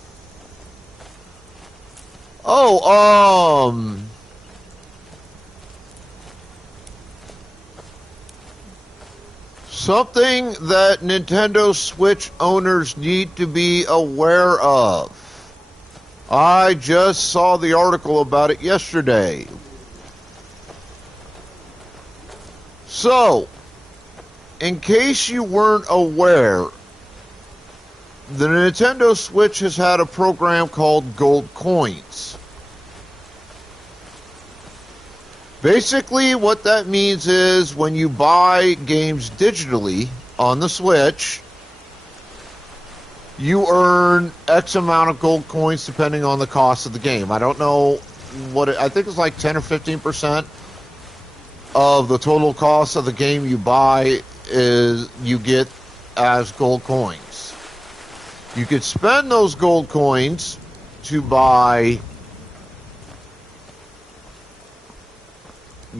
Something that Nintendo Switch owners need to be aware of. I just saw the article about it yesterday. So, in case you weren't aware, the Nintendo Switch has had a program called Gold Coins. Basically, what that means is when you buy games digitally on the Switch, you earn X amount of gold coins depending on the cost of the game. I don't know I think it's like 10 or 15% of the total cost of the game you buy is you get as gold coins. You could spend those gold coins to buy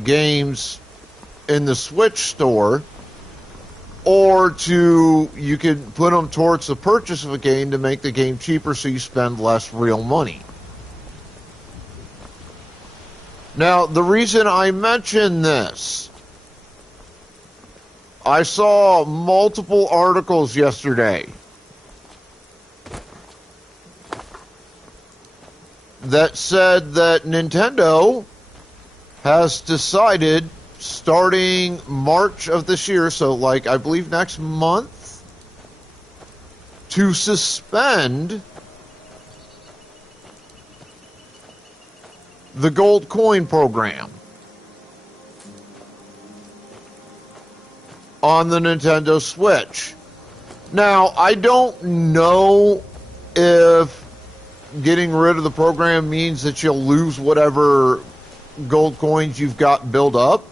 games in the Switch store, or you could put them towards the purchase of a game to make the game cheaper so you spend less real money. Now, the reason I mention this, I saw multiple articles yesterday that said that Nintendo has decided, starting March of this year, so like I believe next month, to suspend the gold coin program on the Nintendo Switch. Now, I don't know if getting rid of the program means that you'll lose whatever gold coins you've got built up.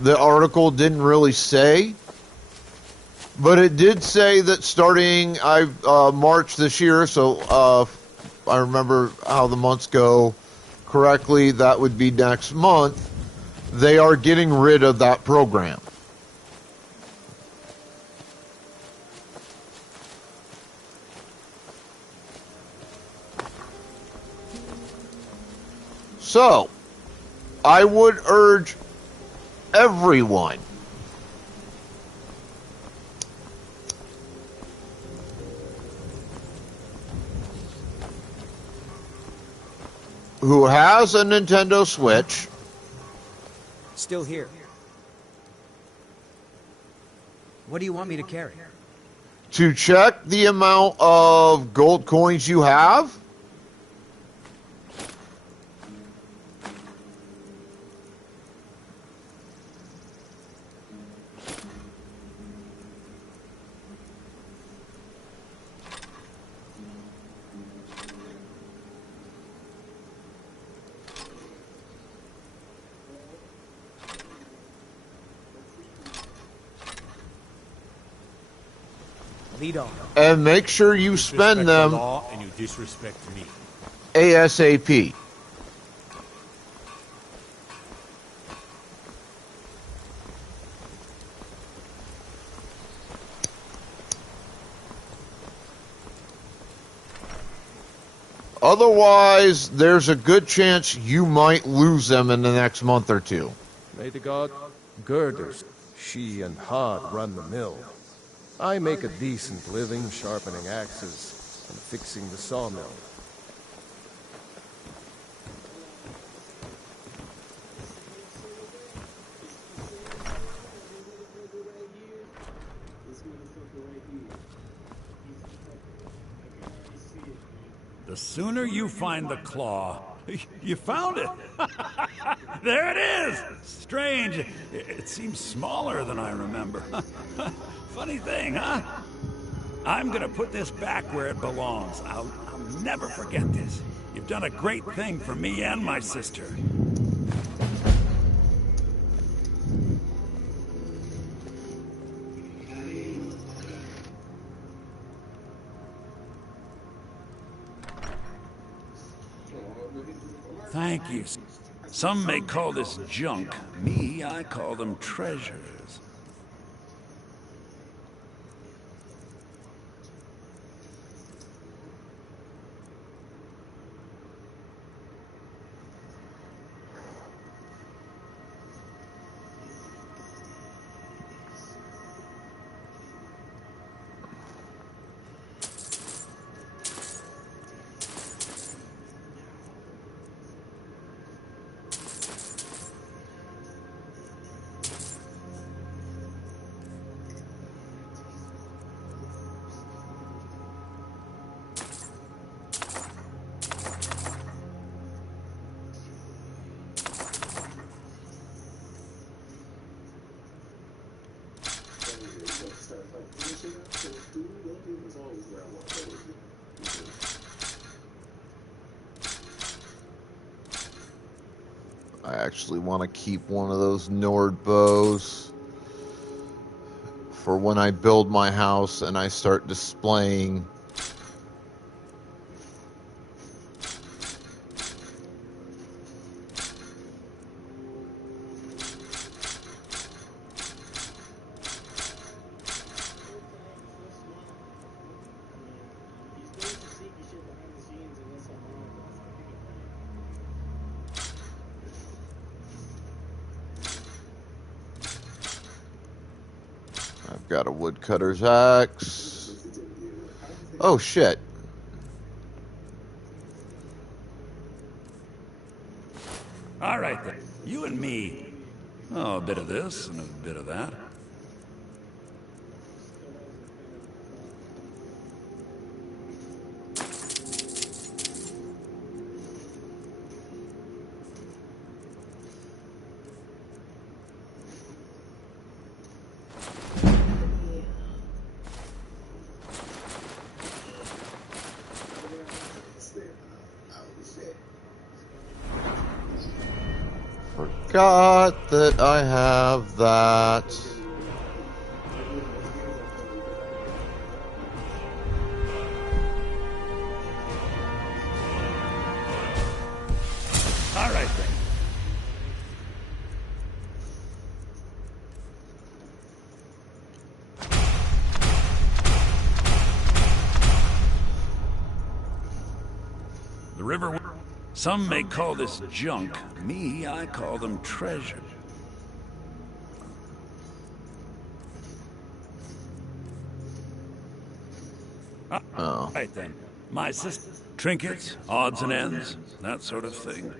The article didn't really say, but it did say that starting March this year, so I remember how the months go correctly, that would be next month, they are getting rid of that program. So, I would urge everyone who has a Nintendo Switch Still here. What do you want me to carry? to check the amount of gold coins you have. Lead on. And make sure you spend them the law and you disrespect me. ASAP. Otherwise, there's a good chance you might lose them in the next month or two. May the god girders, she and Hod run the mill. I make a decent living sharpening axes and fixing the sawmill. The sooner you find the claw, you found it. There it is. Strange. It seems smaller than I remember. Funny thing, huh? I'm gonna put this back where it belongs. I'll never forget this. You've done a great thing for me and my sister. Thank you. Some may call this junk. Me, I call them treasures. I actually want to keep one of those Nord bows for when I build my house and I start displaying. I've got a woodcutter's axe. Oh shit. All right, then. You and me. Oh, a bit of this and a bit of that. Forgot that I have that. All right, then. The river... Some may call this junk. Me, I call them treasure. Oh. Right then. My sister. Trinkets, odds and ends, that sort of thing.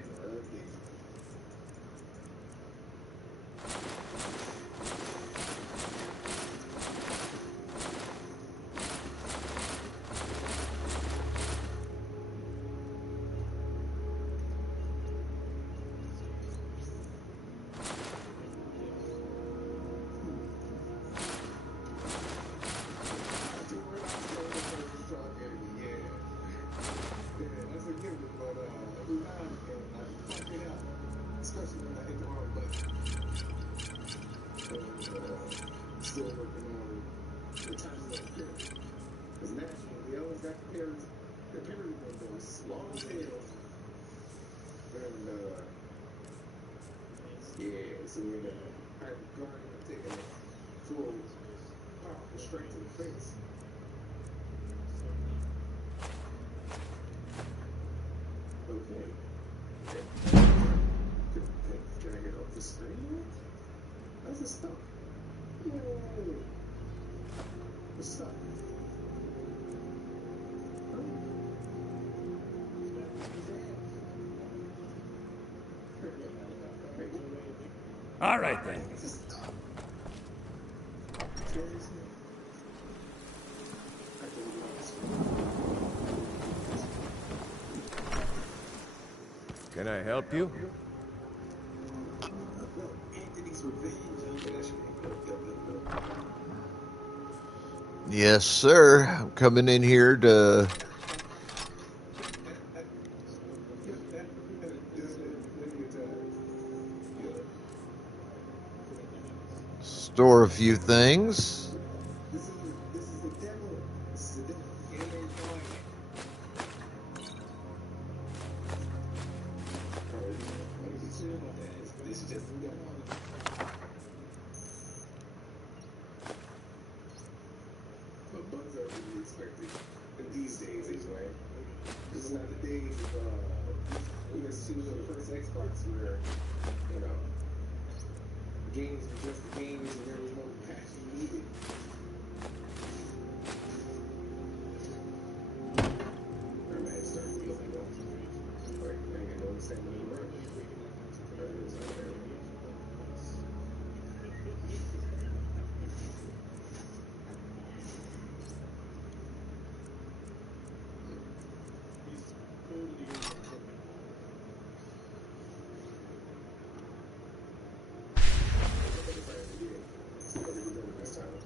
All right, then. Can I help you? Yes, sir. I'm coming in here to store a few things.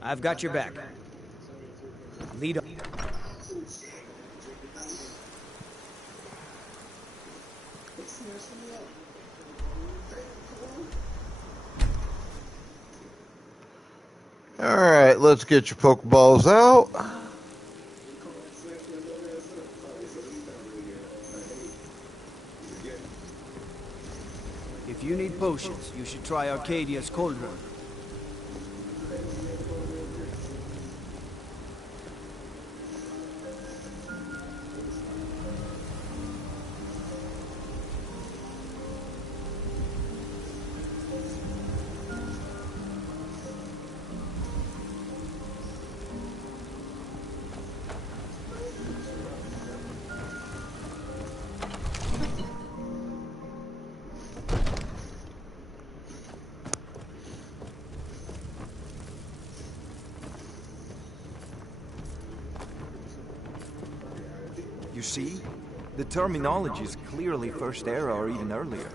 I've got your back. Lead on. Alright, let's get your Pokeballs out. If you need potions, you should try Arcadia's cauldron. You see? The terminology is clearly First Era or even earlier.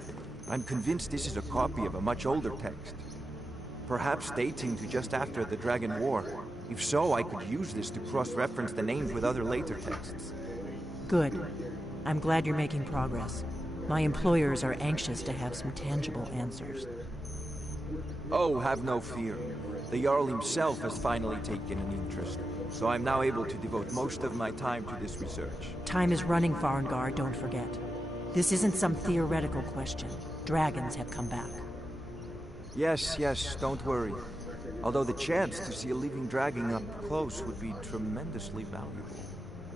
I'm convinced this is a copy of a much older text. Perhaps dating to just after the Dragon War. If so, I could use this to cross-reference the names with other later texts. Good. I'm glad you're making progress. My employers are anxious to have some tangible answers. Oh, have no fear. The Jarl himself has finally taken an interest, so I'm now able to devote most of my time to this research. Time is running, Farengar, don't forget. This isn't some theoretical question. Dragons have come back. Yes, don't worry. Although the chance to see a living dragon up close would be tremendously valuable.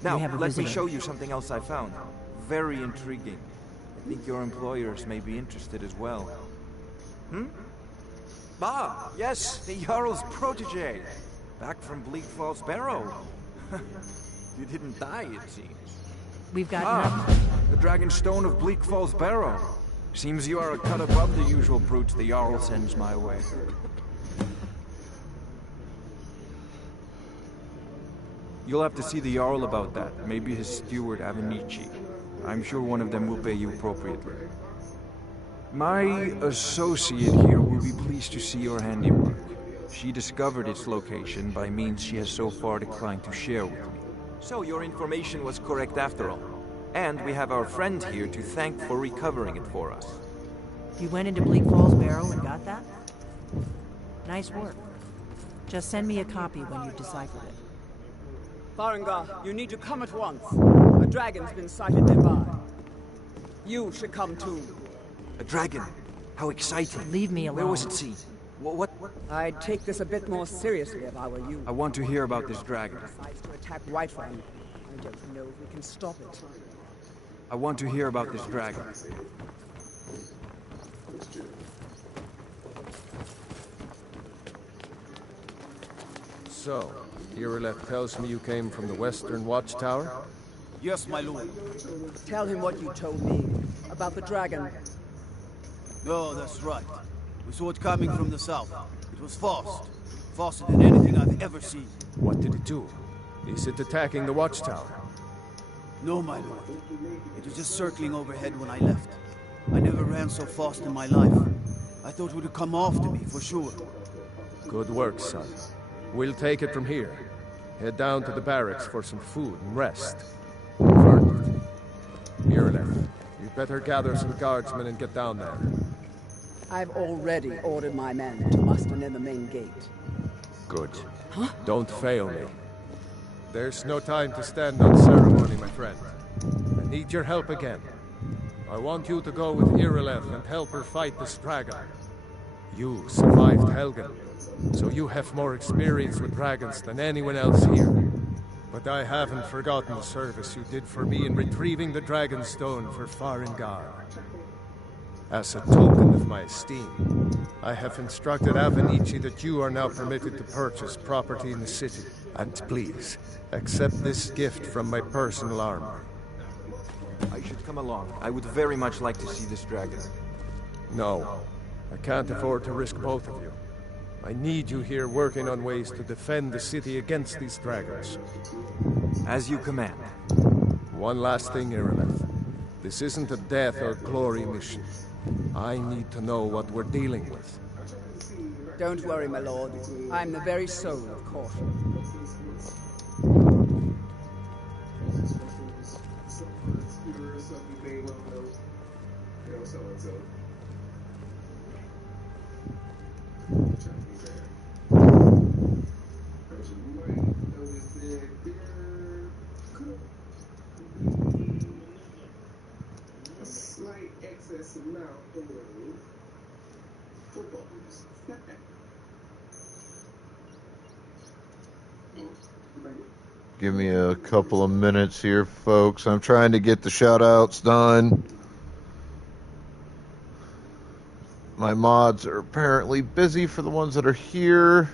Now, let me show you something else I found. Very intriguing. I think your employers may be interested as well. Ah, yes, the Jarl's protege. Back from Bleak Falls Barrow. You didn't die, it seems. We've got nothing. The Dragon Stone of Bleak Falls Barrow. Seems you are a cut above the usual brutes the Jarl sends my way. You'll have to see the Jarl about that. Maybe his steward, Avenici. I'm sure one of them will pay you appropriately. My associate here will be pleased to see your handiwork. She discovered its location by means she has so far declined to share with me. So your information was correct after all. And we have our friend here to thank for recovering it for us. You went into Bleak Falls Barrow and got that? Nice work. Just send me a copy when you've deciphered it. Farengar, you need to come at once. A dragon's been sighted nearby. You should come too. A dragon? How exciting. Leave me alone. Where was it seen? What? I'd take this a bit more seriously if I were you. I want to hear about this dragon. Decides to attack Whiterun. I don't know if we can stop it. I want to hear about this dragon. So, Irileth tells me you came from the Western Watchtower? Yes, my lord. Tell him what you told me about the dragon. Oh, that's right. We saw it coming from the south. It was fast. Faster than anything I've ever seen. What did it do? Is it attacking the Watchtower? No, my lord. It was just circling overhead when I left. I never ran so fast in my life. I thought it would have come after me, for sure. Good work, son. We'll take it from here. Head down to the barracks for some food and rest. Verdict. Irileth, you'd better gather some guardsmen and get down there. I've already ordered my men to muster near the main gate. Good. Don't fail me. There's no time to stand on ceremony, my friend. I need your help again. I want you to go with Irileth and help her fight this dragon. You survived Helgen, so you have more experience with dragons than anyone else here. But I haven't forgotten the service you did for me in retrieving the Dragon Stone for Farengar. As a token of my esteem, I have instructed Avenici that you are now permitted to purchase property in the city. And please, accept this gift from my personal armor. I should come along. I would very much like to see this dragon. No, I can't afford to risk both of you. I need you here working on ways to defend the city against these dragons. As you command. One last thing, Irileth. This isn't a death or glory mission. I need to know what we're dealing with. Don't worry, my lord. I'm the very soul of caution. Give me a couple of minutes here, folks. I'm trying to get the shout-outs done. My mods are apparently busy for the ones that are here.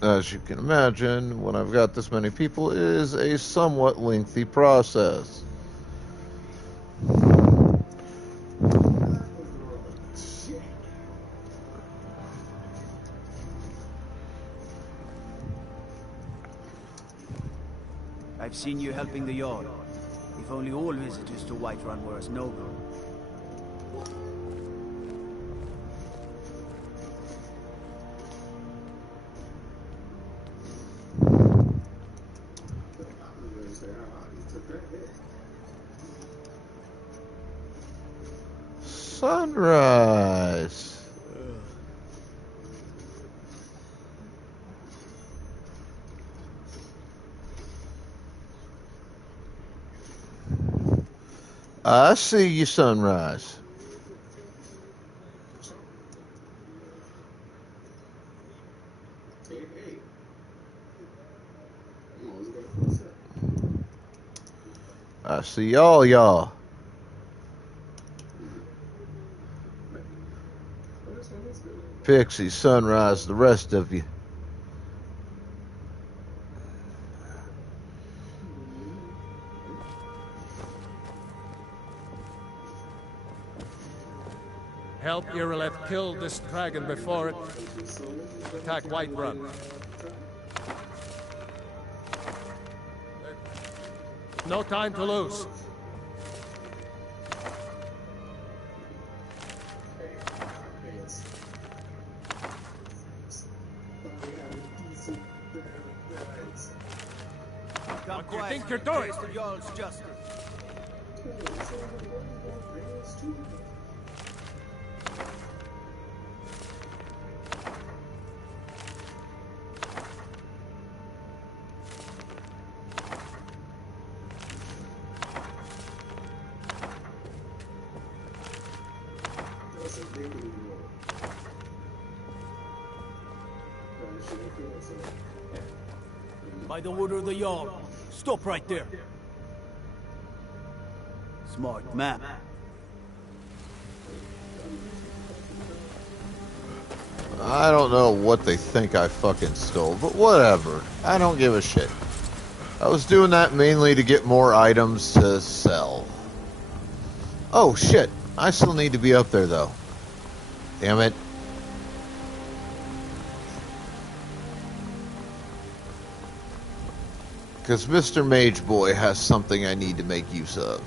As you can imagine, when I've got this many people, it is a somewhat lengthy process. I've seen you helping the Jarl. If only all visitors to Whiterun were as noble. Sunrise. I see you, Sunrise. I see all y'all. Pixie, Sunrise, the rest of you. Help Irileth kill this dragon before it attack Whiterun. No time to lose. What do you think you're doing? The Jarl's justice. By the order of the Jarl, stop right there. Smart map. I don't know what they think I fucking stole, but whatever. I don't give a shit. I was doing that mainly to get more items to sell. Oh shit, I still need to be up there though. Damn it. Because Mr. Mage Boy has something I need to make use of.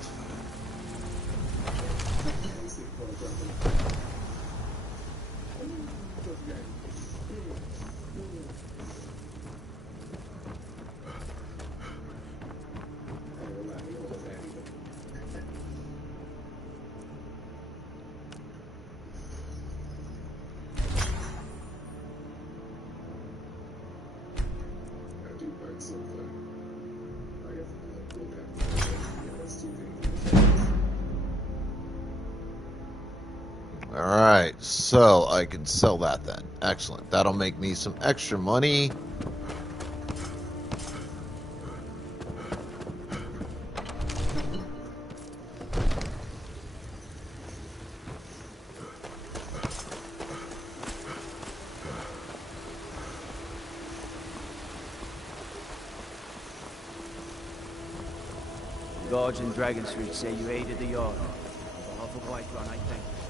Alright, so I can sell that then. Excellent. That'll make me some extra money. guards in Dragon Street say you aided the Yard. On behalf of Whiterun, I thank you.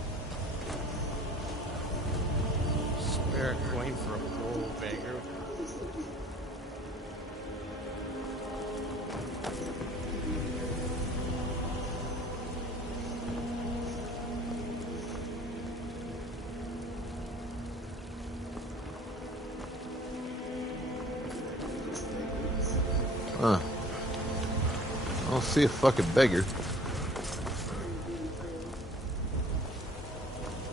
Spare coin for a bull beggar. Huh. I don't see a fucking beggar.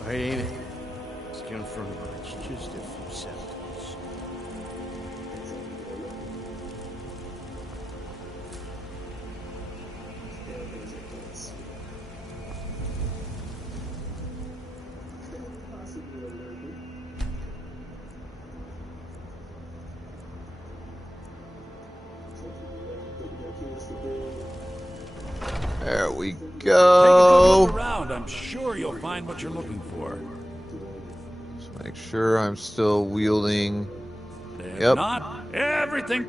Right, ain't it? Skin from it's just a few sentences. There we Take a good go. look around. I'm sure you'll find what you're looking for. Just make sure I'm still wielding. If Yep. not, everything.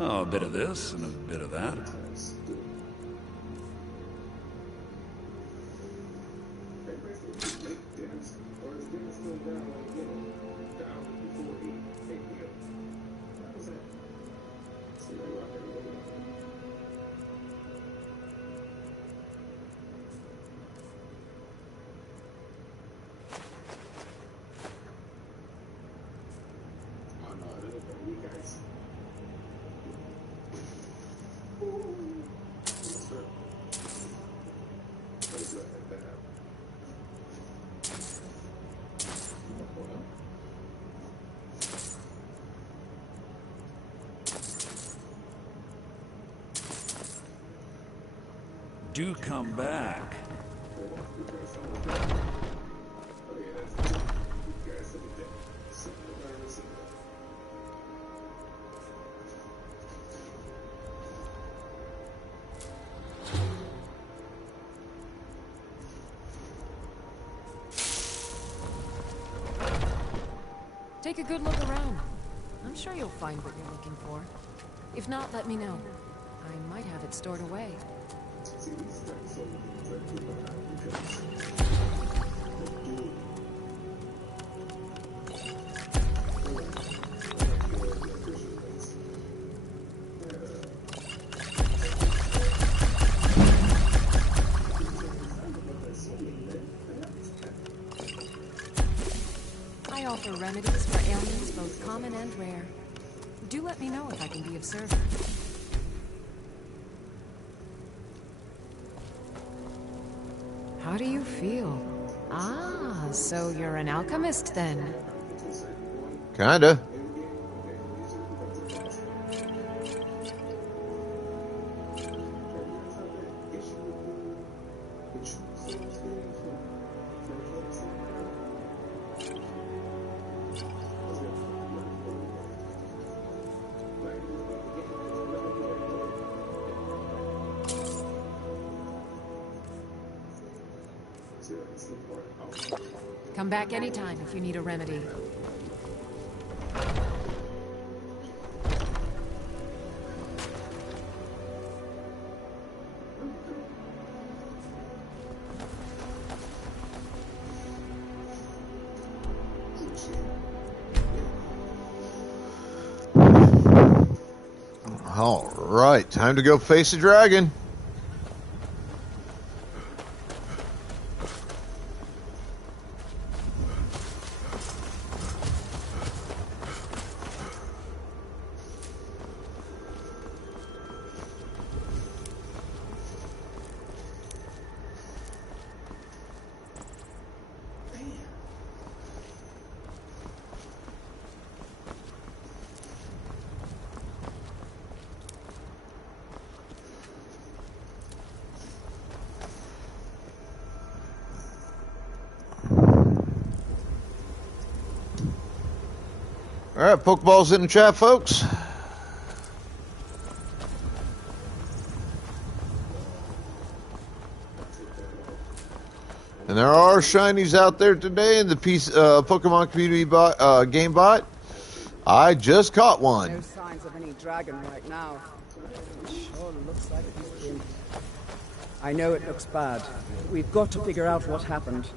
Oh, a bit of this and a bit of that. Do come back. Take a good look around. I'm sure you'll find what you're looking for. If not, let me know. I might have it stored away. I offer remedies for ailments both common and rare. Do let me know if I can be of service. How do you feel? Ah, so you're an alchemist then? Kinda. Come back anytime if you need a remedy. All right, time to go face the dragon. All right, Pokeballs in the chat, folks. And there are shinies out there today in the Pokemon community game bot. I just caught No one. signs of any dragon right now. It sure looks like he's been. I know it looks bad. But we've got to figure out what happened.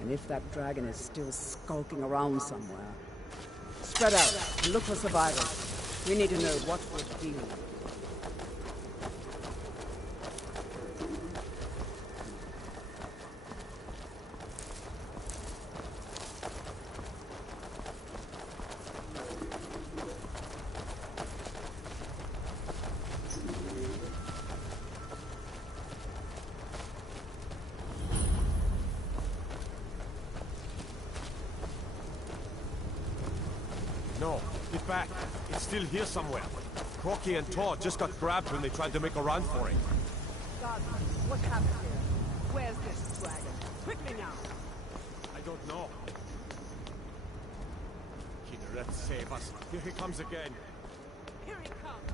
And if that dragon is still skulking around somewhere. Spread out and look for survivors. We need to know what we're dealing with. No, get back. It's still here somewhere. Crocky and Todd just got grabbed when they tried to make a run for it. God, what happened here? Where's this dragon? Quickly now! I don't know. Kinneret, save us. Here he comes again. Here he comes!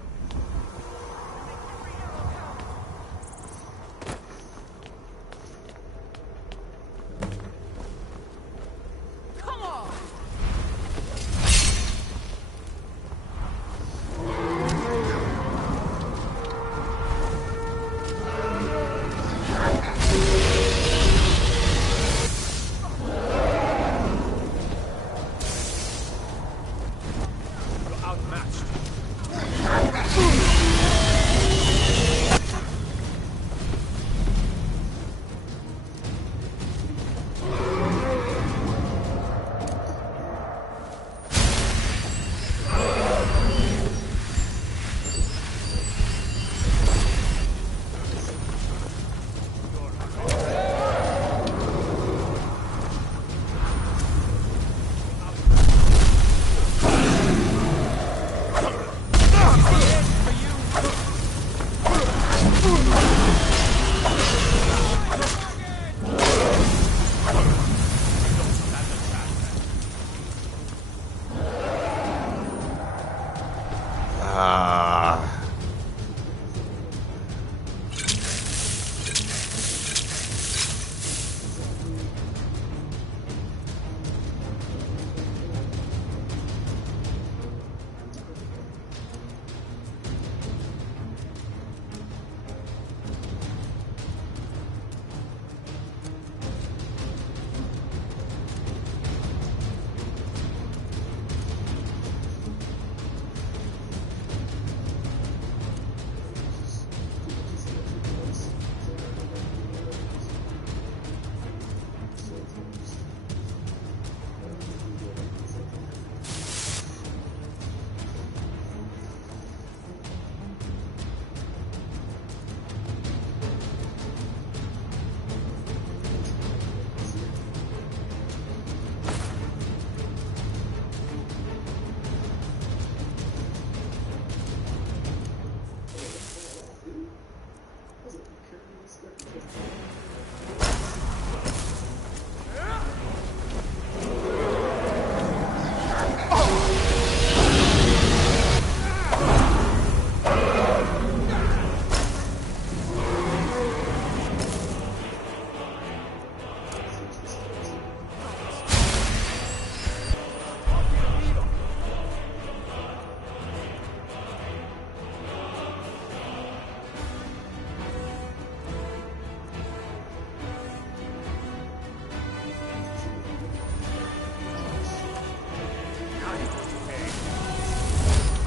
Make every arrow count! Come on! You're outmatched. Ah.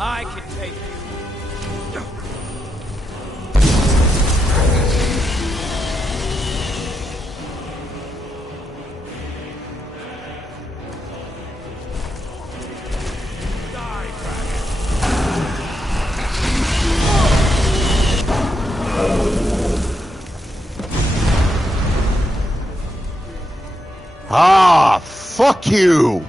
I can take you. Ah, fuck you!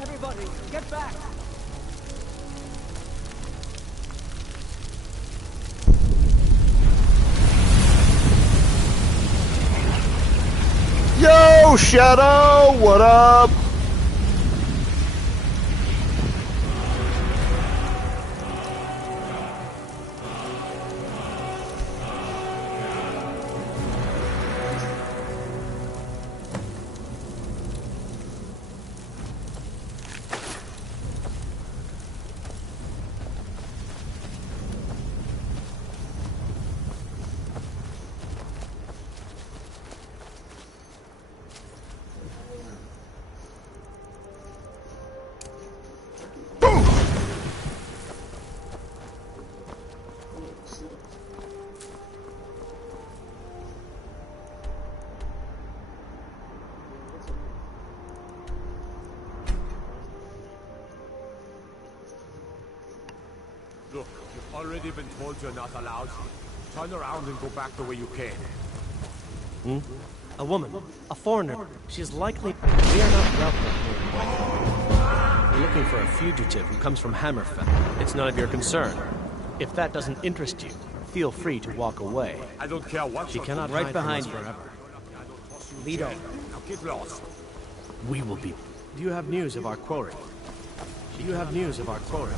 Everybody, get back! Yo, Shadow, what up? Look, you've already been told you're not allowed. Turn around and go back the way you came. Hmm? A woman. A foreigner. She is likely... We are not welcome here in White. We're looking for a fugitive who comes from Hammerfell. It's none of your concern. If that doesn't interest you, feel free to walk away. I don't care what. She cannot right hide behind from us you. forever. Lead on. Now get lost. We will be... Do you have news of our quarry? Do you have news of our quarry?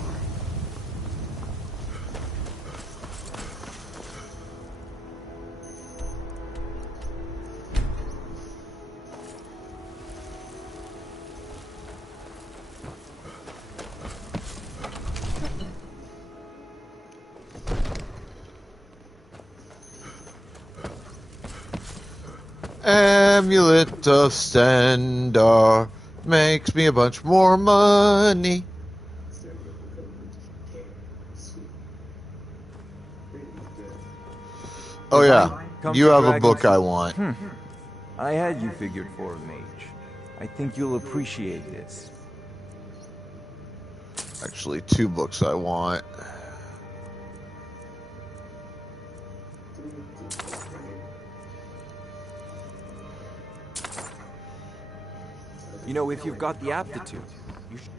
Amulet of Stendar makes me a bunch more money. Oh yeah, you have a book I want. I had you figured for a mage. I think you'll appreciate this. Actually, 2 books I want. You know, if you've got the aptitude, you should...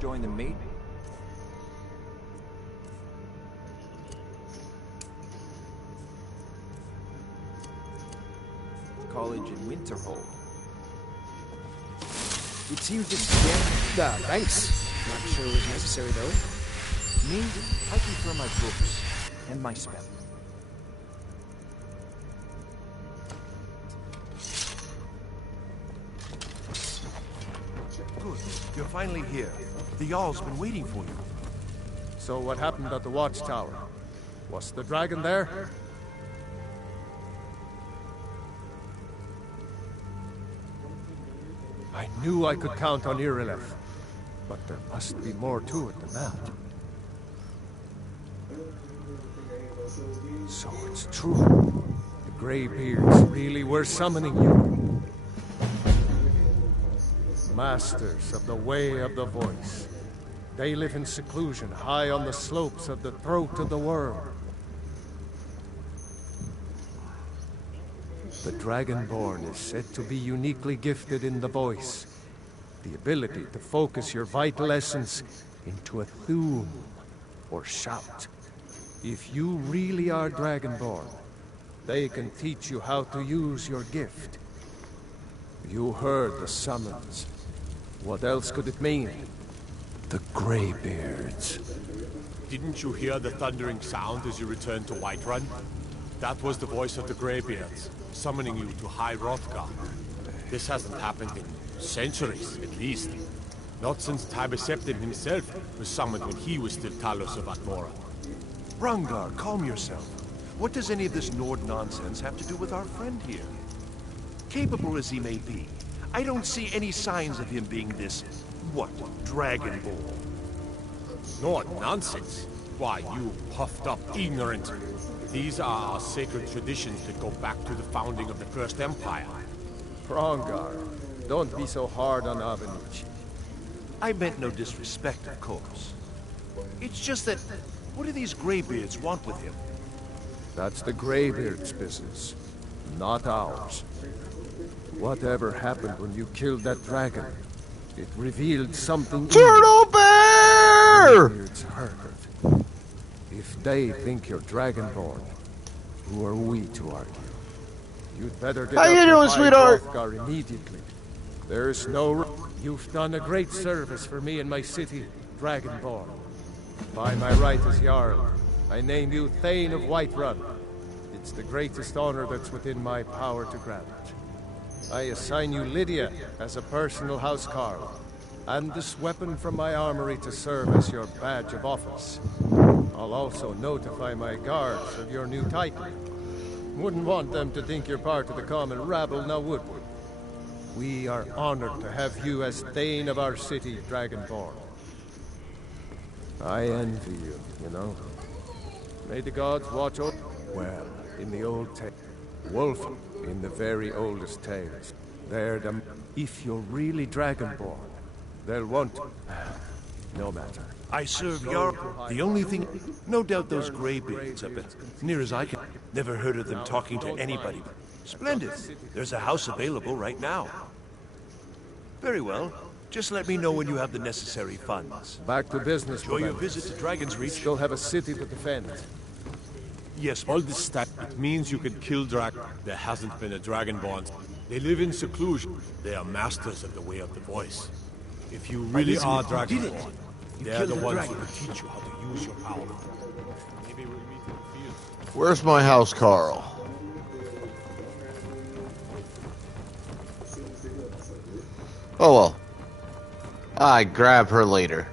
join the mate. College in Winterhold. It seems to scare... thanks. Not sure it was necessary, though. Me, I prefer my books and my spell. Good. You're finally here. The Jarl's been waiting for you. So what happened at the watchtower? Was the dragon there? I knew I could count on Irileth, but there must be more to it than that. So it's true. The Greybeards really were summoning you. Masters of the Way of the Voice. They live in seclusion high on the slopes of the throat of the world. The Dragonborn is said to be uniquely gifted in the voice. The ability to focus your vital essence into a thum, or shout. If you really are Dragonborn, they can teach you how to use your gift. You heard the summons. What else could it mean? The Greybeards. Didn't you hear the thundering sound as you returned to Whiterun? That was the voice of the Greybeards, summoning you to High Hrothgar. This hasn't happened in centuries, at least. Not since Tybeseptin himself was summoned when he was still Talos of Atmora. Rangar, calm yourself. What does any of this Nord nonsense have to do with our friend here? Capable as he may be, I don't see any signs of him being this, Dragonborn. Nord nonsense? Why, you puffed up ignorant. These are our sacred traditions that go back to the founding of the First Empire. Hrongar, don't be so hard on Avenichi. I meant no disrespect, of course. It's just that, what do these Greybeards want with him? That's the Greybeards' business, not ours. Whatever happened when you killed that dragon, it revealed something... Turtle Bear! Greybeards heard it. If they think you're Dragonborn, who are we to argue? You'd better get How you doing, sweetheart? Hrothgar immediately. There's no... You've done a great service for me and my city, Dragonborn. By my right as Jarl, I name you Thane of Whiterun. It's the greatest honor that's within my power to grant. I assign you Lydia as a personal housecarl, and this weapon from my armory to serve as your badge of office. I'll also notify my guards of your new title. Wouldn't want them to think you're part of the common rabble, now would we? We are honored to have you as Thane of our city, Dragonborn. I envy you, you know. May the gods watch over. Well, in the old tale, wolf in the very oldest tales. They're the. If you're really dragonborn, they'll want. No matter. I serve Jarl. The only thing... No doubt those greybeards have been... Near as I can... Never heard of them talking to anybody. Splendid. There's a house available right now. Very well. Just let me know when you have the necessary funds. Back to business. Enjoy your visit to Dragon's Reach. Still have a city to defend. Yes, all this stuff, it means you can kill dragon. There hasn't been a dragonborn. They live in seclusion. They are masters of the way of the voice. If you really are dragonborn, they are the ones who will teach you how to use your power. Maybe we'll meet in the field. Where's my house, Carl? Oh well. I grab her later.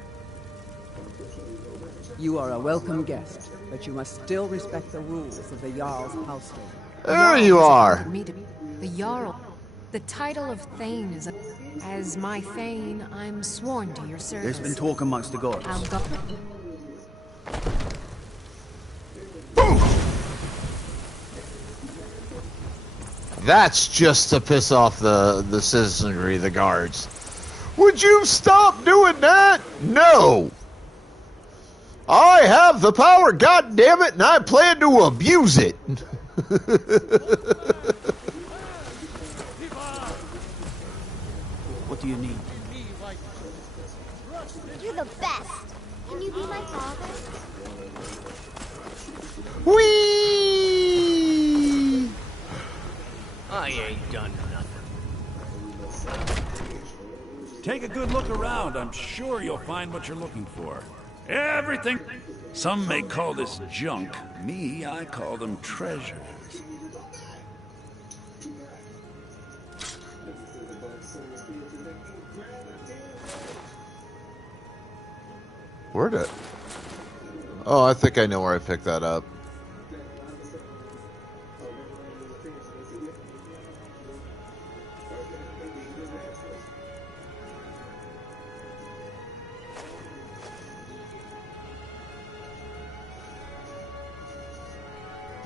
You are a welcome guest, but you must still respect the rules of the Jarl's household. There you are. The Jarl. The title of Thane is as my Thane, I'm sworn to your service. There's been talk amongst the gods. I'll go. That's just to piss off the citizenry, the guards. Would you stop doing that? No. I have the power, goddammit, and I plan to abuse it. What do you need? You're the best. Can you be my father? Whee! I ain't done nothing. Take a good look around. I'm sure you'll find what you're looking for. Everything. Some may call this junk. Me, I call them treasures. Where'd it? Oh, I think I know where I picked that up.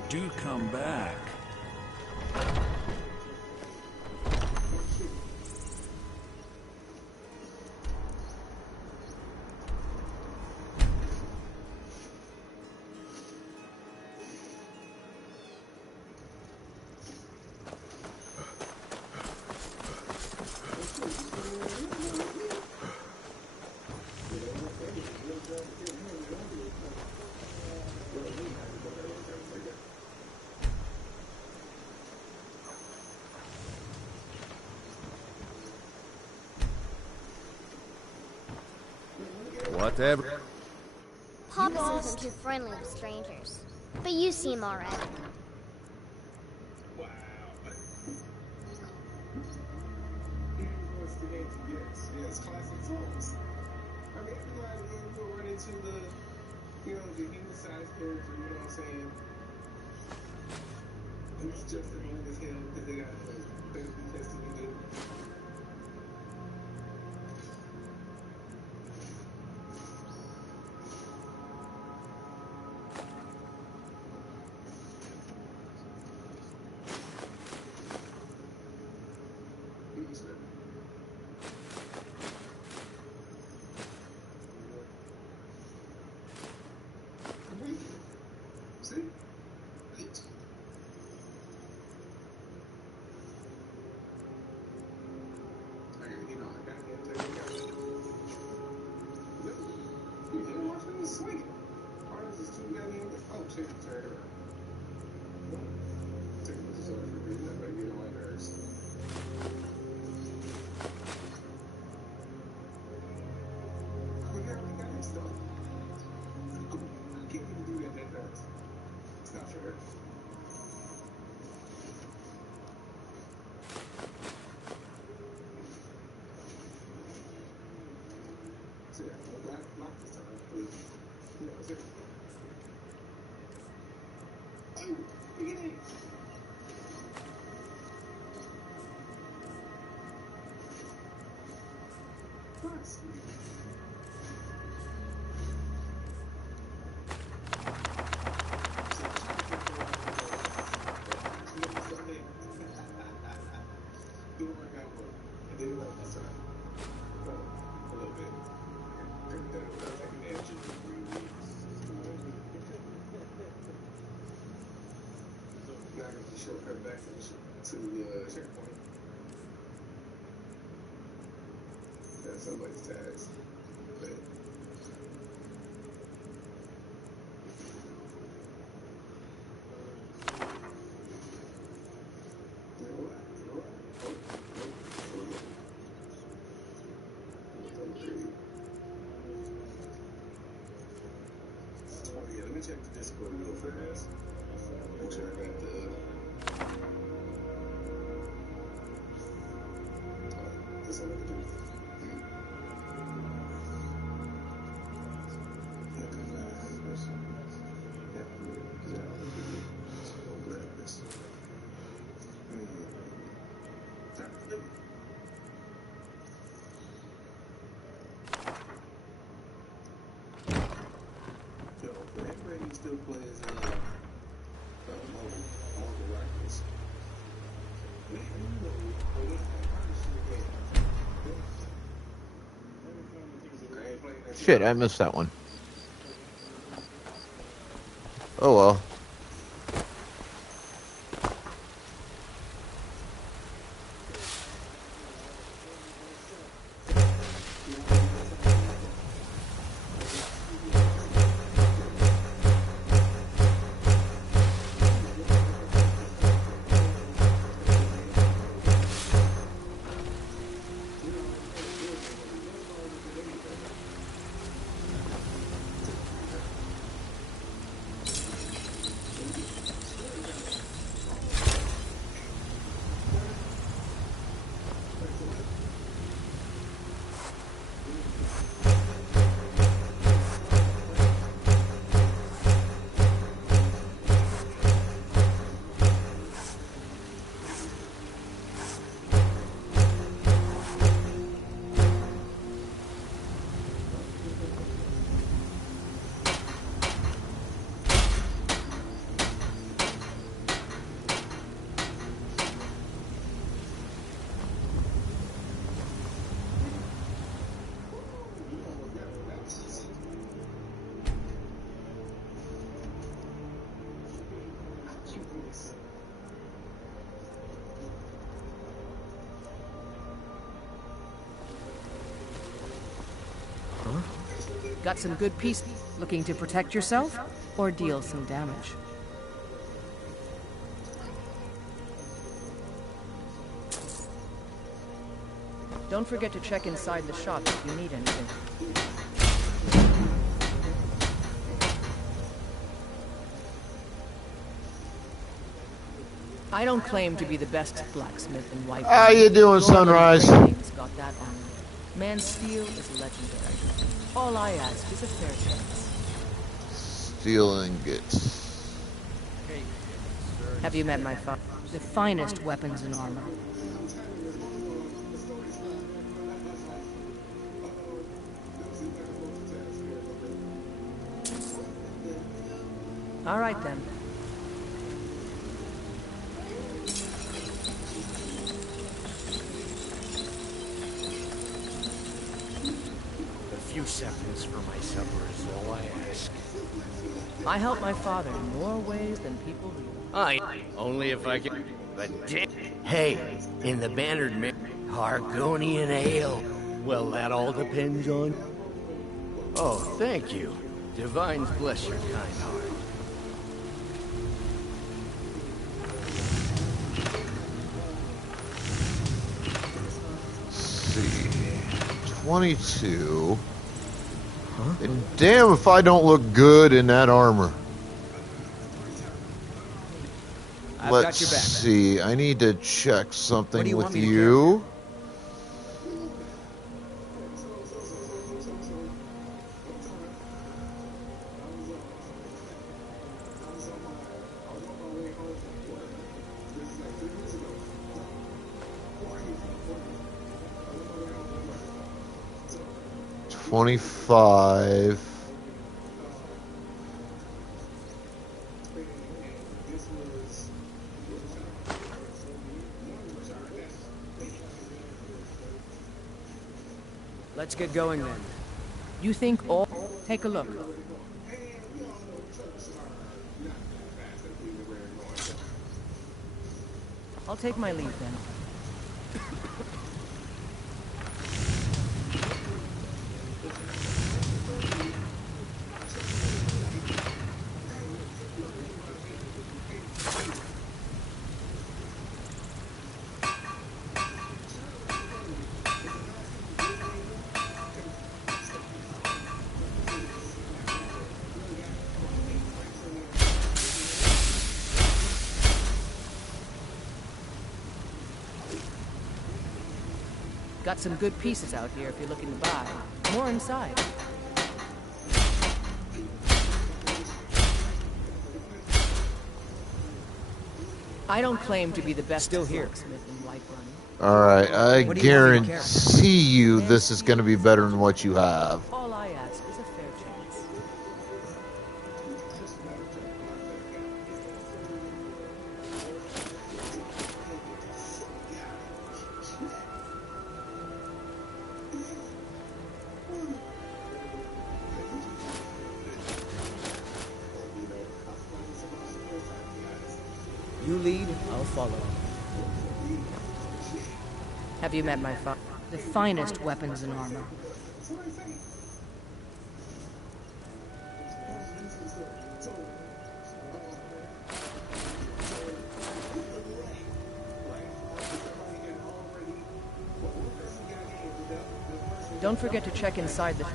Do come back. Whatever. Papa isn't too friendly with strangers, but you seem alright. Yes, classic films. I mean, every now and again you'll run into the human-sized character, you know what I'm saying? Who's just annoying as hell because they got things be tested to do. to the checkpoint. That's somebody's tags. But let me check the Discord real fast. Make sure I got the. That's all I can do. Still plays Marvel Rivals. Shit, I missed that one. Oh well. Got some good pieces. Looking to protect yourself or deal some damage? Don't forget to check inside the shop if you need anything. I don't claim to be the best blacksmith in White. How you doing, Sunrise? Got that on. Man's steel is legendary. All I ask is a fair chance. Steel ingots. Have you met my father? The finest weapons and armor. All right then. A few seconds for my supper is all I ask. I help my father in more ways than people realize. Only if I can. But hey, in the bannered man, Hargonian ale. Well, that all depends on. Oh, thank you. Divines bless your kind heart. See, 22. And damn if I don't look good in that armor. Let's see. I need to check something with you. $25. Let's get going then. You think all... Take a look. I'll take my leave then. Got some good pieces out here if you're looking to buy. More inside. I don't claim to be the best still here, Smith and Whiterun. Alright, I What do you want me to carry? guarantee you this is going to be better than what you have. All I ask is a fair chance. You lead, I'll follow. Have you met my father? The finest weapons and armor. Don't forget to check inside the...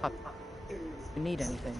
Up. You need anything?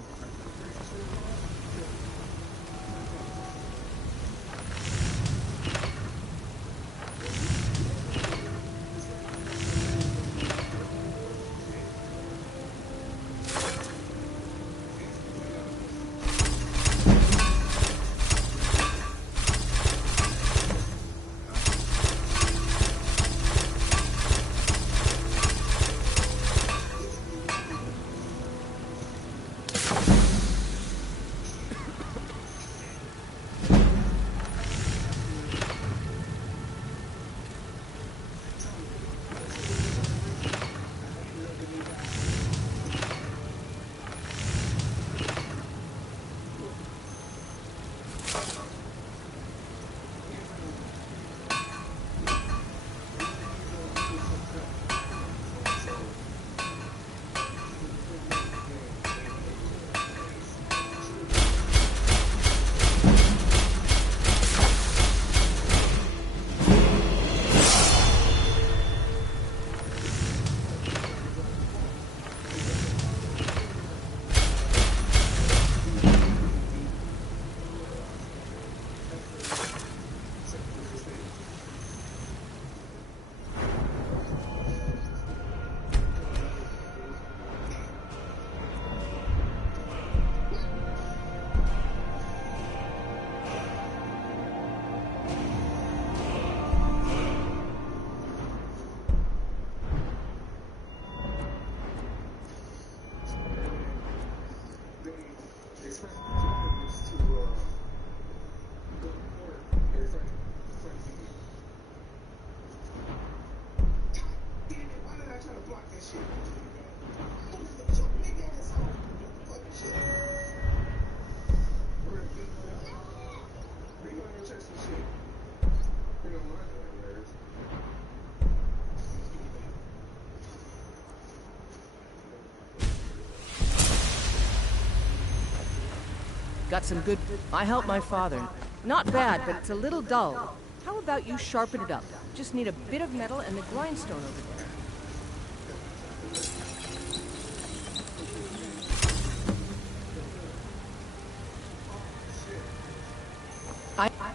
Got some good... I helped my father. Not bad, but it's a little dull. How about you sharpen it up? Just need a bit of metal and the grindstone over there.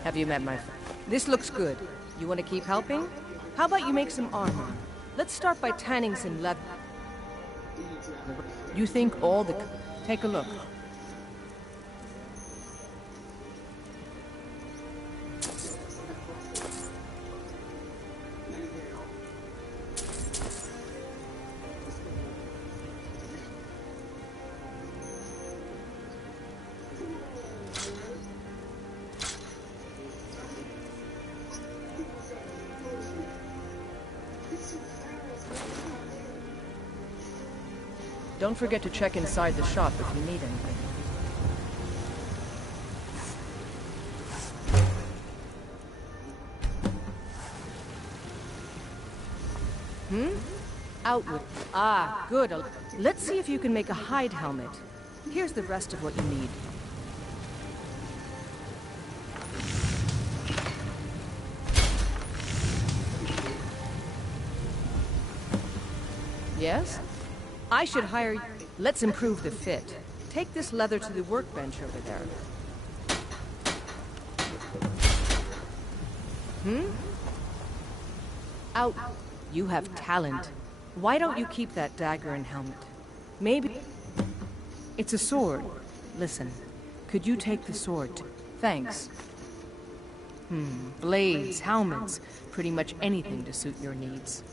Have you met my friend? This looks good. You want to keep helping? How about you make some armor? Let's start by tanning some leather. You think all the... Take a look. Don't forget to check inside the shop if you need anything. Outward. Ah, good. Let's see if you can make a hide helmet. Here's the rest of what you need. Yes? I should hire you. Let's improve the fit. Take this leather to the workbench over there. Out. You have talent. Why don't you keep that dagger and helmet? Maybe... It's a sword. Listen, could you take the sword? Thanks. Blades, helmets, pretty much anything to suit your needs.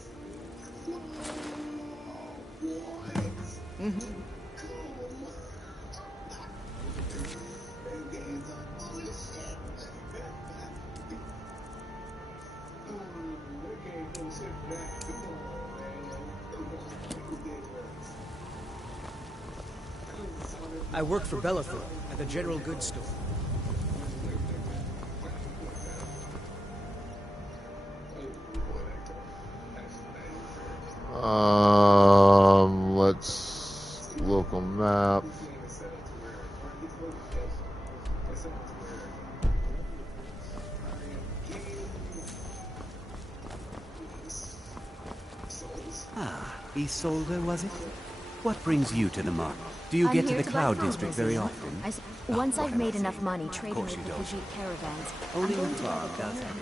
I work for Bellathorpe at the general goods store. Let's local map. Ah, Isolde, was it? What brings you to the market? Do you get to the Cloud District very often? Once I've made enough money trading with the Khajiit caravans, Only I'm going in to have a Prague, full does it? time.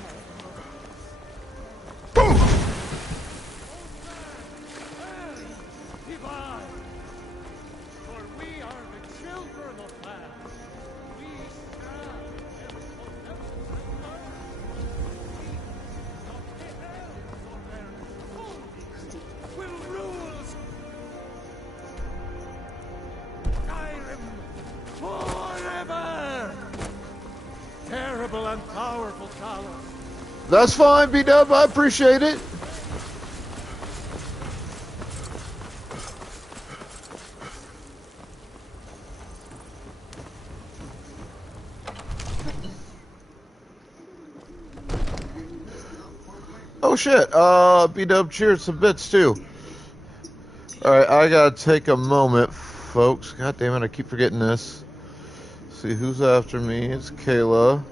Terrible and powerful Talos. That's fine, B-Dub. I appreciate it. Oh shit. B-Dub cheered some bits too. Alright, I gotta take a moment, folks. God damn it, I keep forgetting this. See who's after me. It's Kayla.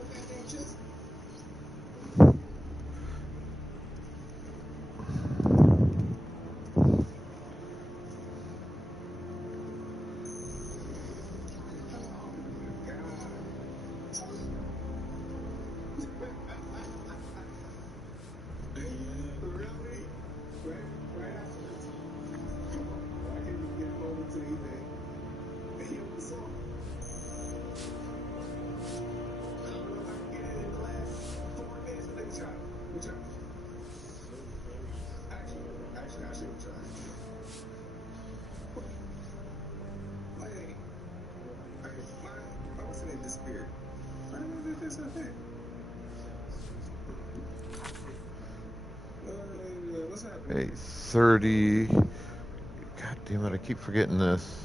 What's happening? 8:30. God damn it, I keep forgetting this.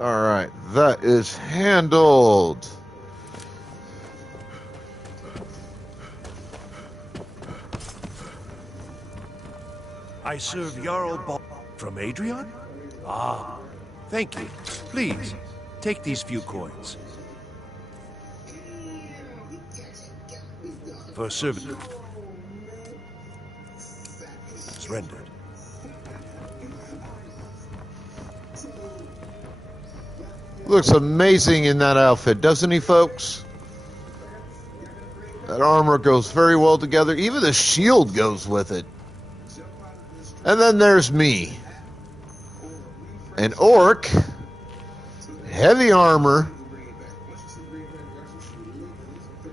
All right, that is handled. I serve Jarl from Adrian? Ah, thank you. Please, take these few coins. For service rendered. Looks amazing in that outfit, doesn't he, folks? That armor goes very well together. Even the shield goes with it. And then there's me. An orc. Heavy armor.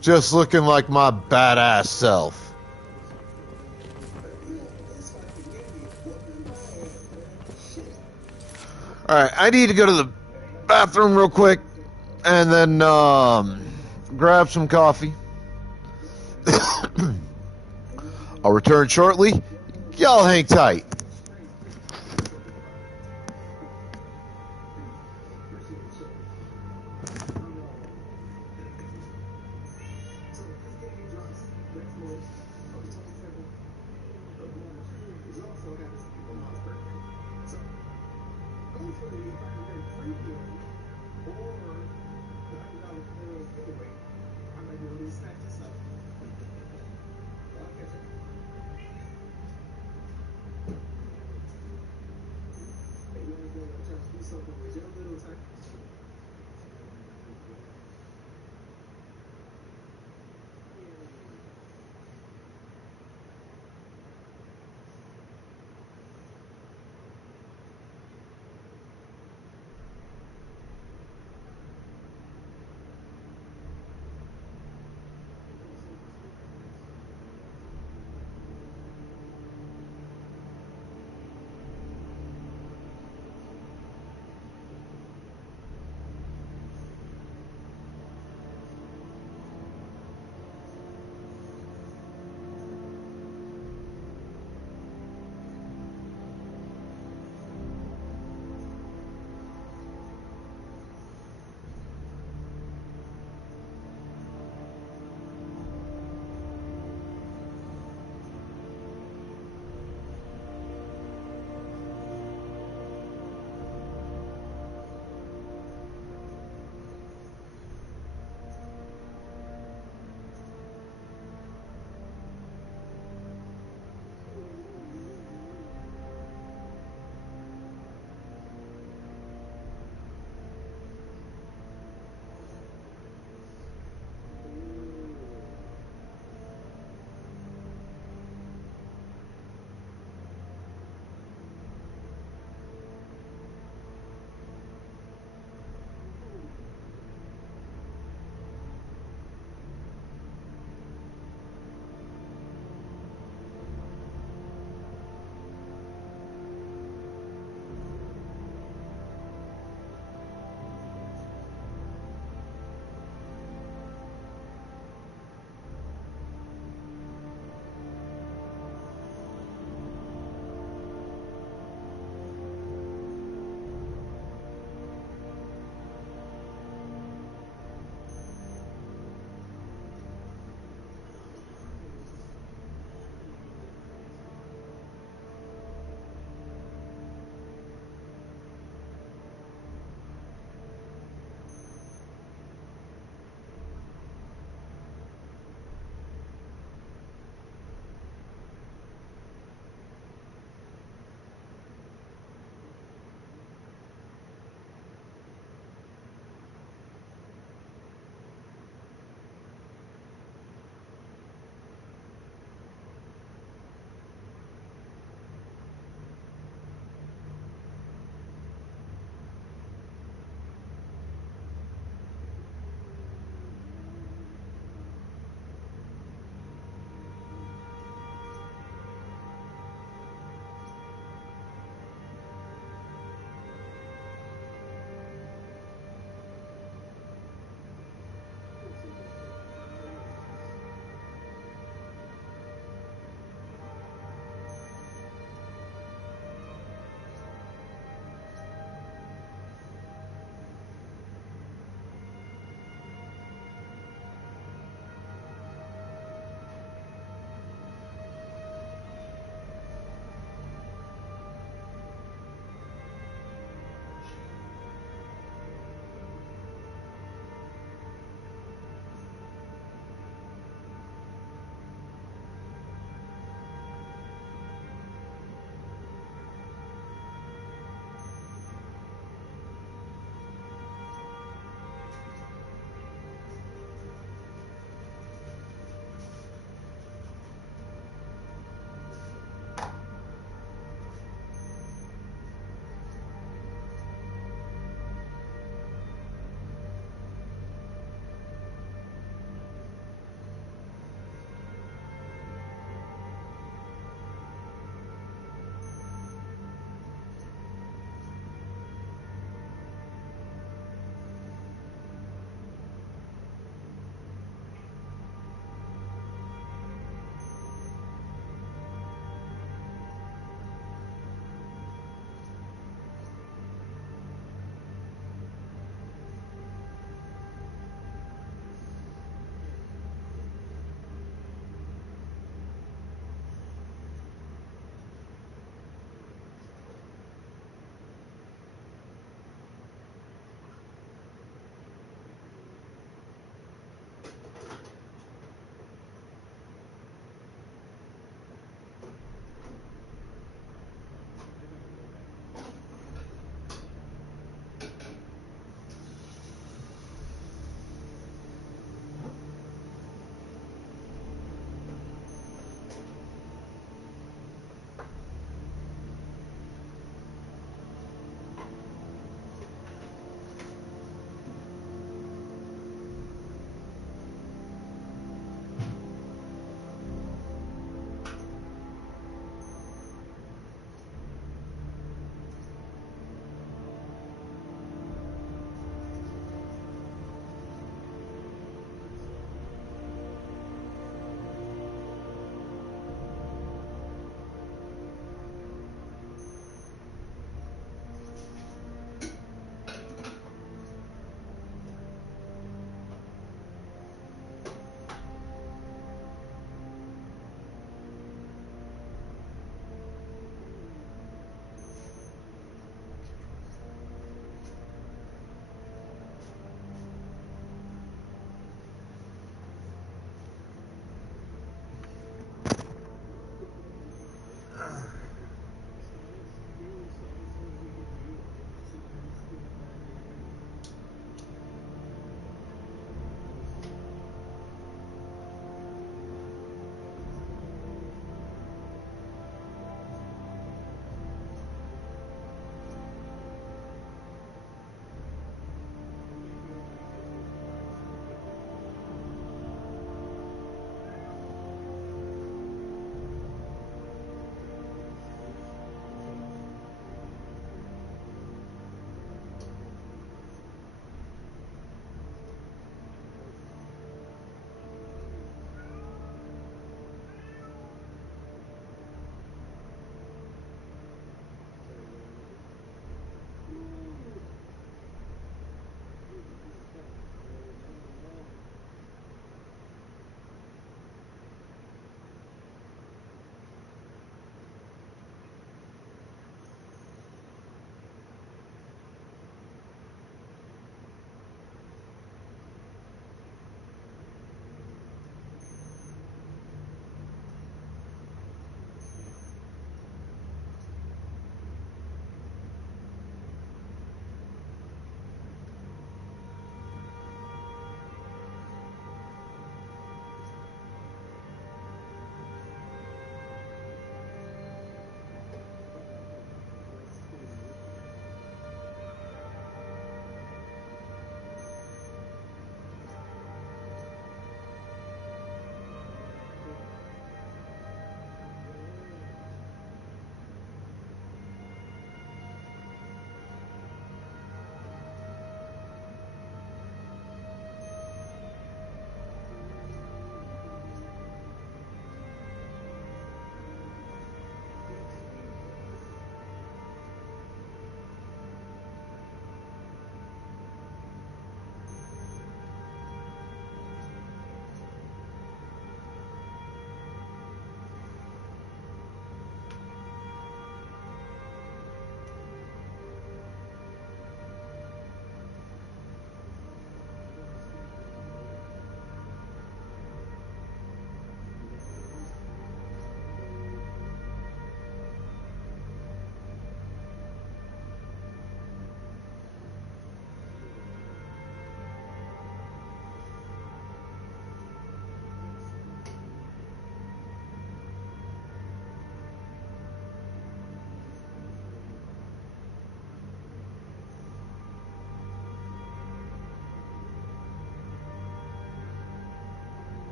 Just looking like my badass self. Alright, I need to go to the bathroom real quick. And then grab some coffee. I'll return shortly. Y'all hang tight.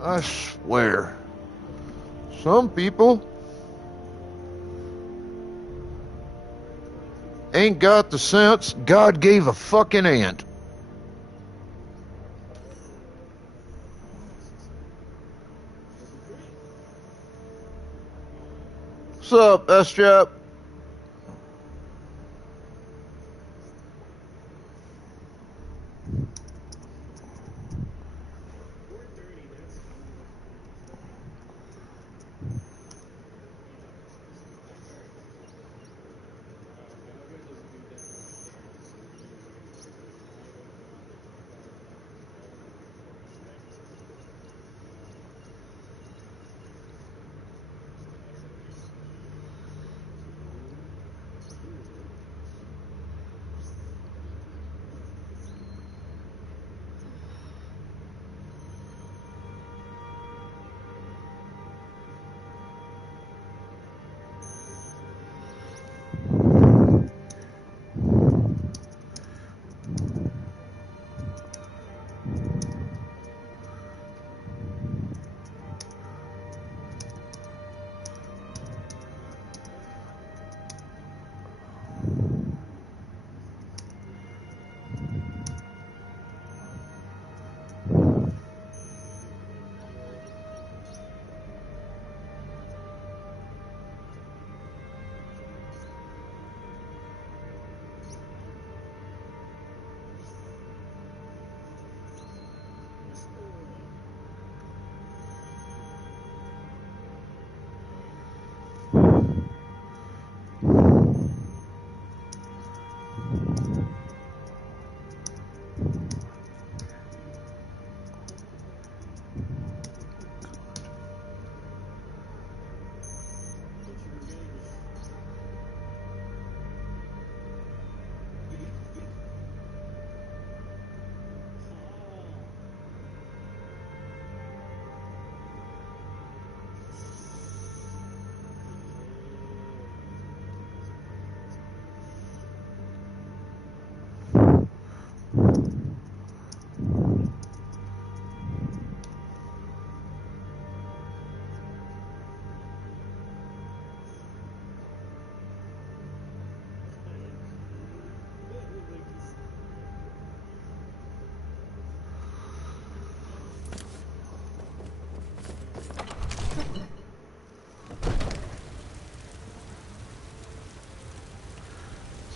I swear. Some people ain't got the sense God gave a fucking ant. What's up, S-Jap?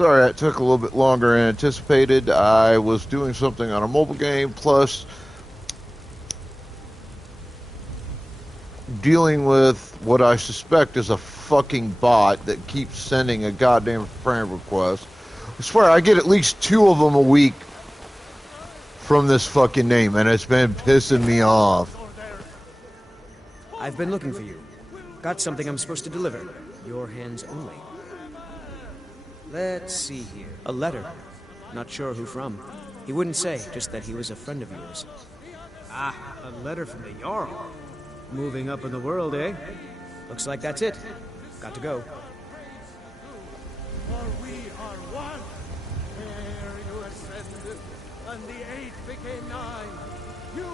Sorry, it took a little bit longer than anticipated. I was doing something on a mobile game, plus dealing with what I suspect is a fucking bot that keeps sending a goddamn friend request. I swear, I get at least 2 of them a week from this fucking name, and it's been pissing me off. I've been looking for you. Got something I'm supposed to deliver. Your hands only. Let's see here. A letter. Not sure who from. He wouldn't say, just that he was a friend of yours. Ah, a letter from the Jarl. Moving up in the world, eh? Looks like that's it. Got to go. For we are one. Ere you ascended, and the 8 became 9. You...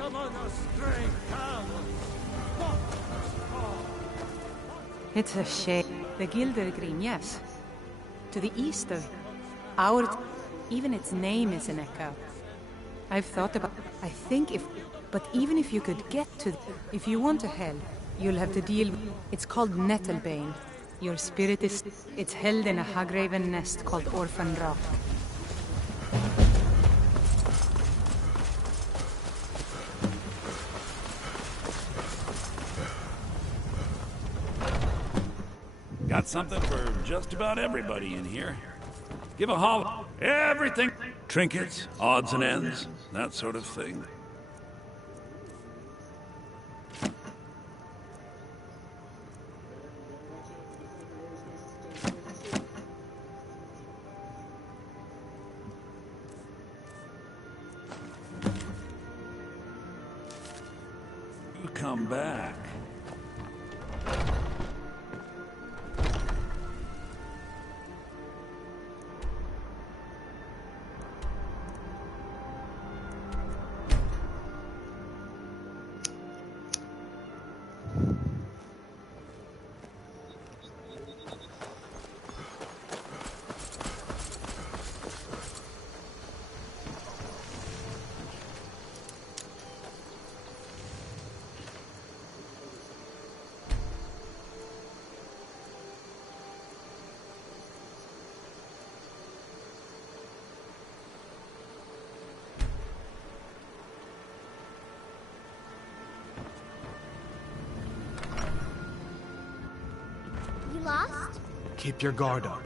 Among us, stray It's a shame. The Gildergreen, yes. To the east of our... Even its name is an echo. I've thought about... I think if... But even if you could get to... If you want to hell, you'll have to deal with... It's called Nettlebane. Your spirit is... It's held in a Hagraven nest called Orphan Rock. Got something for just about everybody in here. Give a haul. Everything. Trinkets, odds and ends, that sort of thing. You come back. lost? Keep your guard up.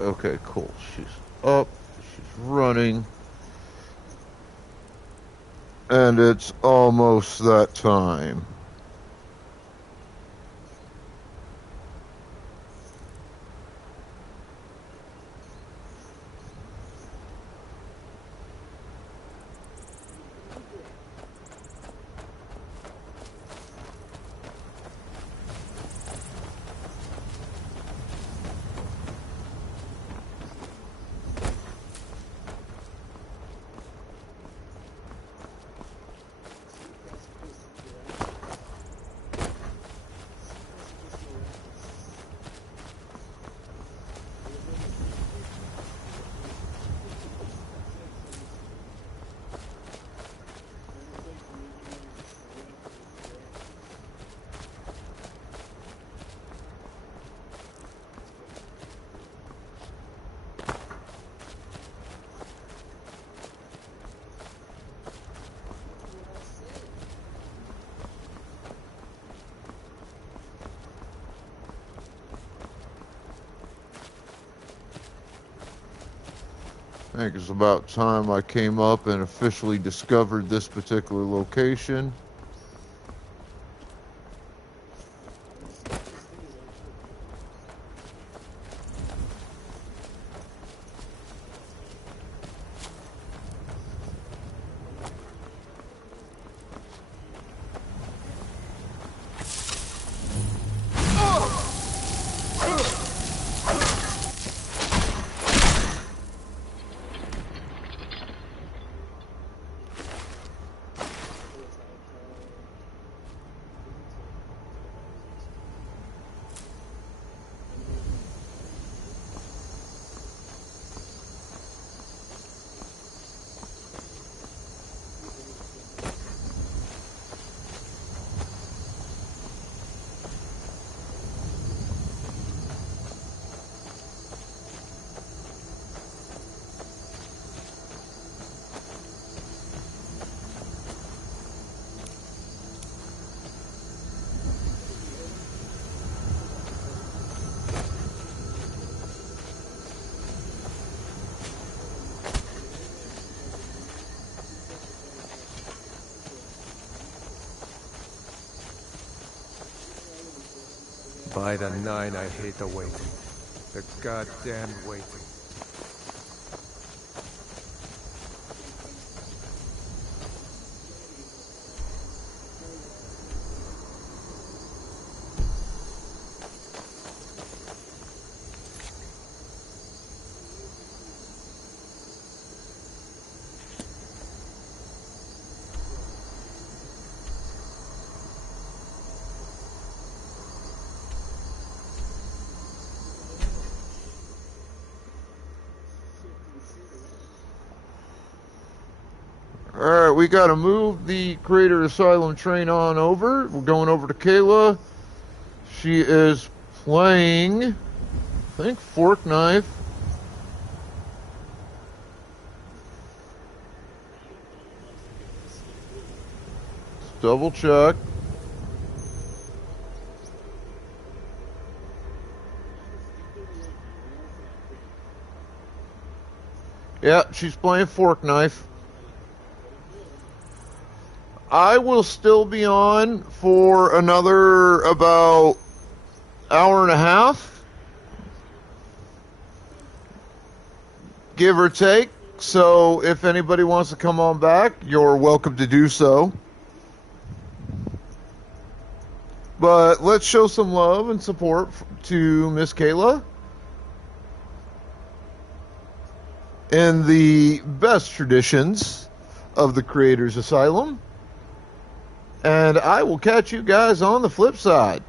Okay, cool. She's up. She's running. And it's almost that time. I think it's about time I came up and officially discovered this particular location. By the nine, I hate the waiting. The goddamn waiting. Alright, we gotta move the Crater Asylum train on over. We're going over to Kayla. She is playing, I think, Fork Knife. double check. Yeah, she's playing fork knife. I will still be on for another about hour and a half, give or take. So if anybody wants to come on back, you're welcome to do so. But let's show some love and support to Miss Kayla in the best traditions of the Creators Asylum. And I will catch you guys on the flip side.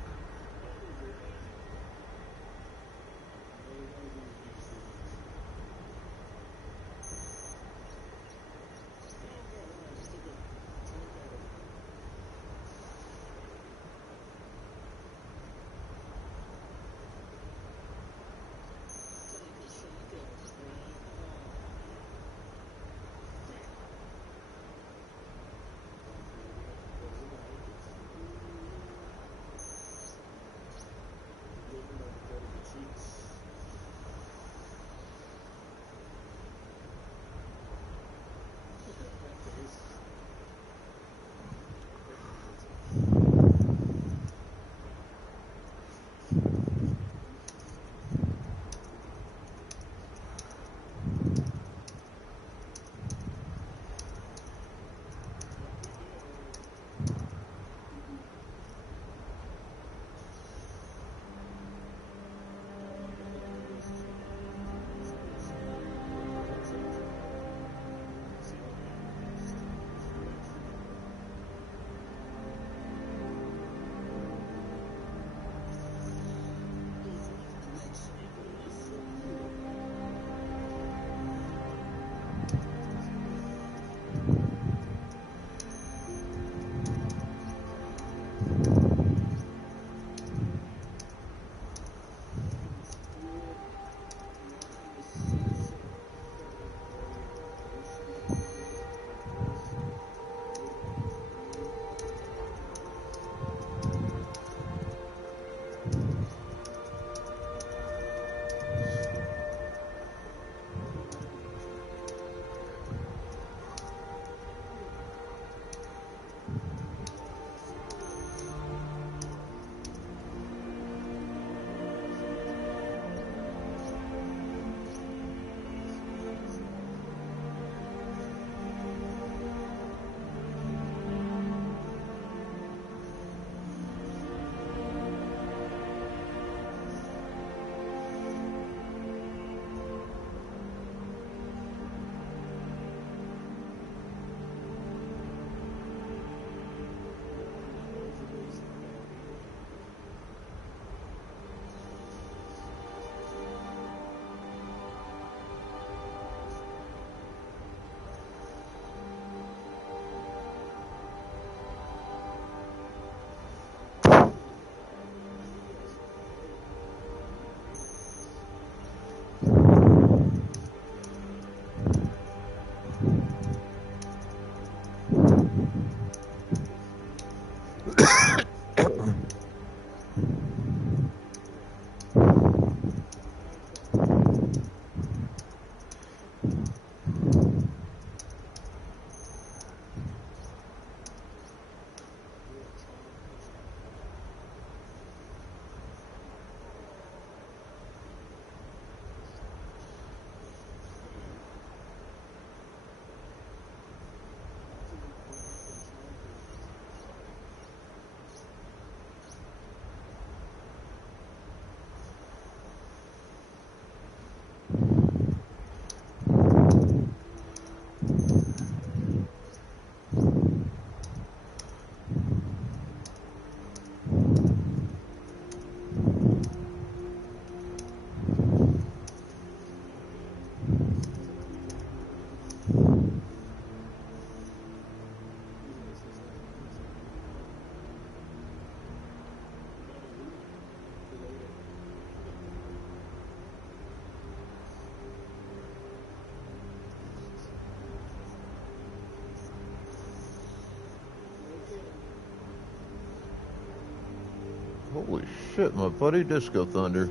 Holy shit, my buddy Disco Thunder.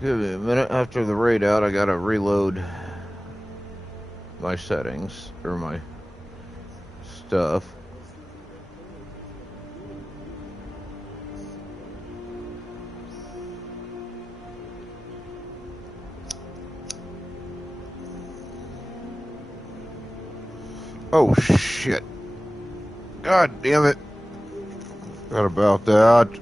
Give me a minute. After the raid out, I gotta reload my settings, or my stuff. Oh shit. God damn it. Forgot about that.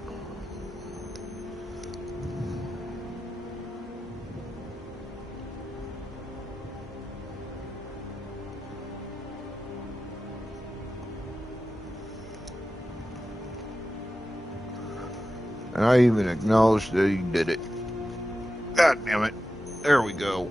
And I even acknowledged that he did it. God damn it. There we go.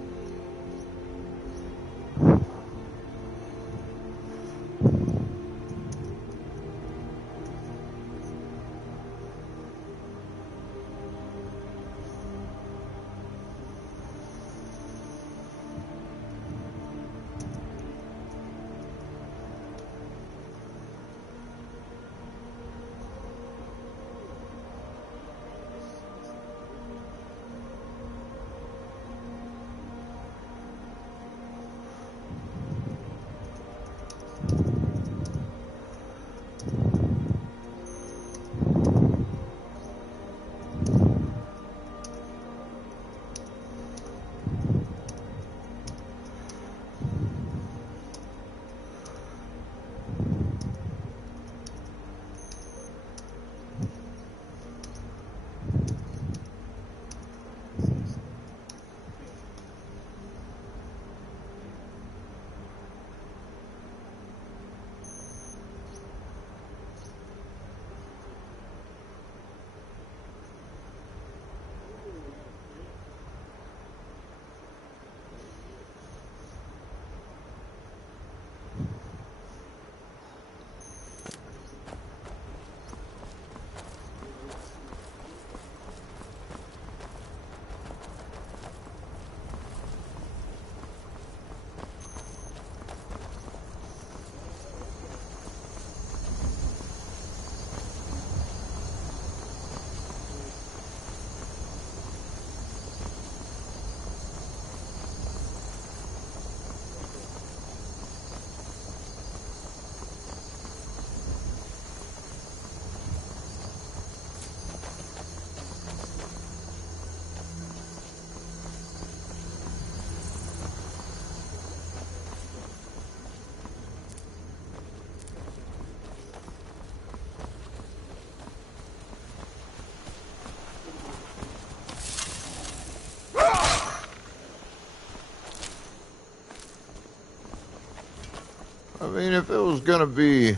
I mean, if it was gonna be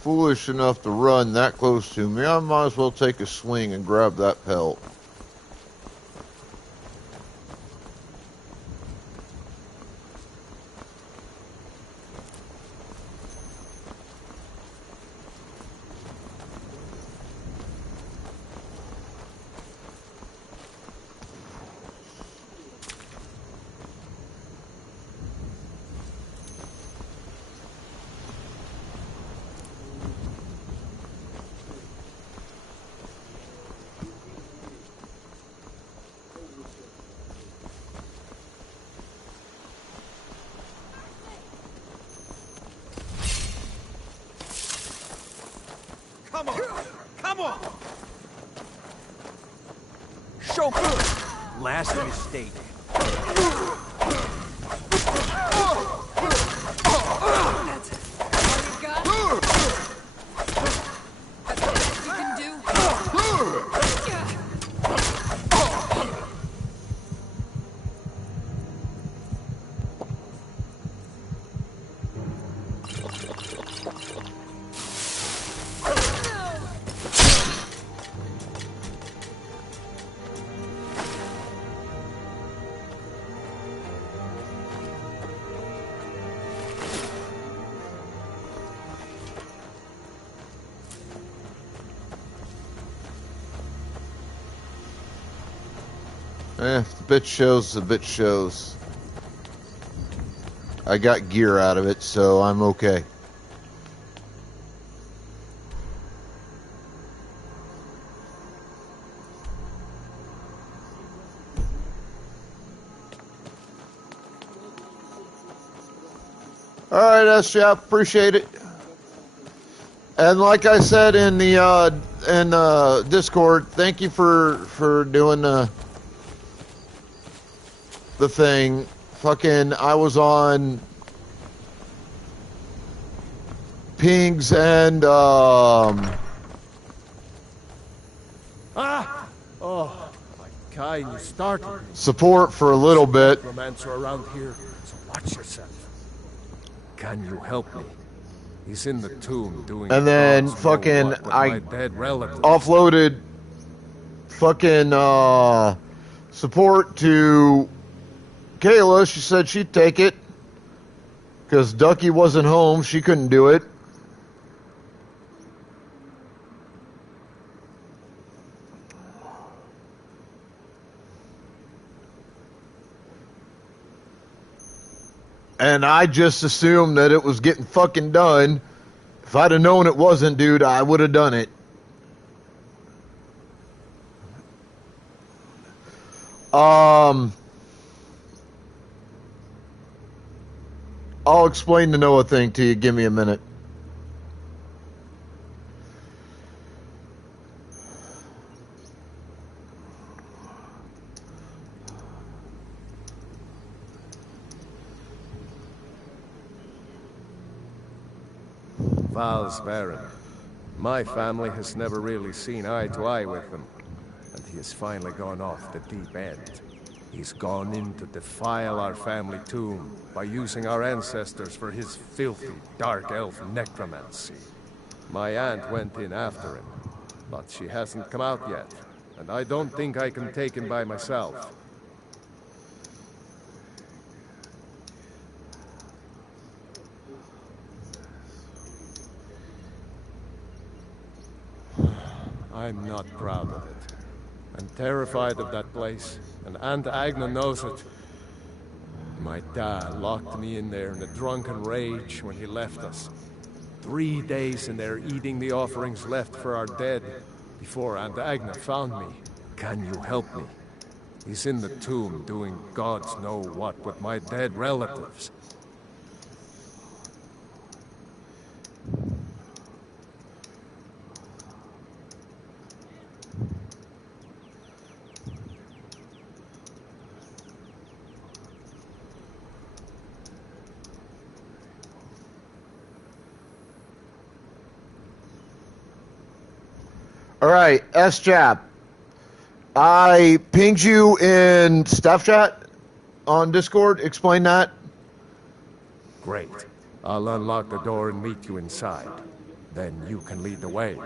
foolish enough to run that close to me, I might as well take a swing and grab that pelt. Come on! Come Chauffeur! Last mistake. If the bitch shows, the bitch shows. I got gear out of it, so I'm okay. All right, SJF, appreciate it. And like I said in the Discord, thank you for doing the thing. Fucking, I was on pings and Oh, my kind, you started. support for a little bit. Romancer around here, so watch yourself. Can you help me? He's in the tomb doing. And then God's know fucking what with I my dead relatives. offloaded fucking support to Kayla. She said she'd take it because Ducky wasn't home. She couldn't do it. And I just assumed that it was getting fucking done. If I'd have known it wasn't, dude, I would have done it. I'll explain the Noah thing to you. Give me a minute. Val's Baron. My family has never really seen eye to eye with him, and he has finally gone off the deep end. He's gone in to defile our family tomb by using our ancestors for his filthy, dark elf necromancy. My aunt went in after him, but she hasn't come out yet, and I don't think I can take him by myself. I'm not proud of it. I'm terrified of that place, and Aunt Agna knows it. My dad locked me in there in a drunken rage when he left us. 3 days in there eating the offerings left for our dead before Aunt Agna found me. Can you help me? He's in the tomb doing gods know what with my dead relatives. All right, S-Jap. I pinged you in staff chat on Discord. Explain that. Great. I'll unlock the door and meet you inside. Then you can lead the way.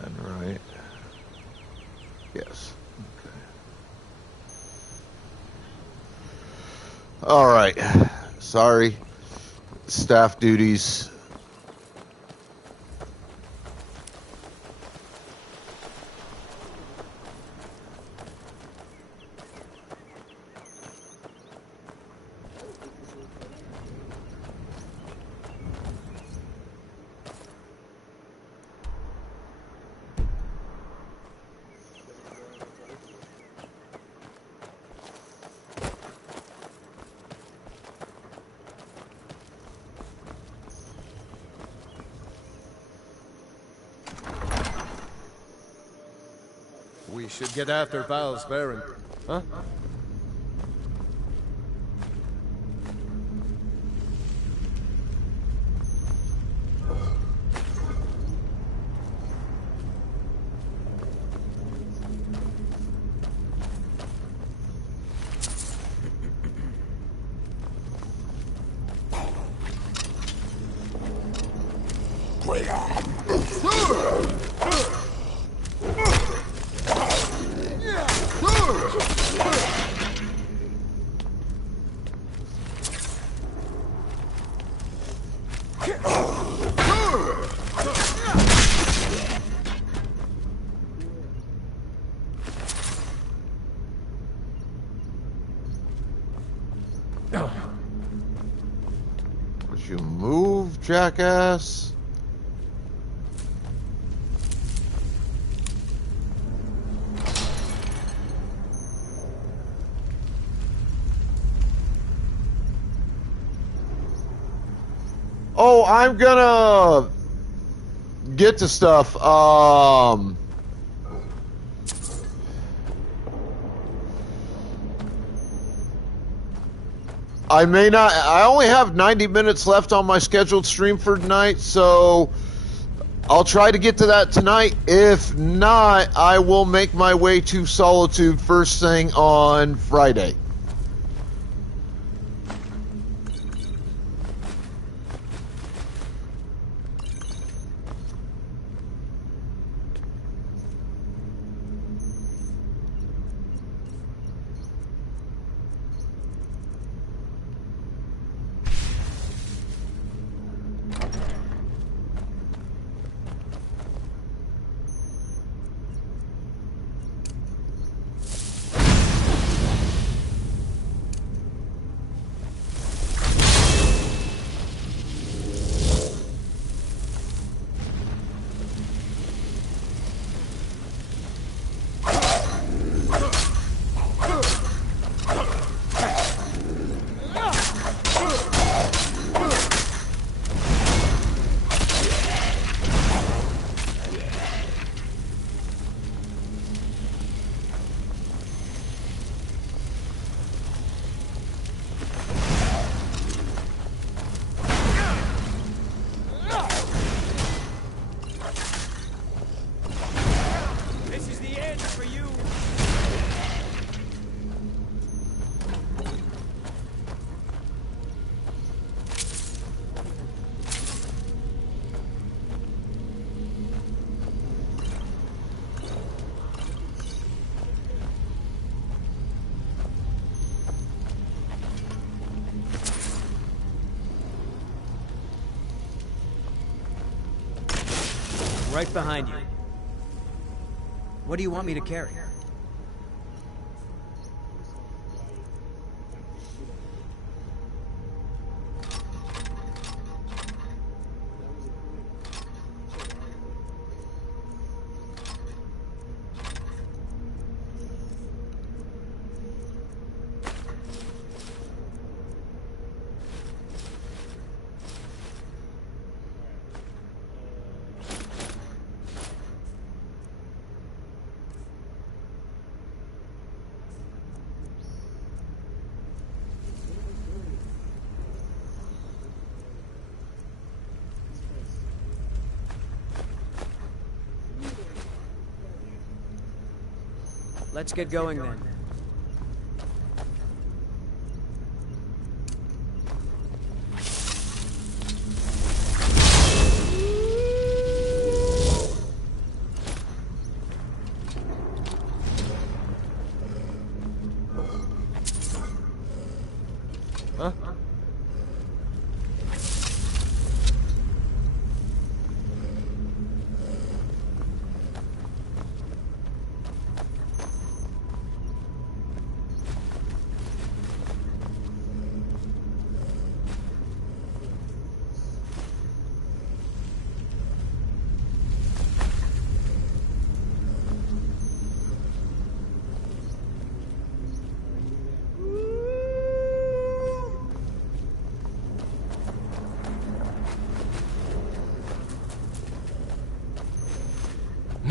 10, right? Yes. Okay. All right. Sorry. Staff duties. We should get after Val's Baron. Huh? Would you move, jackass? Oh, I'm gonna get to stuff. I may not. I only have 90 minutes left on my scheduled stream for tonight, so I'll try to get to that tonight. If not, I will make my way to Solitude first thing on Friday. Right behind you. What do you want me to carry? Let's get going then.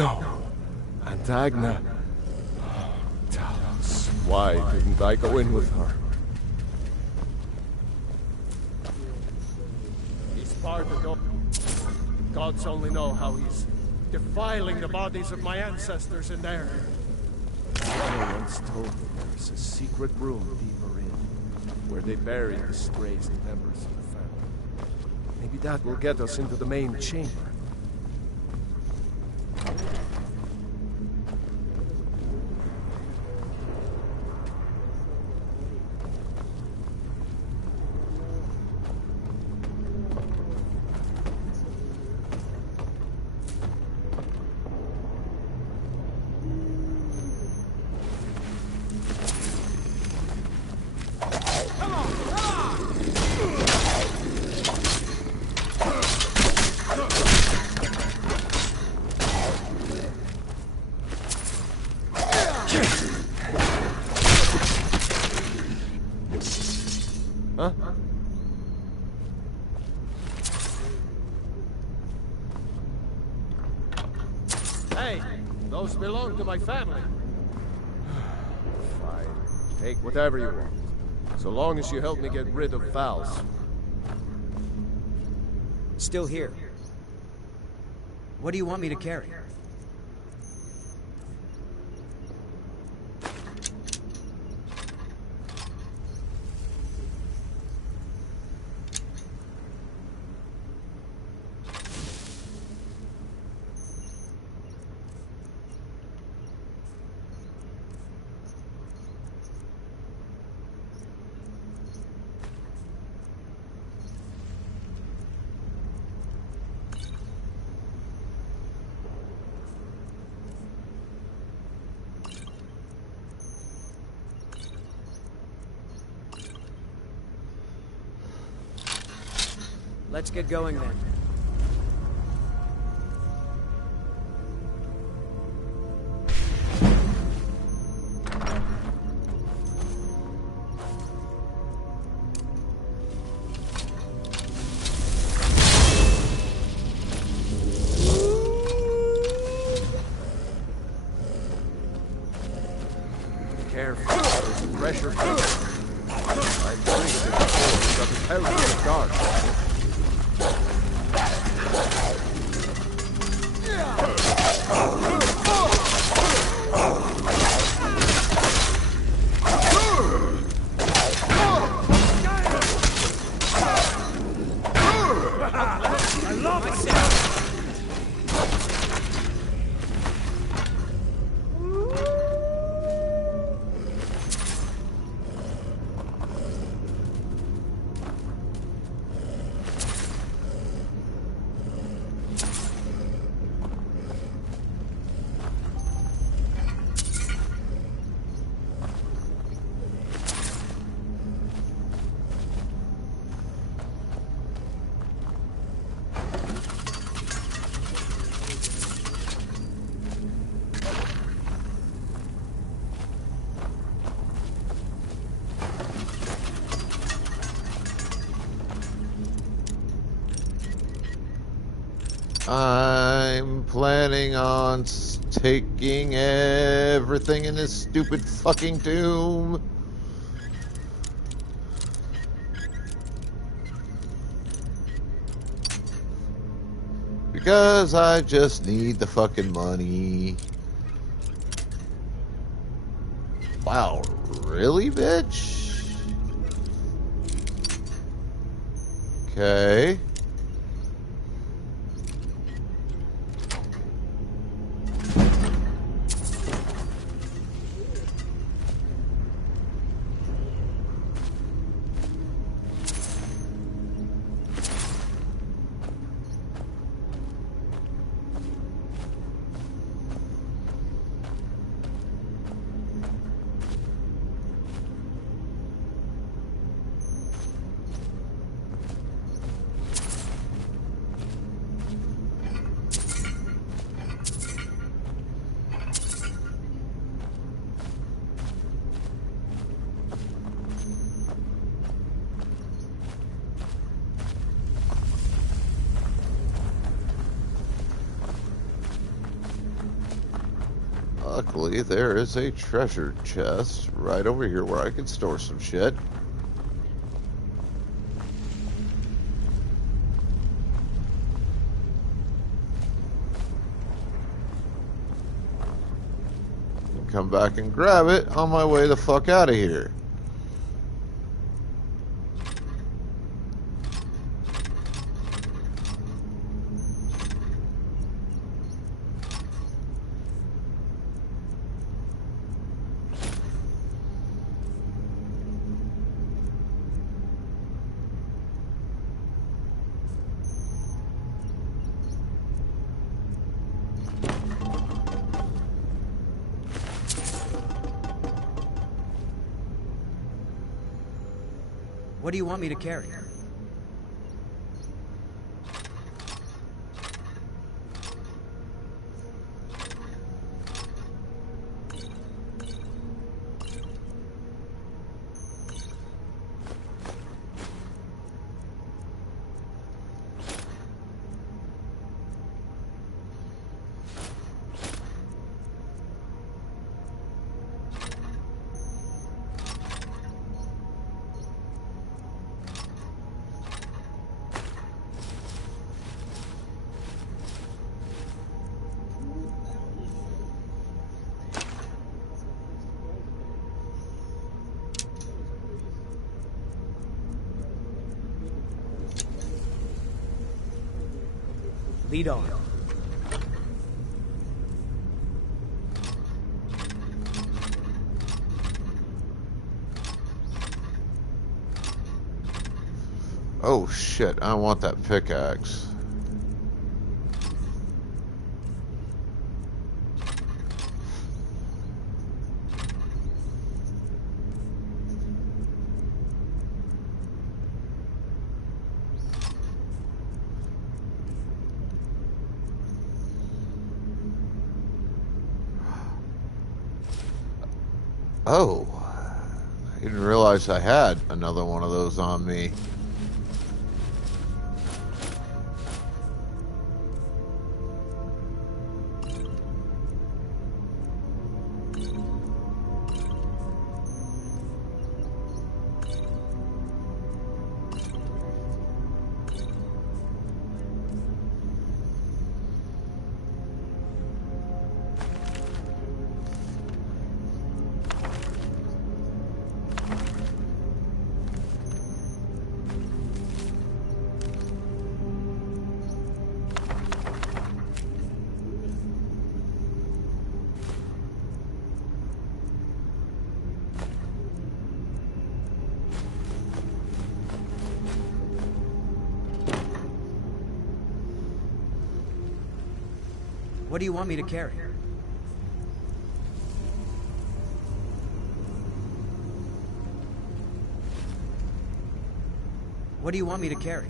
No. And Agna. Oh, Talos. Why didn't I go in with her? He's part of the... Gods only know how he's defiling the bodies of my ancestors in there. Someone once told me there's a secret room deeper in, where they bury the strayest members of the family. Maybe that will get us into the main chamber. Huh? Hey, those belong to my family. Fine. Take whatever you want. So long as you help me get rid of Val's. Still here. What do you want me to carry? Let's get going then. Careful, there's a pressure point. I've treated it before, it doesn't help in the dark. I'm planning on taking everything in this stupid fucking tomb. Because I just need the fucking money. Wow, really, bitch? Okay. Luckily, there is a treasure chest right over here where I can store some shit. Come back and grab it on my way the fuck out of here. What do you want me to carry? Lead on. Oh shit, I want that pickaxe. Oh, I didn't realize I had another one of those on me. What do you want me to carry? What do you want me to carry?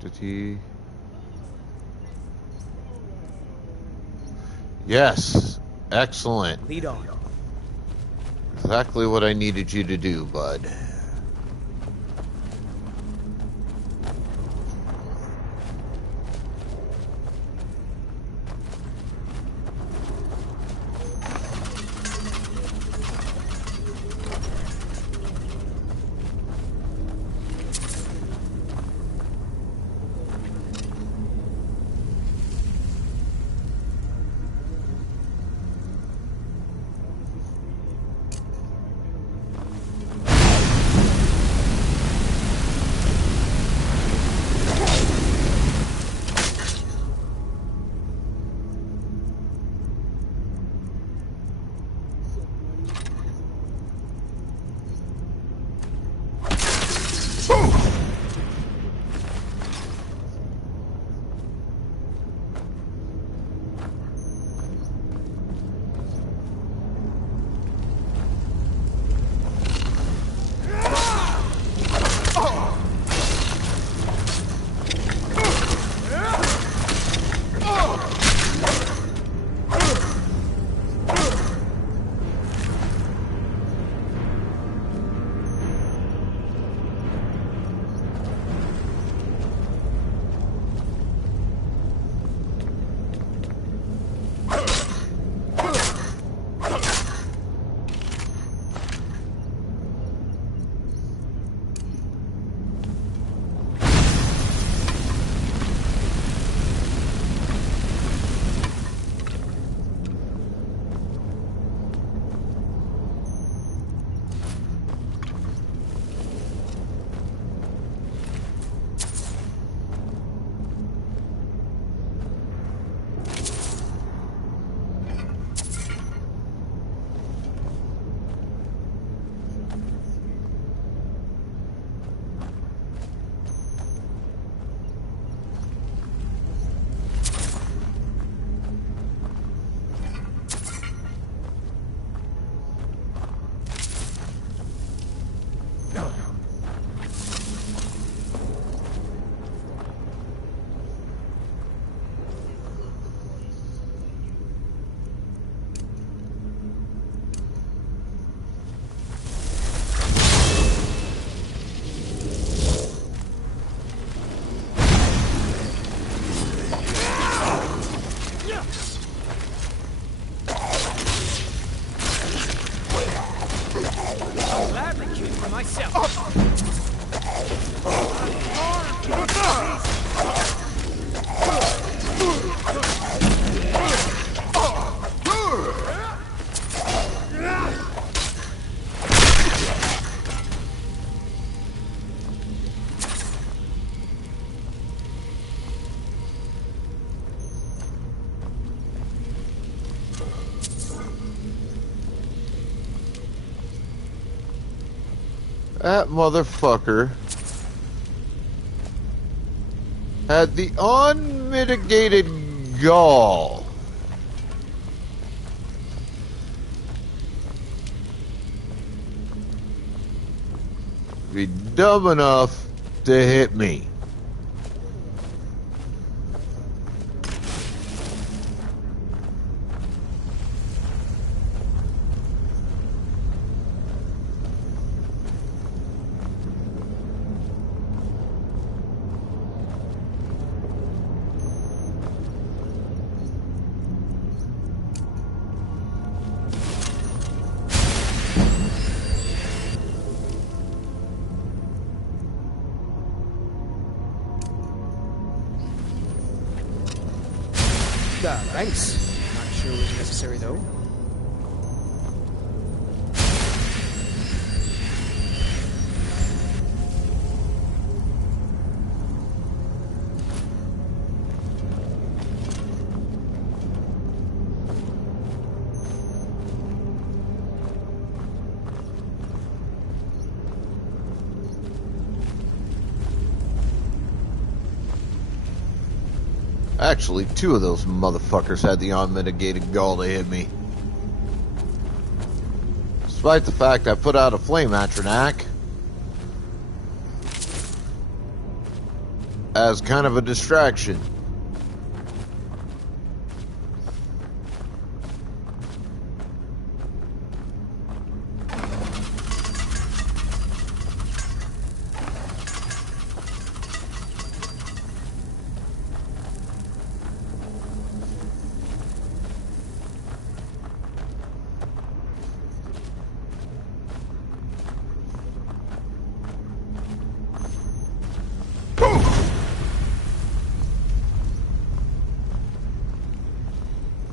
Did he? Yes. Excellent. Lead on. Exactly what I needed you to do, bud. myself. That motherfucker had the unmitigated gall to be dumb enough to hit me. Thanks. Not sure it was necessary, though. Actually, two of those motherfuckers had the unmitigated gall to hit me. Despite the fact I put out a flame atronac as kind of a distraction.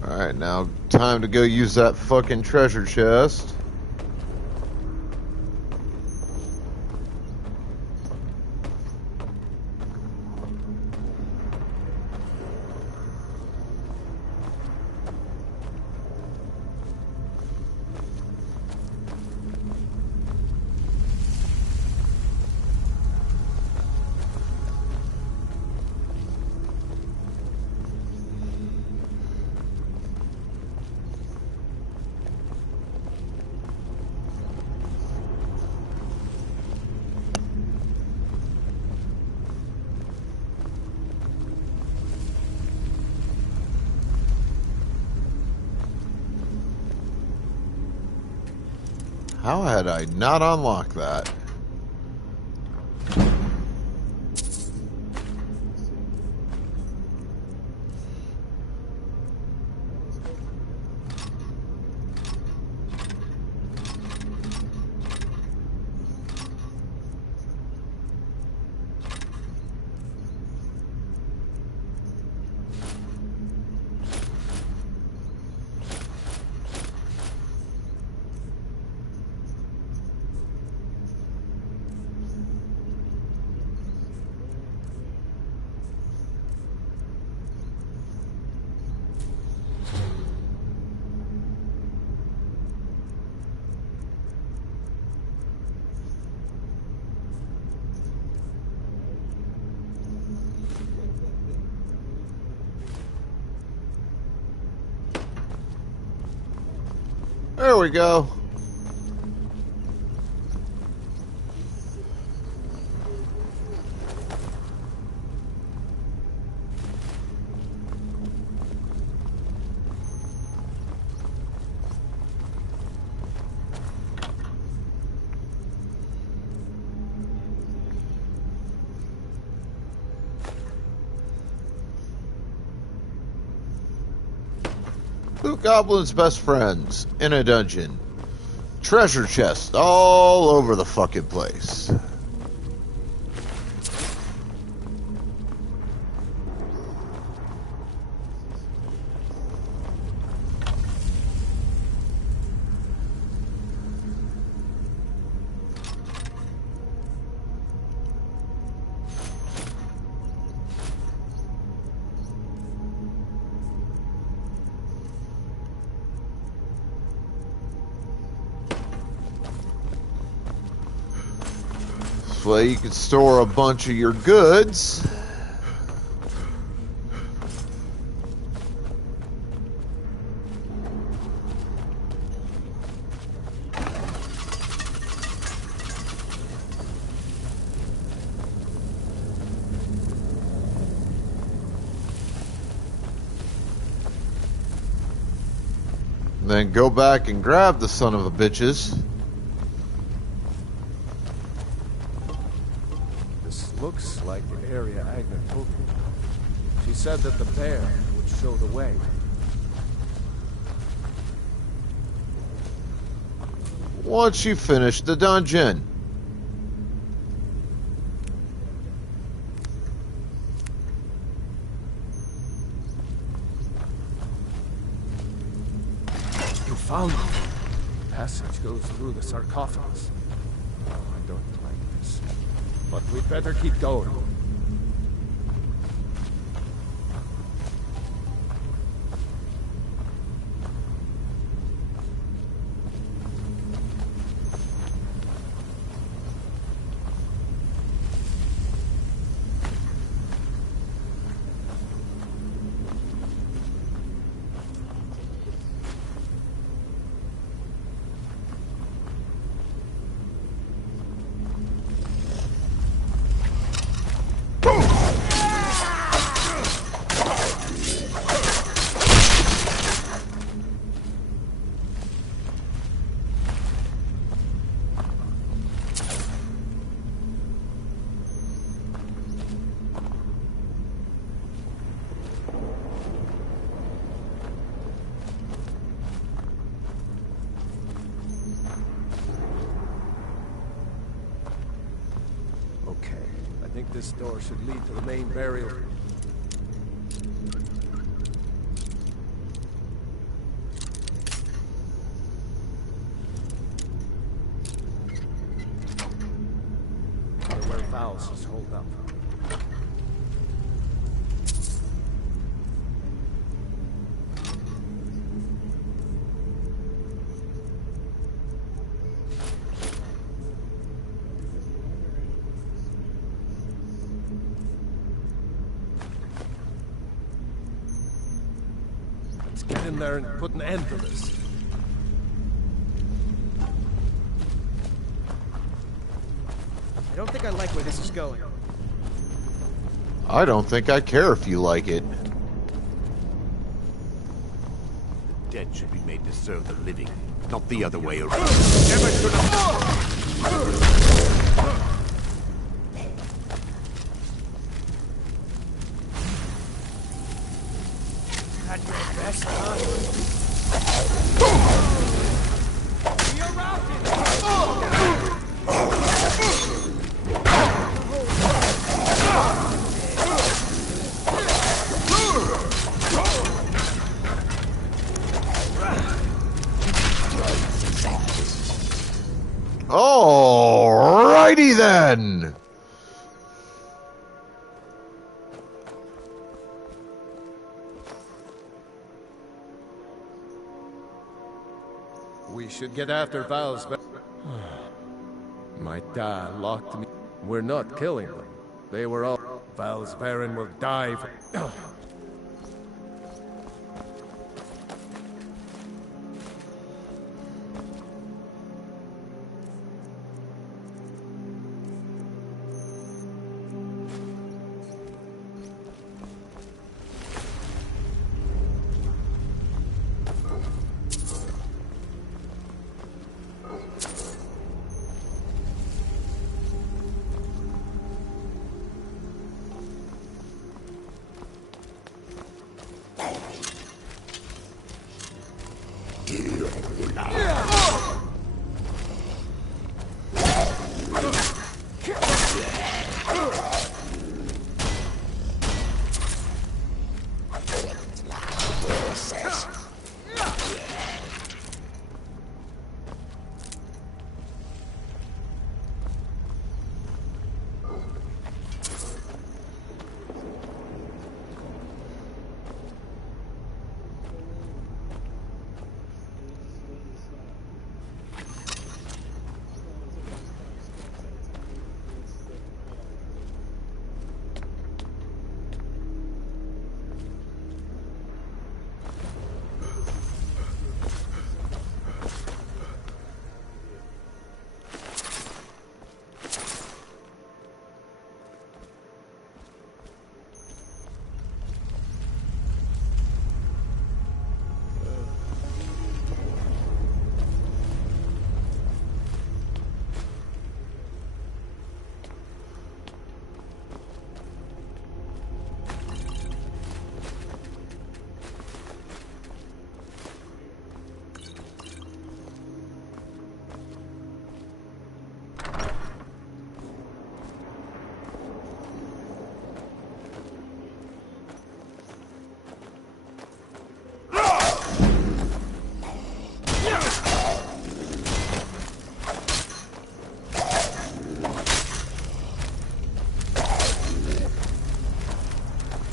Alright, now time to go use that fucking treasure chest. How had I not unlocked that? There we go. Two goblins' best friends in a dungeon. treasure chests all over the fucking place. This way you can store a bunch of your goods. Then go back and grab the son of a bitches. This looks like the area Agner told me about. She said that the bear would show the way. Once you finish the dungeon. Found it. The passage goes through the sarcophagus. Oh, I don't like this. But we'd better keep going. This door should lead to the main burial. Where Val's is holed up. Get in there and put an end to this. I don't think I like where this is going. I don't think I care if you like it. The dead should be made to serve the living, not the other way around. Never should have... Alrighty then. We should get after Val's. My dad locked me. We're not killing them. They were all. Val's Baron will die.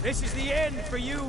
This is the end for you.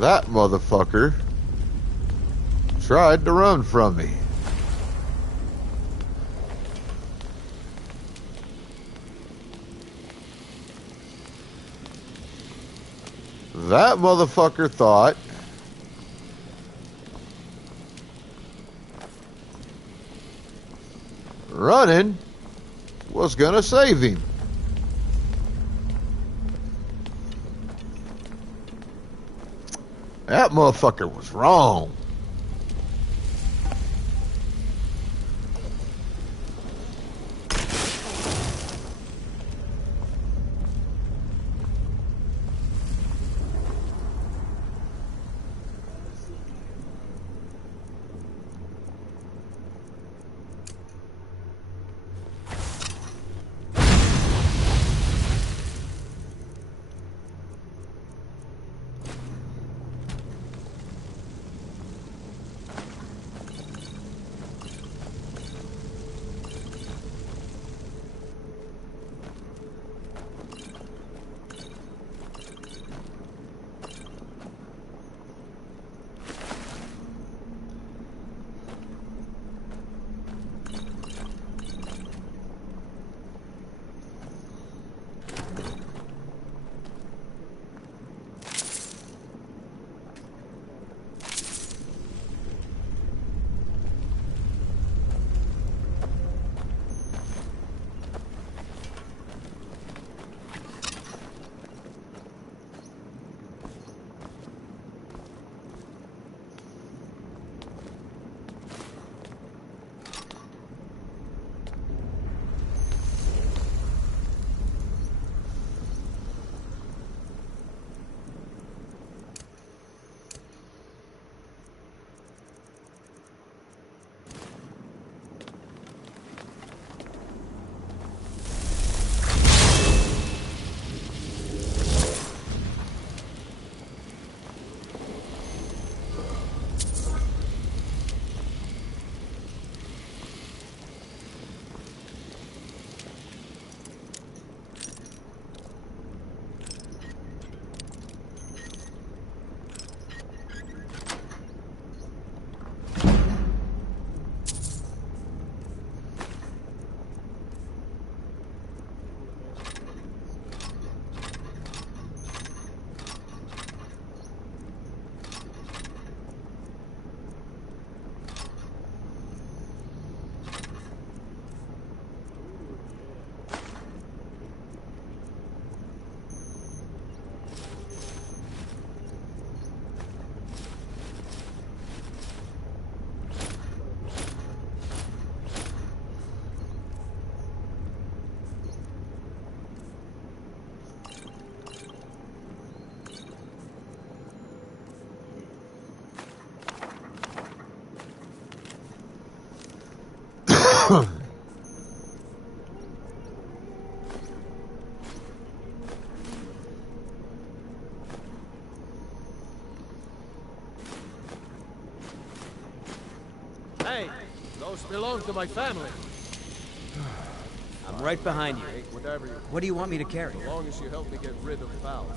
That motherfucker tried to run from me. That motherfucker thought running was gonna save him. That motherfucker was wrong. Hey, those belong to my family. I'm right behind you. Take whatever you What do you want me to carry? As long as you help me get rid of Valve.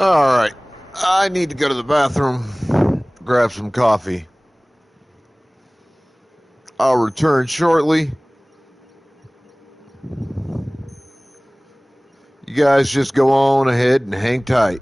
All right. I need to go to the bathroom, grab some coffee. I'll return shortly. You guys just go on ahead and hang tight.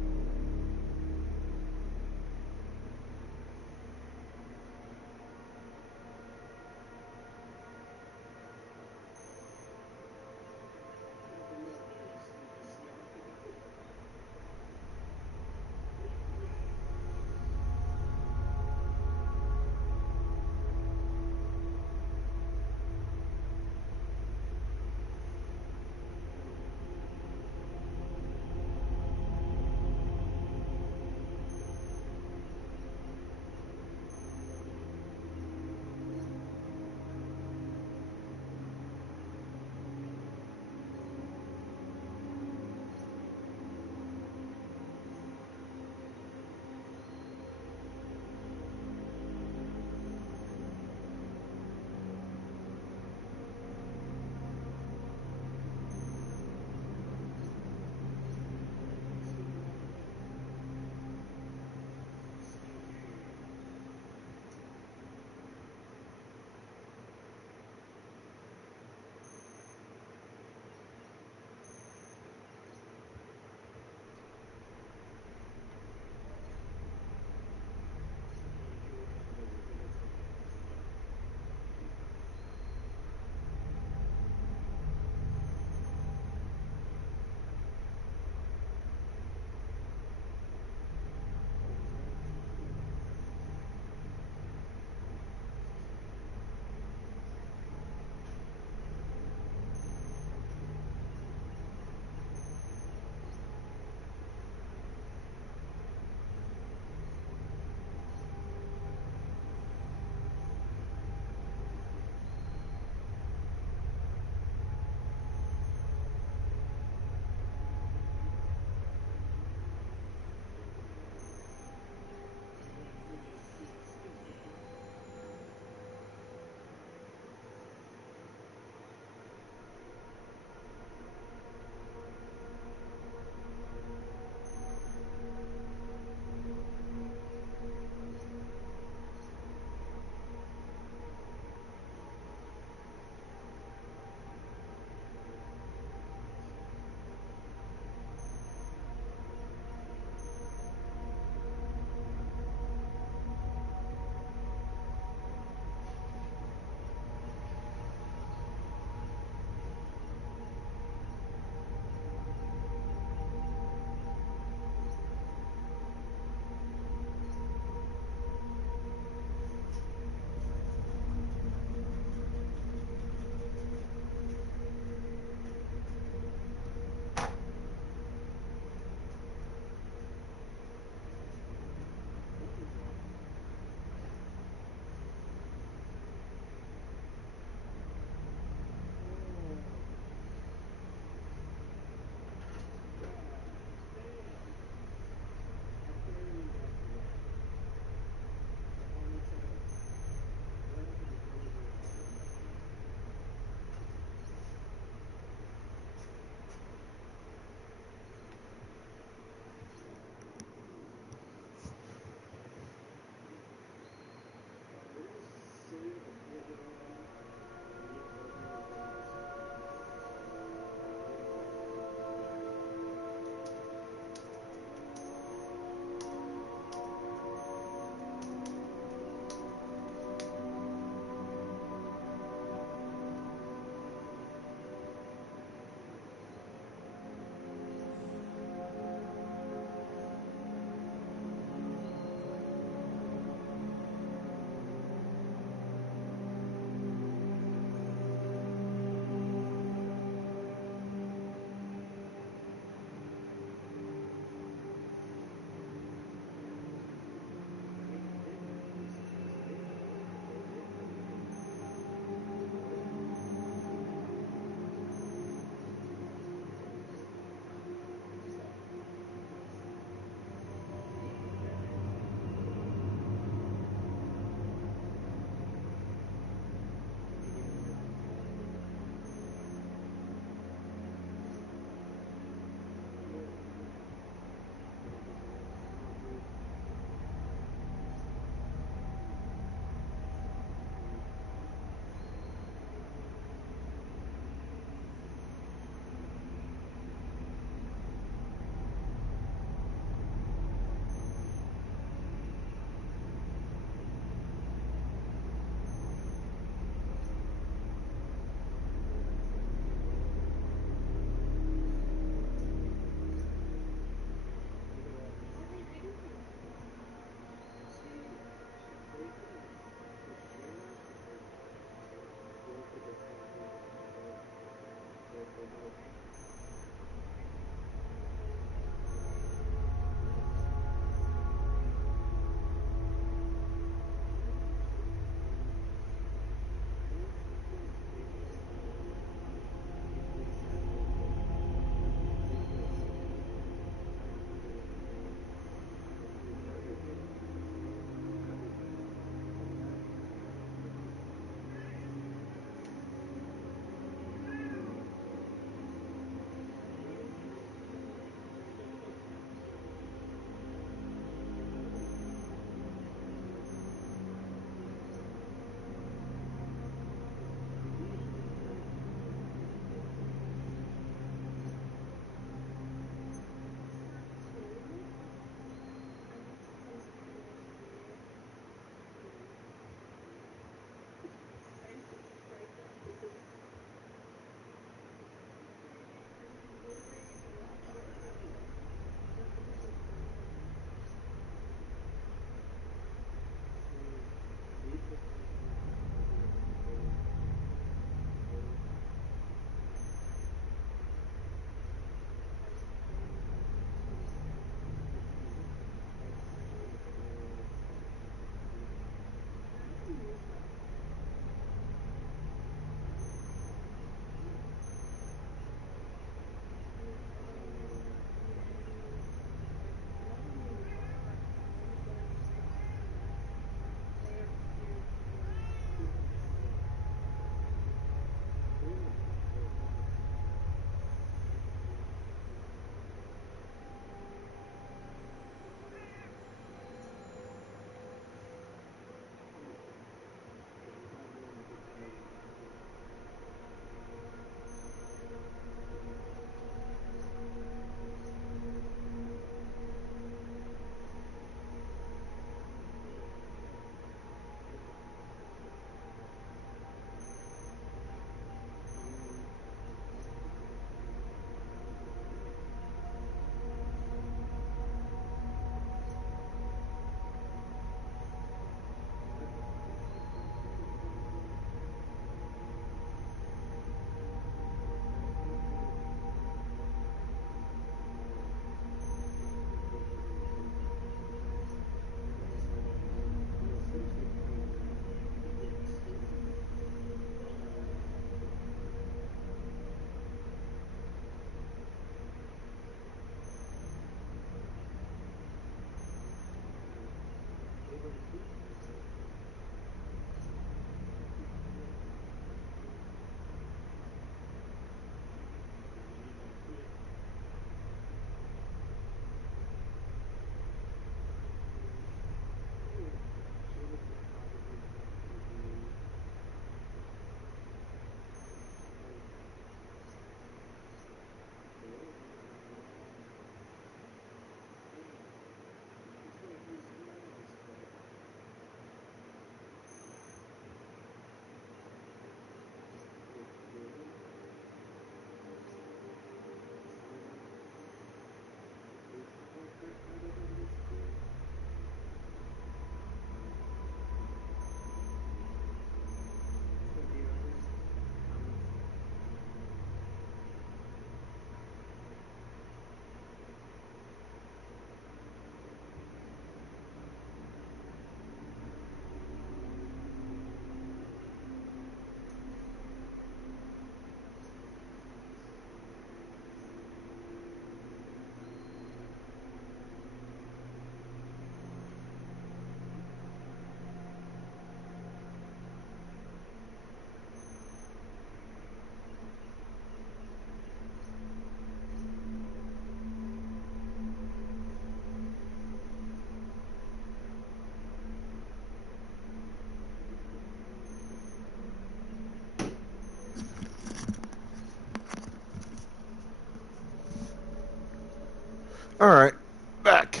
Alright, back.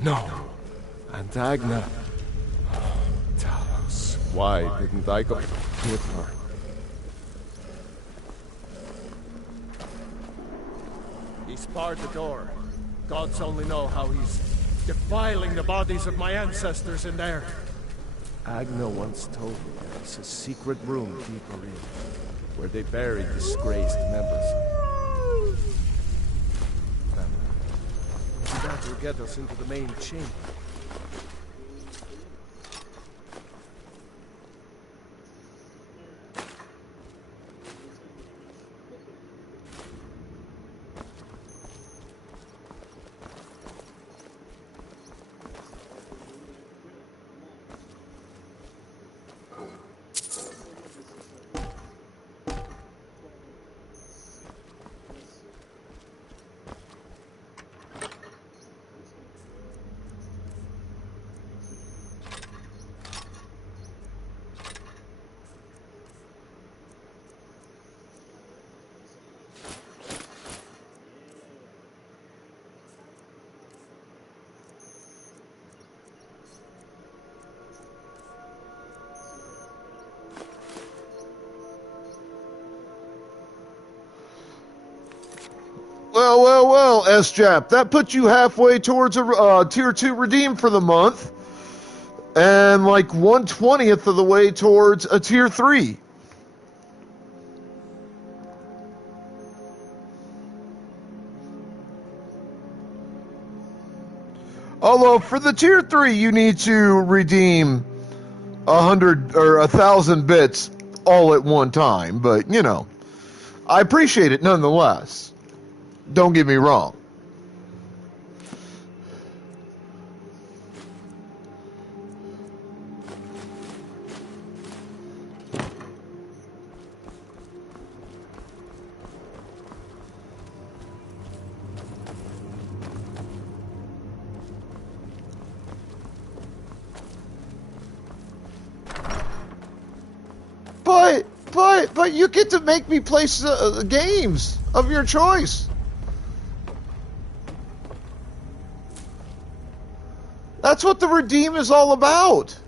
No. And Agna. Talos. Why didn't I go with her? He's barred the door. Gods only know how he's defiling the bodies of my ancestors in there. Agna once told me there's a secret room deeper in, where they bury disgraced members. That will get us into the main chamber. Well, S-Jap, that puts you halfway towards a tier 2 redeem for the month, and like 1/20th of the way towards a tier 3. Although for the tier 3 you need to redeem 100 or 1,000 bits all at one time, but you know, I appreciate it nonetheless. Don't get me wrong. But you get to make me play games of your choice. That's what the redeem is all about.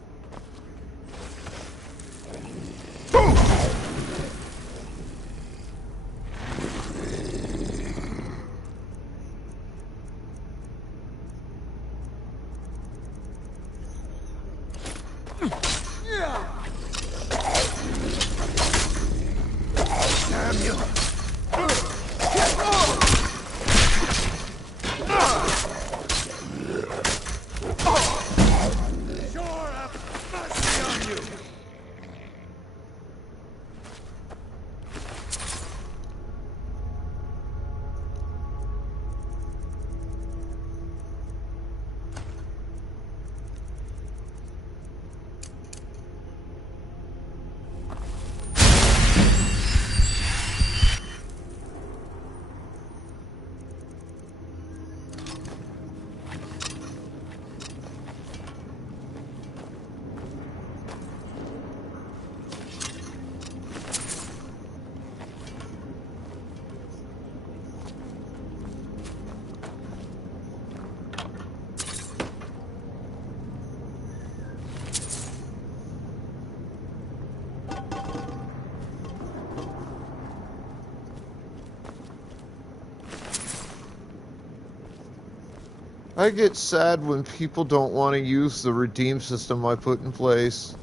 I get sad when people don't want to use the redeem system I put in place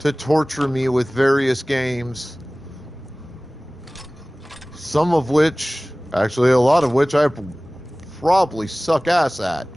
to torture me with various games. Some of which, actually a lot of which, I probably suck ass at.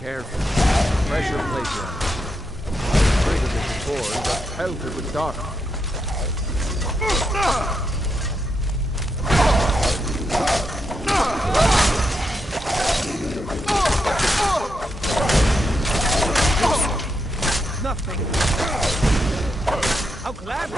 Careful. Pressure plate ground. I'm afraid of it before, it got pelted with dark. Nothing. How glad.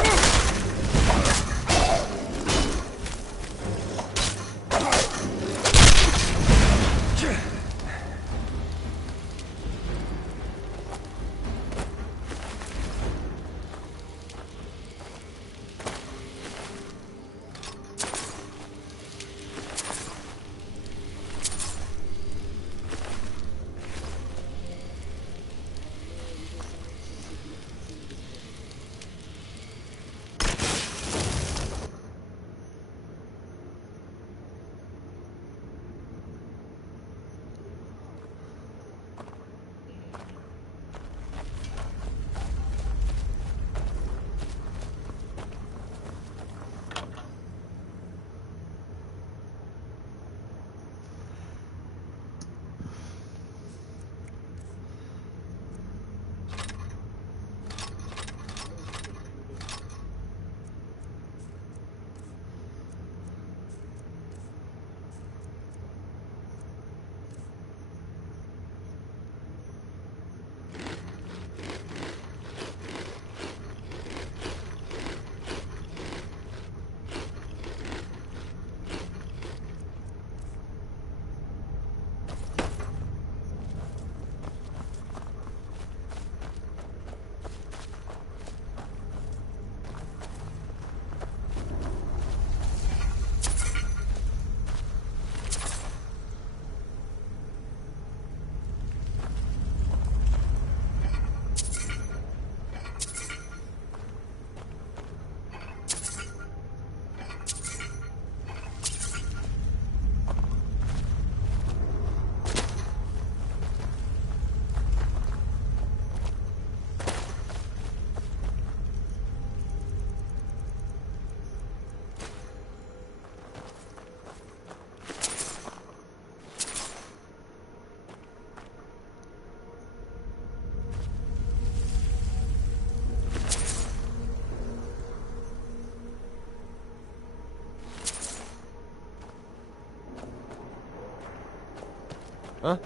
Huh?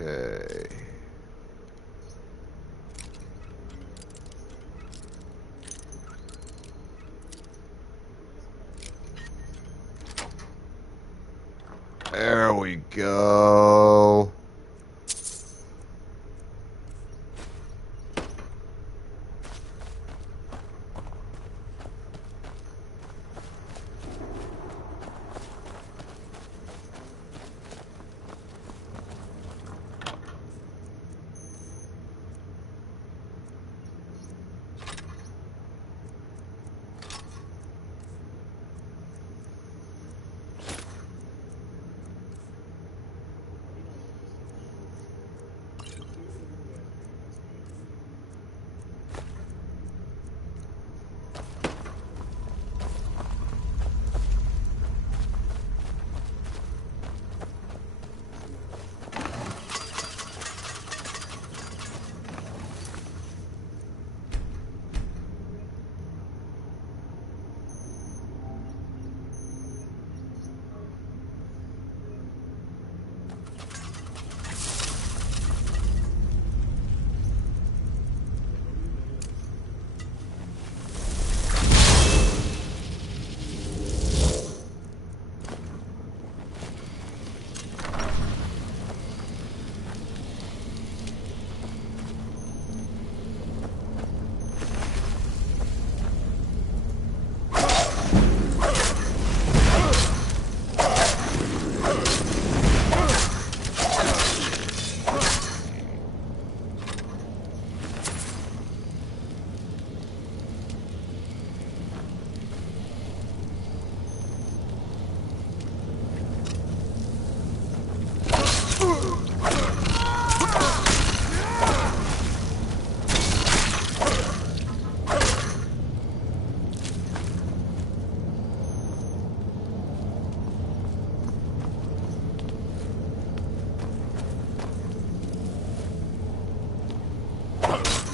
Okay. There we go.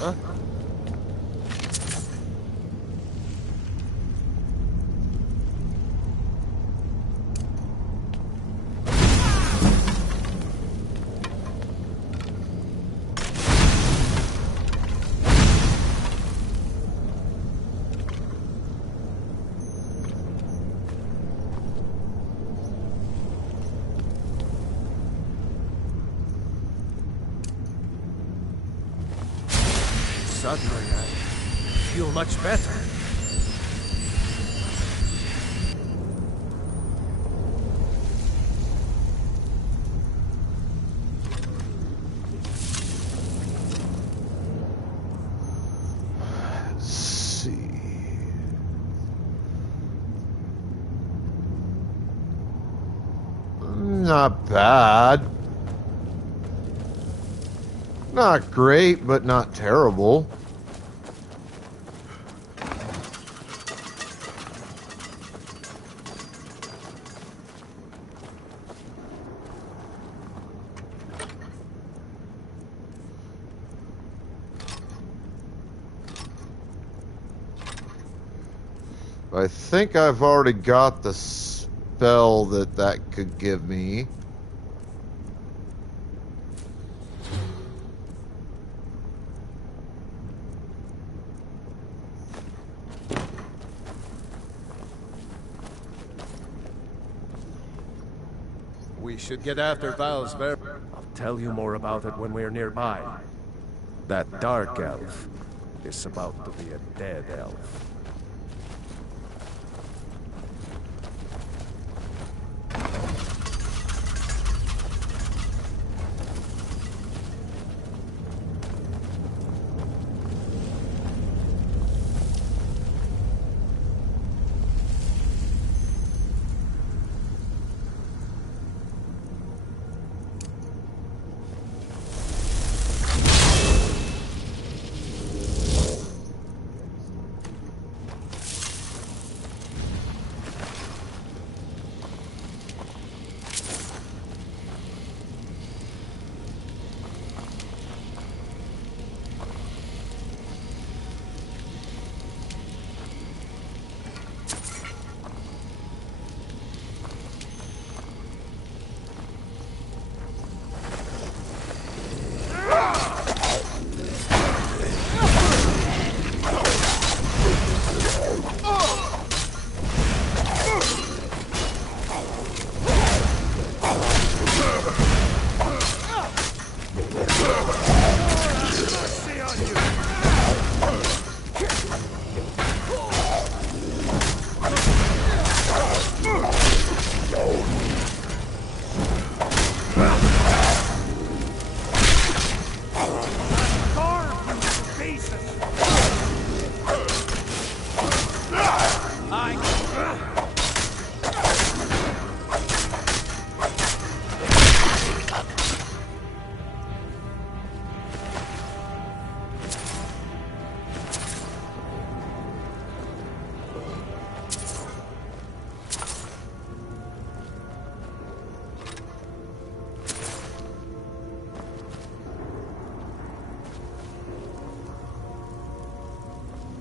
Huh? Suddenly, I feel much better. Let's see. Not bad. Not great, but not terrible. I think I've already got the spell that could give me. We should get after Val's bear. I'll tell you more about it when we're nearby. That dark elf is about to be a dead elf.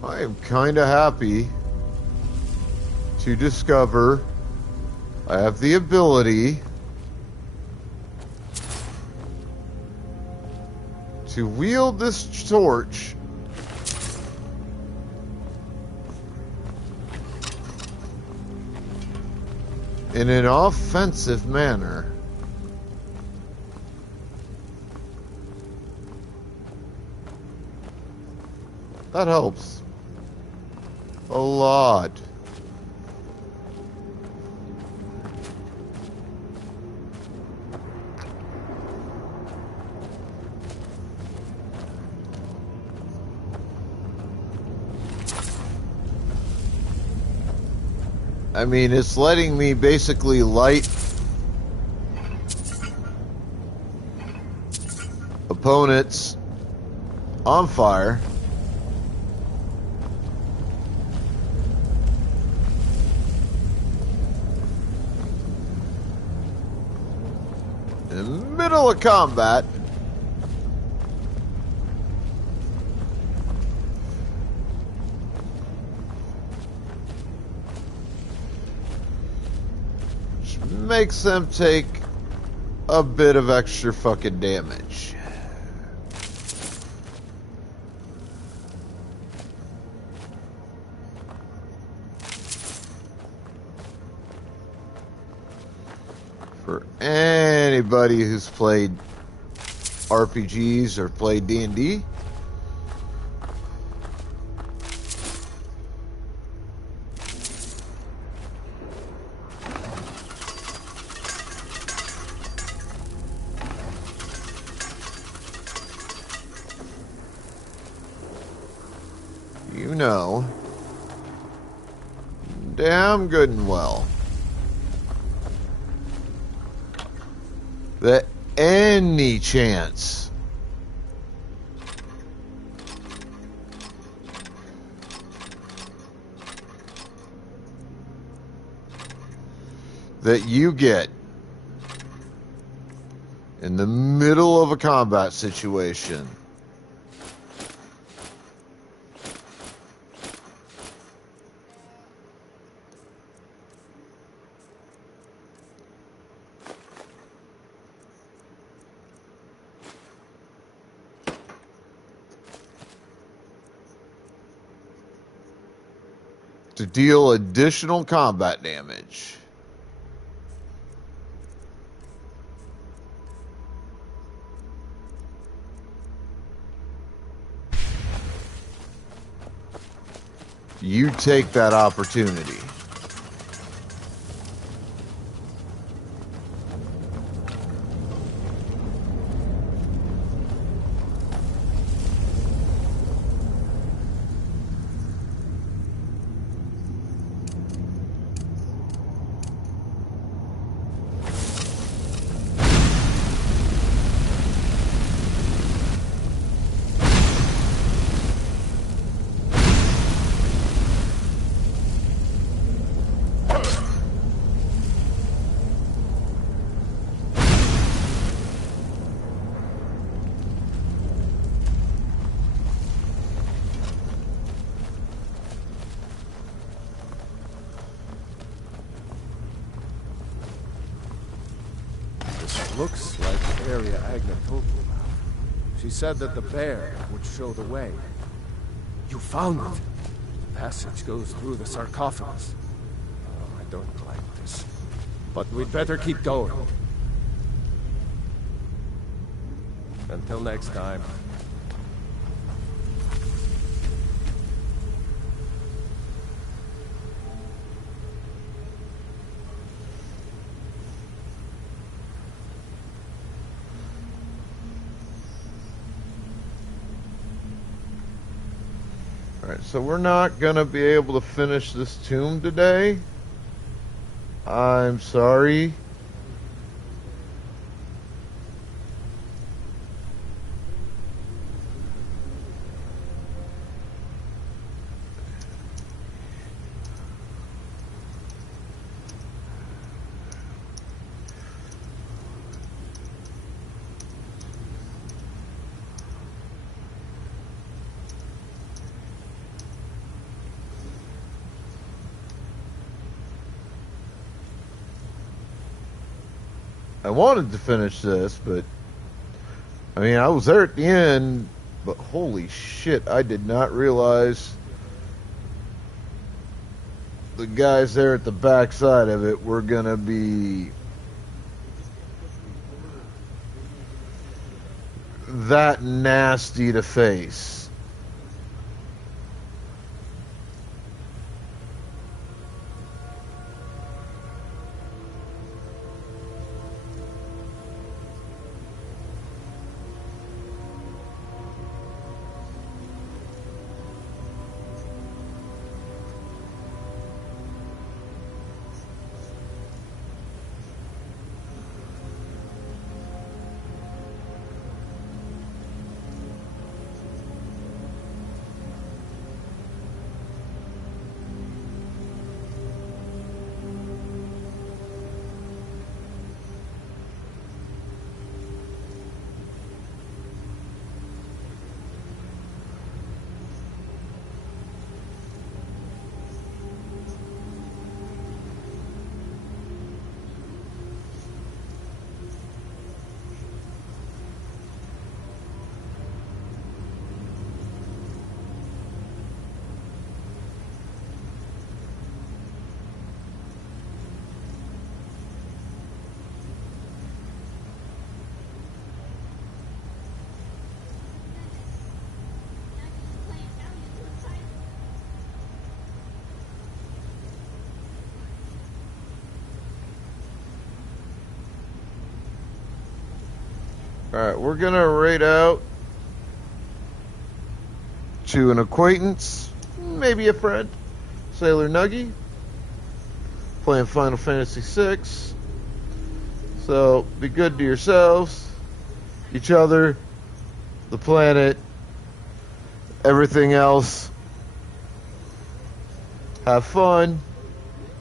I am kind of happy to discover I have the ability to wield this torch in an offensive manner. That helps a lot. I mean, it's letting me basically light opponents on fire. In the middle of combat. makes them take a bit of extra fucking damage. For anybody who's played RPGs or played D&D, you know damn good and well that any chance that you get in the middle of a combat situation to deal additional combat damage, you take that opportunity. Looks like the area Agnes told me about. She said that the bear would show the way. You found it. The passage goes through the sarcophagus. Oh, I don't like this. But we'd better keep going. Until next time. Alright, so we're not going to be able to finish this tomb today. I'm sorry. I wanted to finish this, but I mean, I was there at the end, but holy shit, I did not realize the guys there at the back side of it were gonna be that nasty to face. Alright, we're gonna raid out to an acquaintance, maybe a friend, Sailor Nuggy, playing Final Fantasy VI. So, be good to yourselves, each other, the planet, everything else. Have fun.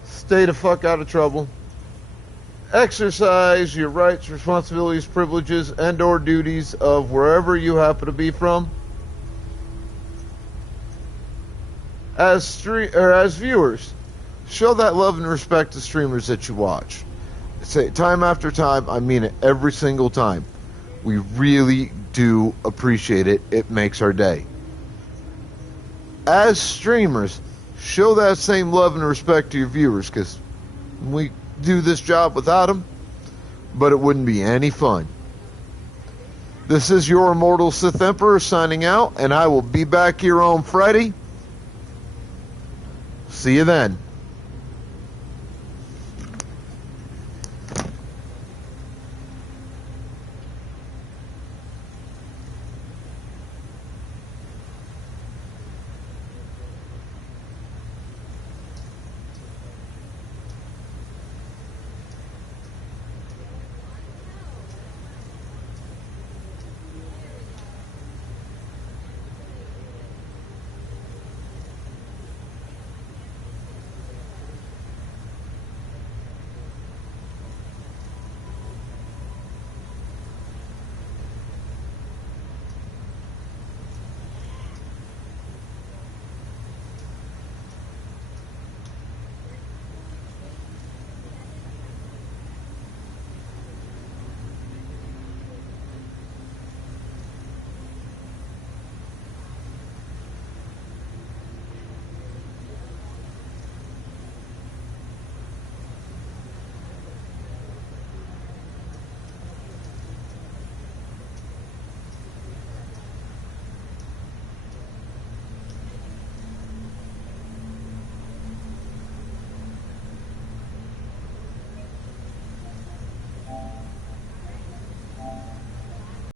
Stay the fuck out of trouble. Exercise your rights, responsibilities, privileges, and or duties of wherever you happen to be from. As viewers, show that love and respect to streamers that you watch. Say it time after time, I mean it every single time. We really do appreciate it. It makes our day. As streamers, show that same love and respect to your viewers, because we do this job without them, but it wouldn't be any fun. This is your immortal Sith Emperor signing out, and I will be back here on Friday. See you then.